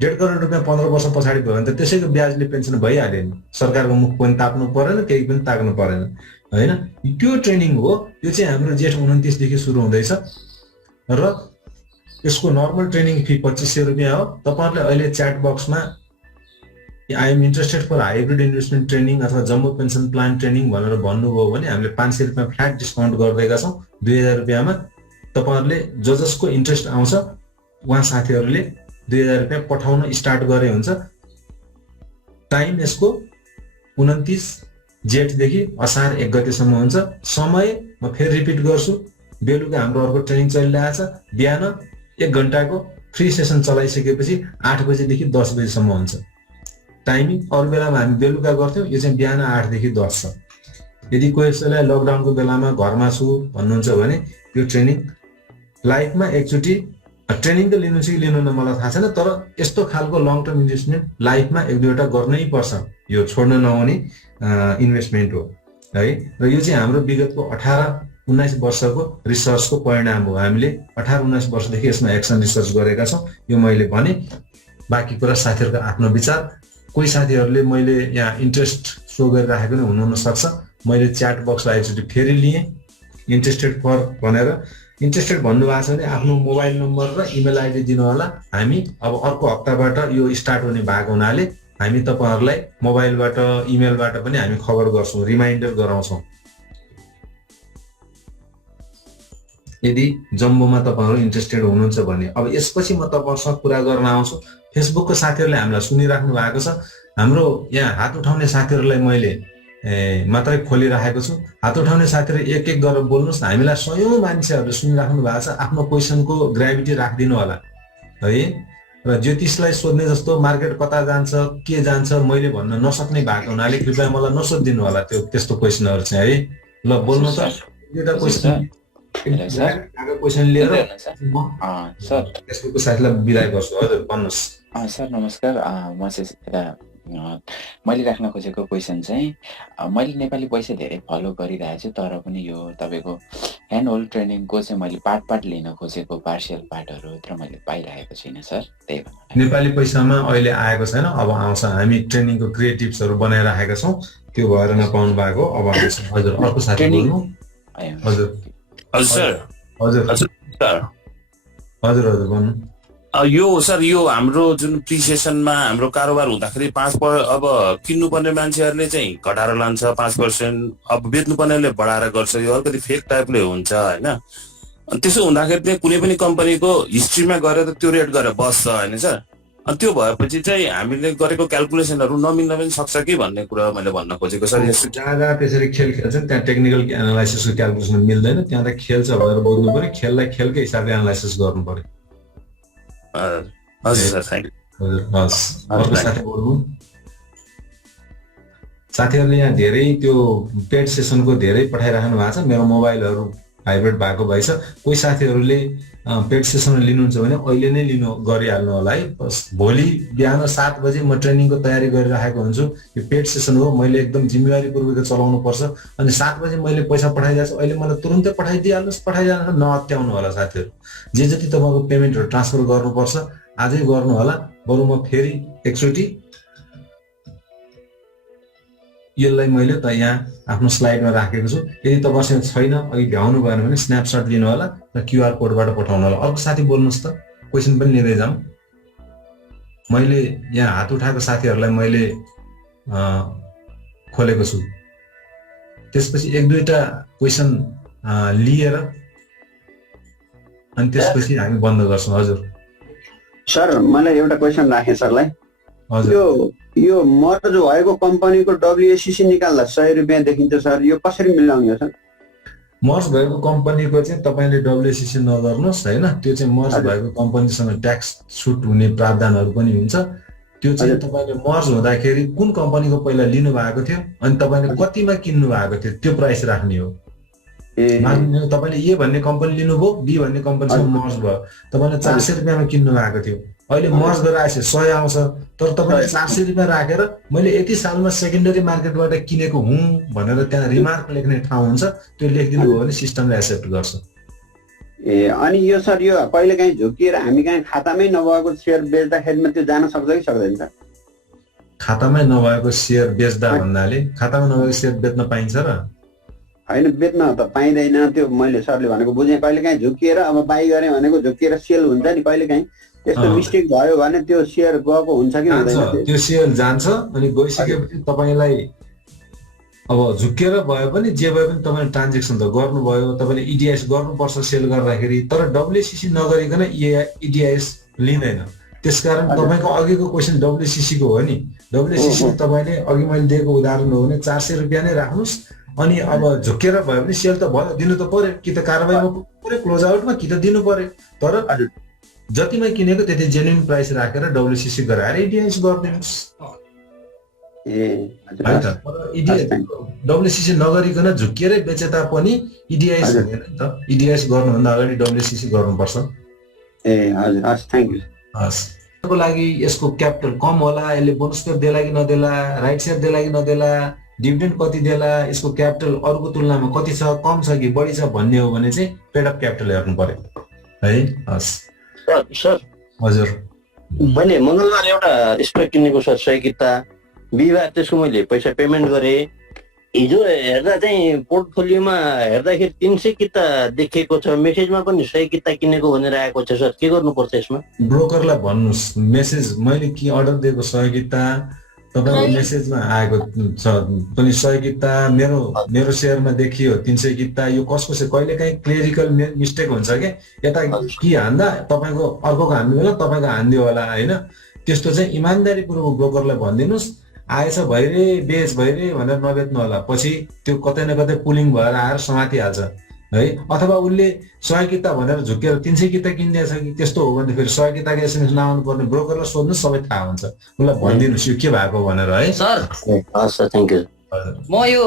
1.5 करोड रुपियाँ 15 वर्ष पछाडि भयो भने त त्यसैको ब्याजले पेन्सन भइहाल्यो नि। सरकारको मुख पनि ताप्नु परेन, केही पनि ताक्नु परेन, होइन। त्यो ट्रेनिङ हो। यो चाहिँ हाम्रो जेठ 29 देखि सुरु हुँदैछ र यसको नर्मल ट्रेनिङ फी 2500 रुपियाँ हो। तपाईँहरूले अहिले च्याट बक्समा I am interested for hybrid investment training अथवा जम्बो पेन्सन प्लान ट्रेनिङ भनेर भन्नुभयो भने हामीले 500 रुपियाँ फ्ल्याट डिस्काउन्ट गरिदिएका छौँ। 2000 रुपियाँमा तपाईँहरूले जसको इन्ट्रेस्ट आउँछ उहाँ साथीहरूले 2000 रुपियाँ पठाउन स्टार्ट गरे हुन्छ। टाइम यसको 29 जेठदेखि असार 1 गतेसम्म हुन्छ। समय म फेरि रिपिट गर्छु, बेलुका हाम्रो अर्को ट्रेनिङ चलिरहेछ। बिहान 1 घन्टाको फ्री सेसन चलाइसकेपछि 8 बजेदेखि 10 बजेसम्म हुन्छ टाइमिङ। अरू बेलामा हामी बेलुका गर्थ्यौँ, यो चाहिँ बिहान 8 देखि 10 छ। यदि कसैलाई लकडाउनको बेलामा घरमा छु भन्नुहुन्छ भने यो ट्रेनिङ लाइफमा एकचोटि ट्रेनिङ त लिनु चाहिँ लिनु न मलाई थाहा छैन, तर यस्तो खालको लङ टर्म इन्भेस्टमेन्ट लाइफमा 1-2 वटा गर्नै पर्छ। यो छोड्न नहुने इन्भेस्टमेन्ट हो है। र यो चाहिँ हाम्रो विगतको 18-19 वर्षको रिसर्चको परिणाम हो। हामीले 18-19 वर्षदेखि यसमा एक्सन रिसर्च गरेका छौँ। यो मैले भने, बाँकी कुरा साथीहरूको आफ्नो विचार। कोही साथीहरूले मैले यहाँ इन्ट्रेस्ट सो गरिराखेको नै हुन सक्छ। मैले च्याट बक्सलाई एकचोटि फेरि लिएँ, इन्ट्रेस्टेड फर भनेर। इन्ट्रेस्टेड भन्नुभएको छ भने आफ्नो मोबाइल नम्बर र इमेल आइडी दिनु होला। हामी अब अर्को हप्ताबाट यो स्टार्ट हुने भएको हुनाले हामी तपाईँहरूलाई मोबाइलबाट, इमेलबाट पनि हामी खबर गर्छौँ, रिमाइन्डर गराउँछौँ। यदि जम्बोमा तपाईँहरू इन्ट्रेस्टेड हुनुहुन्छ भने। अब यसपछि म तपाईँहरूसँग कुरा गर्न आउँछु। फेसबुकको साथीहरूले हामीलाई सुनिराख्नु भएको छ। हाम्रो यहाँ हात उठाउने साथीहरूलाई मैले मात्रै खोलिराखेको छु। हात उठाउने साथीहरू एक गरेर बोल्नुहोस् न। हामीलाई सयौं मान्छेहरूले सुनिराख्नु भएको छ। आफ्नो क्वेसनको ग्राभिटी राखिदिनु होला है। र ज्योतिषलाई सोध्ने जस्तो मार्केट कता जान्छ, के जान्छ मैले भन्न नसक्ने भएको हुनाले कृपया मलाई नसोधिदिनु होला त्यस्तो क्वेसनहरू चाहिँ है। ल बोल्नु त, एउटा क्वेसन लिएर फेसबुकको साथीलाई बिदाय गर्छु। हजुर भन्नुहोस्। सर नमस्कार। म चाहिँ मैले राख्न खोजेको क्वेसन चाहिँ, मैले नेपाली पैसा धेरै फलो गरिरहेको छु, तर पनि यो तपाईँको ह्यान्ड होल्ड ट्रेनिङको चाहिँ मैले पार्ट लिन खोजेको पार्सियल पार्टहरू तर मैले पाइरहेको छुइनँ सर। त्यही भएर नेपाली पैसामा अहिले आएको छैन, अब आउँछ। हामी ट्रेनिङको क्रिएटिभ्सहरू बनाइराखेका छौँ, त्यो भएर नपाउनु भएको अब आउँछ। हजुर अर्को साथी बोल्नु। हजुर हजुर हजुर हजुर सर। हजुर हजुर भन्नु। यो सर, यो हाम्रो जुन प्री सेसनमा हाम्रो कारोबार हुँदाखेरि 5% अब किन्नुपर्ने मान्छेहरूले चाहिँ घटाएर लान्छ 5%, अब बेच्नुपर्नेले बढाएर गर्छ। यो अलिकति फेक टाइपले हुन्छ होइन। त्यसो हुँदाखेरि चाहिँ कुनै पनि कम्पनीको हिस्ट्रीमा गएर त त्यो रेट गरेर बस्छ होइन सर। अनि त्यो भएपछि चाहिँ हामीले गरेको क्यालकुलेसनहरू नमिल्न पनि सक्छ कि भन्ने कुरा मैले भन्न खोजेको सर। जहाँ त्यसरी खेल खेल्छ त्यहाँ टेक्निकल एनालाइसिसको क्यालकुलेसन मिल्दैन। त्यहाँ त खेल्छ भनेर बुझ्नु पर्यो, खेललाई खेलकै हिसाबले एनालाइसिस गर्नु पर्यो। हजुर सर, थ्याङ्क यू। हजुर हस्। अर्को साथी बोल्नु। साथीहरूले यहाँ धेरै त्यो पेड सेसनको धेरै पठाइराख्नु भएको छ। मेरो मोबाइलहरू भाइब्रेट भएको भएछ। कोही साथीहरूले पेड सेसन लिनुहुन्छ भने अहिले नै गरिहाल्नु होला है। भोलि बिहान 7 बजे म ट्रेनिङको तयारी गरिराखेको हुन्छु, यो पेड सेसन हो, मैले एकदम जिम्मेवारीपूर्वक चलाउनु पर्छ, अनि 7 बजे मैले पैसा पठाइदिएको छु, अहिले मलाई तुरुन्तै पठाइदिइहाल्नुहोस्, नअत्याउनु होला साथीहरू। जे जति तपाईँको पेमेन्टहरू ट्रान्सफर गर्नुपर्छ आजै गर्नु होला। बरु म फेरि एकचोटि यसलाई मैले त यहाँ आफ्नो स्लाइडमा राखेको छु, यदि तपाईँसँग छैन अघि भ्याउनु भएन भने स्न्यापसट लिनु होला र क्युआर कोडबाट पठाउनु होला। अर्को साथी बोल्नुहोस् त, क्वेसन पनि लिँदै जाउँ। मैले यहाँ हात उठाएको साथीहरूलाई मैले खोलेको छु, त्यसपछि 1-2टा क्वेसन लिएर अनि त्यसपछि हामी बन्द गर्छौँ। हजुर सर, मलाई एउटा क्वेसन राखेँ सरलाई। हजुर, यो मर्ज भएको कम्पनीको WACC निकाल्दा 100 रुपियाँ देखिन्छ सर, यो कसरी मिलाउने हो सर? मर्ज भएको कम्पनीको चाहिँ तपाईँले WACC नगर्नुहोस् होइन, त्यो चाहिँ मर्ज भएको कम्पनीसँग ट्याक्स छुट हुने प्रावधानहरू पनि हुन्छ। त्यो चाहिँ तपाईँले मर्ज हुँदाखेरि कुन कम्पनीको पहिला लिनु भएको थियो अनि तपाईँले कतिमा किन्नु भएको थियो त्यो प्राइस राख्ने हो। मानिलिनु तपाईँले ए भन्ने कम्पनी लिनुभयो, बी भन्ने कम्पनीसँग मर्ज भयो, तपाईँले 400 रुपियाँमा किन्नु भएको थियो, अहिले मर्ज गरेर आएछ 100 आउँछ, तर तपाईँले 400 रुपियाँ राखेर मैले यति सालमा सेकेन्डरी मार्केटबाट किनेको हुँ भनेर त्यहाँ रिमार्क लेख्ने ठाउँ हुन्छ, त्यो लेखिदिनु भयो भने सिस्टमले एक्सेप्ट गर्छ। अनि यो सर, यो कहिले काहीँ झुकिएर हामी कहीँ खातामै नभएको सेयर बेच्दाखेरिमा त्यो जान सक्छ कि सक्दैन सर? खातामै नभएको सेयर बेच्दा भन्नाले खातामा नभएको सेयर बेच्न पाइन्छ र? होइन, बेच्न त पाइँदैन, त्यो मैले सरले भनेको बुझेँ। कहिले काहीँ झुकिएर अब बाई गरेँ भनेको झुकिएर सेल हुन्छ नि, कहिले काहीँ त्यस्तो मिस्टेक भयो भने त्यो सेयर गएको हुन्छ कि हुँदैन? त्यो सेयर जान्छ, अनि गइसकेपछि तपाईँलाई अब झुकेर भयो पनि जे भयो पनि तपाईँले ट्रान्जेक्सन त गर्नुभयो, तपाईँले इडिआइएस गर्नुपर्छ सेल गर्दाखेरि, तर WACC नगरिकन इडिआइएस लिँदैन। त्यसकारण तपाईँको अघिको क्वेसन WACC को हो नि। WACC तपाईँले अघि मैले दिएको उदाहरण हो भने 400 रुपियाँ नै राख्नुहोस्, अनि अब झुकेर भयो भने सेल त भयो, दिनु त पर्यो, कि त कारबाहीमा पुरै क्लोज आउटमा कि त दिनु पर्यो, तर जतिमा किनेको त्यति जेन्युन प्राइस राखेर WACC गराएर इडिआइएस गरिदिनुहोस्। WACC नगरिकन झुकिएरै बेचे तापनि इडिआइएस हुँदैन नि त, इडिआइएस गर्नुभन्दा अगाडि WACC गर्नुपर्छ। हजुर, हस्, थ्याङ्क यू। हस्, को लागि यसको क्यापिटल कम होला, यसले बोनस पेयर देला कि नदेला, राइट सेयर देला कि नदेला, डिभिडेन्ड कति देला, यसको क्यापिटल अरूको तुलनामा कति छ, कम छ कि बढी छ भन्ने हो भने चाहिँ पेड अफ क्यापिटल हेर्नु पर्यो है। हस् सर, हजुर, मैले मङ्गलबार एउटा स्टक किनेको सर, 100 किता, बिहिबार त्यसको मैले पैसा पेमेन्ट गरेँ। हिजो हेर्दा चाहिँ पोर्टफोलियोमा हेर्दाखेरि 300 किता देखेको छ, मेसेजमा पनि 100 किता किनेको भनेर आएको छ सर, के गर्नुपर्छ यसमा? ब्रोकरलाई भन्नुहोस्, मेसेज मैले के अर्डर दिएको 100 किता तपाईँको मेसेजमा आएको छ पनि 100 किता, मेरो सेयरमा देखियो 300 किता, यो कसको छ? कहिले काहीँ क्लेरिकल मिस्टेक हुन्छ कि यता कि हान्दा तपाईँको अर्कोको हान्नु होला, तपाईँको हानिदियो होला होइन। त्यस्तो चाहिँ इमान्दारीपूर्वक ब्रोकरलाई भनिदिनुहोस्, आएछ भइरे बेच भइरे भनेर नबेच्नु होला, पछि त्यो कतै न कतै पुलिङ भएर आएर समातिहाल्छ है। अथवा उसले 100 किता भनेर झुकेर 300 किता किनिदिएछ कि त्यस्तो हो भने फेरि 100 किताको एसएमएस नआउनु पर्ने, ब्रोकरलाई सोध्नु सबै थाहा हुन्छ, उसलाई भनिदिनुहोस् यो के भएको भनेर है। सर, हस् सर, थ्याङ्क यू। म यो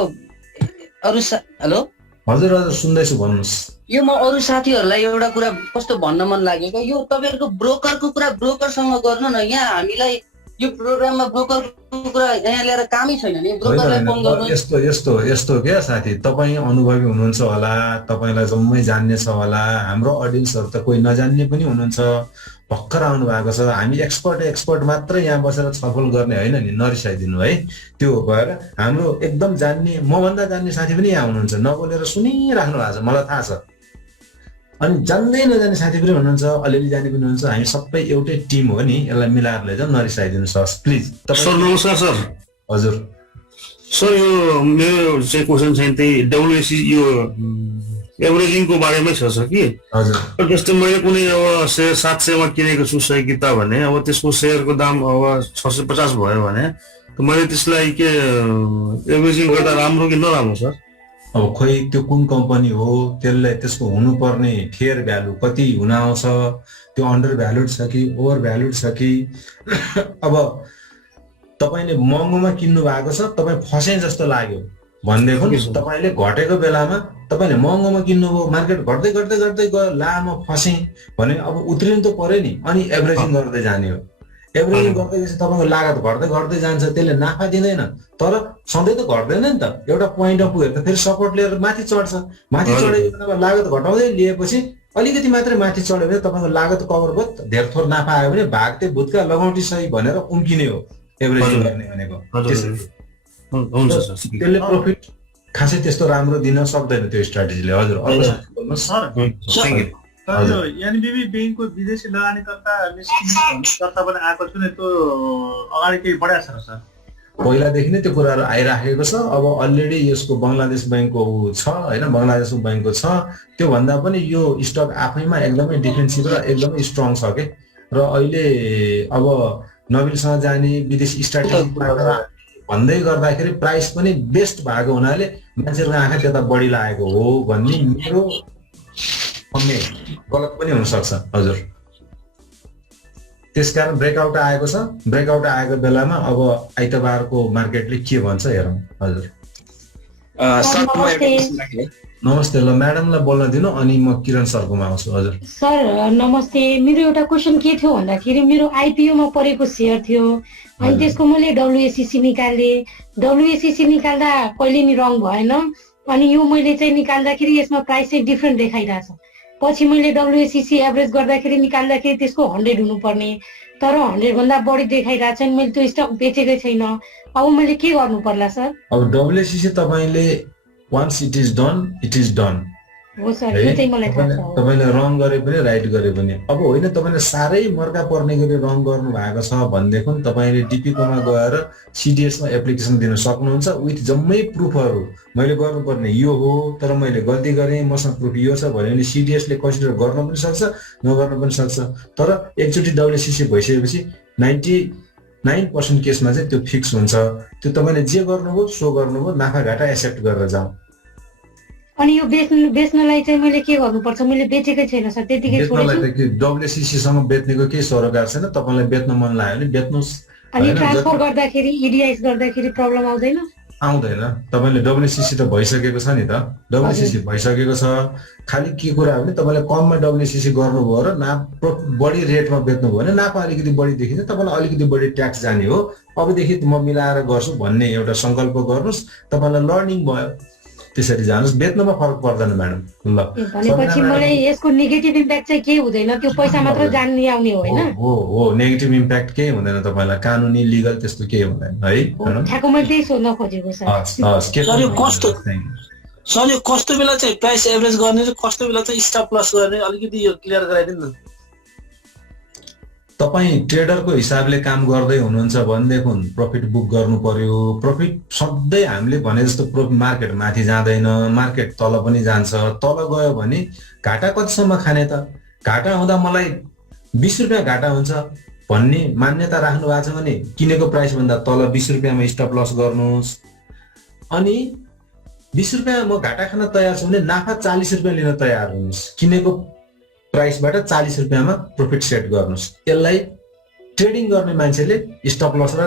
अरू हेलो हजुर हजुर सुन्दैछु, भन्नुहोस्। यो म अरू साथीहरूलाई एउटा कुरा कस्तो भन्न मन लागेको, यो तपाईँहरूको ब्रोकरको कुरा ब्रोकरसँग गर्नु न, यहाँ हामीलाई यो प्रोग्राममा ब्रोकरको कुरा यहाँ ल्याएर कामै छैन नि, ब्रोकरलाई फोन गर्नु। यस्तो क्या साथी, तपाईँ अनुभवी हुनुहुन्छ होला, तपाईँलाई जम्मै जान्ने छ होला, हाम्रो अडियन्सहरू त कोही नजान्ने पनि हुनुहुन्छ, भर्खर आउनु भएको छ, हामी एक्सपर्ट मात्र यहाँ बसेर छलफल गर्ने होइन नि, नरिसाइदिनु है। त्यो भएर हाम्रो एकदम जान्ने, मभन्दा जान्ने साथी पनि यहाँ हुनुहुन्छ, नबोलेर सुनिराख्नु भएको छ, मलाई थाहा छ। अनि जान्दै नजाने साथी पनि हुनुहुन्छ, अलिअलि जाने पनि हुनुहुन्छ, हामी सबै एउटै टिम हो नि, यसलाई मिलाएर लैजाउँ, नरिसाइदिनुहोस् प्लिज। सर नमस्कार सर। हजुर सर, यो मेरो चाहिँ क्वेसन चाहिँ त्यही WACC यो एभरेजिङको बारेमै छ कि। हजुर, जस्तै मैले कुनै अब सेयर 700 मा किनेको छु 100 किता भने, अब त्यसको सेयरको दाम अब 650 भयो भने मैले त्यसलाई के एभरेजिङ गर्दा राम्रो कि नराम्रो सर? अब खोइ त्यो कुन कम्पनी हो, त्यसलाई त्यसको हुनुपर्ने फेयर भ्यालु कति हुन आउँछ, त्यो अन्डर भ्यालुड छ कि ओभर भ्यालुड छ कि। अब तपाईँले महँगोमा किन्नु भएको छ, तपाईँ फसे जस्तो लाग्यो, भनेदेखि Okay, sir. तपाईँले घटेको बेलामा तपाईँले महँगोमा किन्नुभयो, मार्केट घट्दै घट्दै घट्दै गयो, ला म फसेँ भने अब उत्रिनु त पर्यो नि, अनि एभरेजिङ गर्दै जाने हो। एभरेजिङ गर्दै गएपछि तपाईँको लागत घट्दै घट्दै जान्छ, त्यसले नाफा दिँदैन। तर सधैँ त घट्दैन नि त, एउटा पोइन्ट अफ हेर्दा फेरि सपोर्ट लिएर माथि चढ्छ। माथि चढेको बेलामा लागत घटाउँदै लिएपछि अलिकति मात्रै माथि चढ्यो भने तपाईँको लागत कभर भयो, धेर थोर नाफा आयो भने भागते भुतका लगौटी सही भनेर उम्किने हो एभरेजिङ गर्ने भनेको। हुन्छ सर। त्यसले प्रफिट खासै त्यस्तो राम्रो दिन सक्दैन त्यो स्ट्राटेजीले। हजुर सर तर यो एनबिबी ब्याङ्कको विदेशी लगानीकर्ता निस्किने पनि आएको छ नि, त्यो अगाडि केही बढाएको छ र सर? पहिलादेखि नै त्यो कुराहरू आइराखेको छ। अब अलरेडी यसको बङ्गलादेश ब्याङ्कको छ होइन, बङ्गलादेशको ब्याङ्कको छ। त्यो भन्दा पनि यो स्टक आफैमा एकदमै डिफेन्सिभ र एकदमै स्ट्रङ छ के। र अहिले अब नबिलसँग जाने विदेशी स्ट्राटेजी भन्दै गर्दाखेरि प्राइस पनि बेस्ट भएको हुनाले मान्छेहरूको आँखा त्यता बढी लागेको हो भन्ने मेरो गलत पनि हुनसक्छ। हजुर त्यसकारण ब्रेकआउट आएको छ। ब्रेकआउट आएको बेलामा अब आइतबारको मार्केटले के भन्छ हेरौँ। हजुर नमस्ते, ल म्याडमलाई बोल्न दिनु अनि म किरण सरकोमा आउँछु। हजुर सर नमस्ते, मेरो एउटा क्वेसन के थियो भन्दाखेरि मेरो आइपिओमा परेको सेयर थियो, अनि त्यसको मैले डब्लुएसिसी निकालेँ। डब्लुएसिसी निकाल्दा कहिले नि रङ भएन, अनि यो मैले चाहिँ निकाल्दाखेरि यसमा प्राइस चाहिँ डिफ्रेन्ट देखाइरहेछ। पछि मैले डब्लुएसिसी एभरेज गर्दाखेरि निकाल्दाखेरि त्यसको 100 हुनुपर्ने, तर 100 भन्दा बढी देखाइरहेछ। मैले त्यो स्टक बेचेकै छैन, अब मैले के गर्नु पर्ला सर? अब डब्लुएसिसी तपाईँले once it is done, it is done. हो सर, यो चाहिँ मलाई थाहा छ। तपाईँले रङ गरे पनि राइट गरे पनि अब होइन, तपाईँले साह्रै मर्का पर्ने गरी रङ गर्नु भएको छ भनेदेखि तपाईँले डिपिकोमा गएर सिडिएसमा एप्लिकेसन दिन सक्नुहुन्छ विथ जम्मै प्रुफहरू। मैले गर्नुपर्ने यो हो, तर मैले गल्ती गरेँ, मसँग प्रुफ यो छ भन्यो भने सिडिएसले कन्सिडर गर्न पनि सक्छ, नगर्न पनि सक्छ। तर एकचोटि डब्लुएसिसी भइसकेपछि 99% केसमा चाहिँ त्यो फिक्स हुन्छ। त्यो तपाईँले जे गर्नुभयो सो गर्नुभयो, नाफा घाटा एक्सेप्ट गरेर जाऊ। अनि यो बेच्नलाई चाहिँ मैले के गर्नुपर्छ? मैले बेचेकै छैन सर, त्यतिकै छोडेछु। डब्लुएसिसीसँग बेच्नेको केही सरोकार छैन। तपाईँलाई बेच्न मन लाग्यो भने बेच्नुहोस्। अनि ट्रान्सफर गर्दाखेरि इडिआइस गर्दाखेरि प्रब्लम आउँदैन? आउँदैन। तपाईँले डब्लुएसिसी त भइसकेको छ नि त, डब्लुएसिसी भइसकेको छ। खालि के कुरा हो भने तपाईँले कममा डब्लुएसिसी गर्नुभयो र बढी रेटमा बेच्नुभयो भने नाफा अलिकति बढी देखिन्छ, तपाईँलाई अलिकति बढी ट्याक्स जाने हो। अबदेखि म मिलाएर गर्छु भन्ने एउटा सङ्कल्प गर्नुहोस्, तपाईँलाई लर्निङ भयो, त्यसरी जानुहोस्। बेच्नमा फरक पर्दैन म्याडम। ल भनेपछि मलाई यसको नेगेटिभ इम्प्याक्ट चाहिँ के हुँदैन? त्यो पैसा मात्र जान्ने आउने हो होइन? हो नेगेटिभ इम्प्याक्ट केही हुँदैन तपाईँलाई, कानुनी लिगल त्यस्तो केही हुँदैन है। ठ्याक्क मैले त्यही सोध्न खोजेको सर। सर यो कस्तो बेला चाहिँ प्राइस एभरेज गर्ने र कस्तो बेला चाहिँ स्टप लस गर्ने अलिकति यो क्लियर गराइदिनु न। तपाईँ ट्रेडरको हिसाबले काम गर्दै हुनुहुन्छ भनेदेखि प्रफिट बुक गर्नु पर्यो। प्रफिट सधैँ हामीले भने जस्तो प्रफिट मार्केट माथि जाँदैन, मार्केट तल पनि जान्छ। तल गयो भने घाटा कतिसम्म खाने त? घाटा हुँदा मलाई 20 रुपियाँ घाटा हुन्छ भन्ने मान्यता राख्नु भएको छ भने किनेको प्राइस भन्दा तल 20 रुपियाँमा स्टप लस गर्नुहोस्। अनि 20 रुपियाँ म घाटा खान तयार छु भने नाफा 40 रुपियाँ लिन तयार हुनुहोस्। किनेको प्राइसबाट 40 रुपियाँमा प्रफिट सेट गर्नुहोस्। यसलाई ट्रेडिङ गर्ने मान्छेले स्टप लस र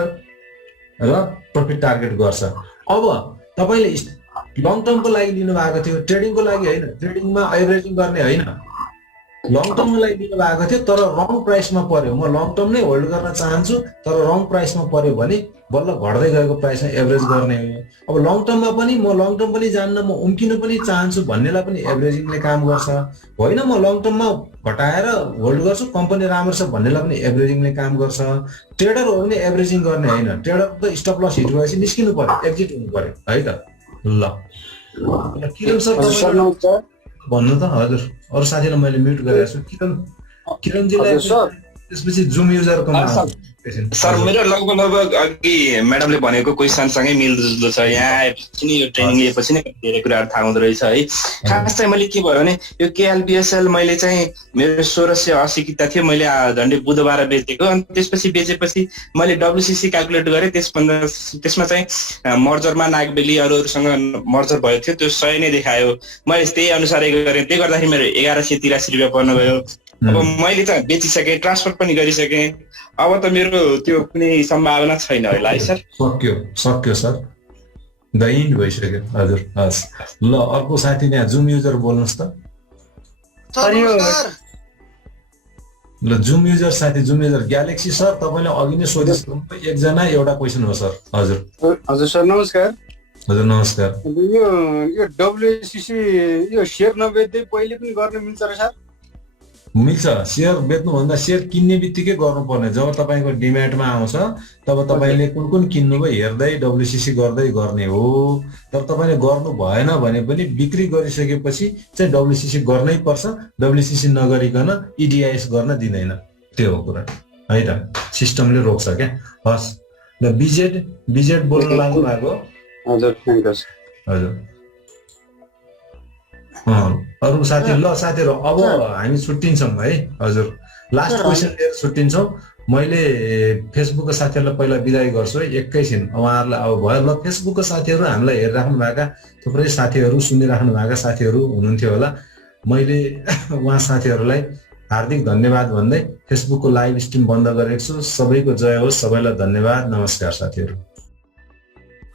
प्रफिट टार्गेट गर्छ। अब तपाईँले लङ टर्मको लागि लिनु भएको थियो, ट्रेडिङको लागि होइन, ट्रेडिङमा एभरेजिङ गर्ने होइन, लङ टर्मको लागि लिनु भएको थियो, तर रङ प्राइसमा पर्यो। म लङ टर्म नै होल्ड गर्न चाहन्छु तर रङ प्राइसमा पर्यो भने बल्ल घट्दै गएको प्राइसमा एभरेज गर्ने हो। अब लङ टर्ममा पनि म लङ टर्म पनि जान्न, म उम्किन पनि चाहन्छु भन्नेलाई पनि एभरेजिङले काम गर्छ। होइन म लङ टर्ममा घटाएर होल्ड गर्छु, कम्पनी राम्रो छ भन्नेलाई पनि एभरेजिङले काम गर्छ। ट्रेडर हो भने एभरेजिङ गर्ने होइन, ट्रेडर त स्टप लस हिट भएपछि निस्किनु पर्यो, एक्जिट हुनु पर्यो है त। ल किरण सर भन्नु त। हजुर अरू साथीलाई मैले म्युट गरेको छु। किरणजीलाई त्यसपछि जुम युजरको सर मेरो लगभग अघि म्याडमले भनेको क्वेसनसँगै मिल्दोजुल्दो छ। यहाँ आएपछि नि यो ट्रेनिङ लिएपछि नै धेरै कुराहरू थाहा हुँदो रहेछ है। खास चाहिँ मैले के भयो भने यो केएलबिएसएल मैले चाहिँ मेरो 1680 किता थियो, मैले झन्डै बुधबार बेचेको। अनि त्यसपछि बेचेपछि मैले डब्लुसिसी क्यालकुलेट गरेँ। त्यसमा चाहिँ मर्जरमा नागबेली अरूहरूसँग मर्जर भएको थियो, त्यो 100 नै देखायो। मैले त्यही अनुसारै गरेँ, त्यही गर्दाखेरि मेरो 1183 रुपियाँ पर्न गयो। अब मैले त बेचिसकेँ, ट्रान्सफर पनि गरिसकेँ। अब त मेरो त्यो कुनै सम्भावना छैन होला है सर? सक्यो सर। द इन्ड भइसक्यो हजुर हस् ल अर्को साथी यहाँ जुम युजर बोल्नुहोस् त ल जुम युजर साथी जुम युजर ग्यालेक्सी सर तपाईँले अघि नै सोधिसक्नु एकजना एउटा क्वेसन हो सर हजुर हजुर सर नमस्कार हजुर नमस्कार यो डब्लुएसिसी यो सेयर नबेच्दै पहिले पनि गर्न मिल्छ र सर मिल्छ सेयर बेच्नुभन्दा सेयर किन्ने बित्तिकै गर्नुपर्ने जब तपाईँको डिम्याटमा आउँछ तब तपाईँले कुन कुन किन्नुभयो हेर्दै डब्लुसिसी गर्दै गर्ने हो तर तपाईँले गर्नु भएन भने पनि बिक्री गरिसकेपछि चाहिँ डब्लुसिसी गर्नै पर्छ डब्लुसिसी नगरिकन इडिआइएस गर्न दिँदैन त्यो हो कुरा है त सिस्टमले रोक्छ क्या हस् ल बिजेड बोल्न लाग्नु भएको हजुर हजुर अरू साथी ल साथीहरू अब हामी छुट्टिन्छौँ है हजुर लास्ट क्वेसन लिएर छुट्टिन्छौँ मैले फेसबुकको साथीहरूलाई पहिला बिदाई गर्छु है एकैछिन उहाँहरूलाई अब भयो ल फेसबुकको साथीहरू हामीलाई हेरिराख्नु भएका थुप्रै साथीहरू सुनिराख्नु भएका साथीहरू हुनुहुन्थ्यो होला मैले उहाँ साथीहरूलाई हार्दिक धन्यवाद भन्दै फेसबुकको लाइभ स्ट्रिम बन्द गरेको छु सबैको जय होस् सबैलाई धन्यवाद नमस्कार साथीहरू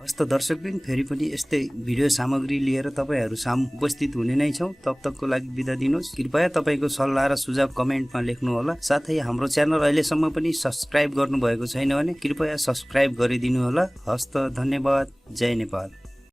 हस्त दर्शकबिन फेरि पनि यस्तै भिडियो सामग्री लिएर तपाईँहरू सामु उपस्थित हुने नै छौँ तब तकको लागि बिदा दिनुहोस् कृपया तपाईँको सल्लाह र सुझाव कमेन्टमा लेख्नुहोला साथै हाम्रो च्यानल अहिलेसम्म पनि सब्स्क्राइब गर्नुभएको छैन भने कृपया सब्स्क्राइब गरिदिनु होला हस्त धन्यवाद जय नेपाल।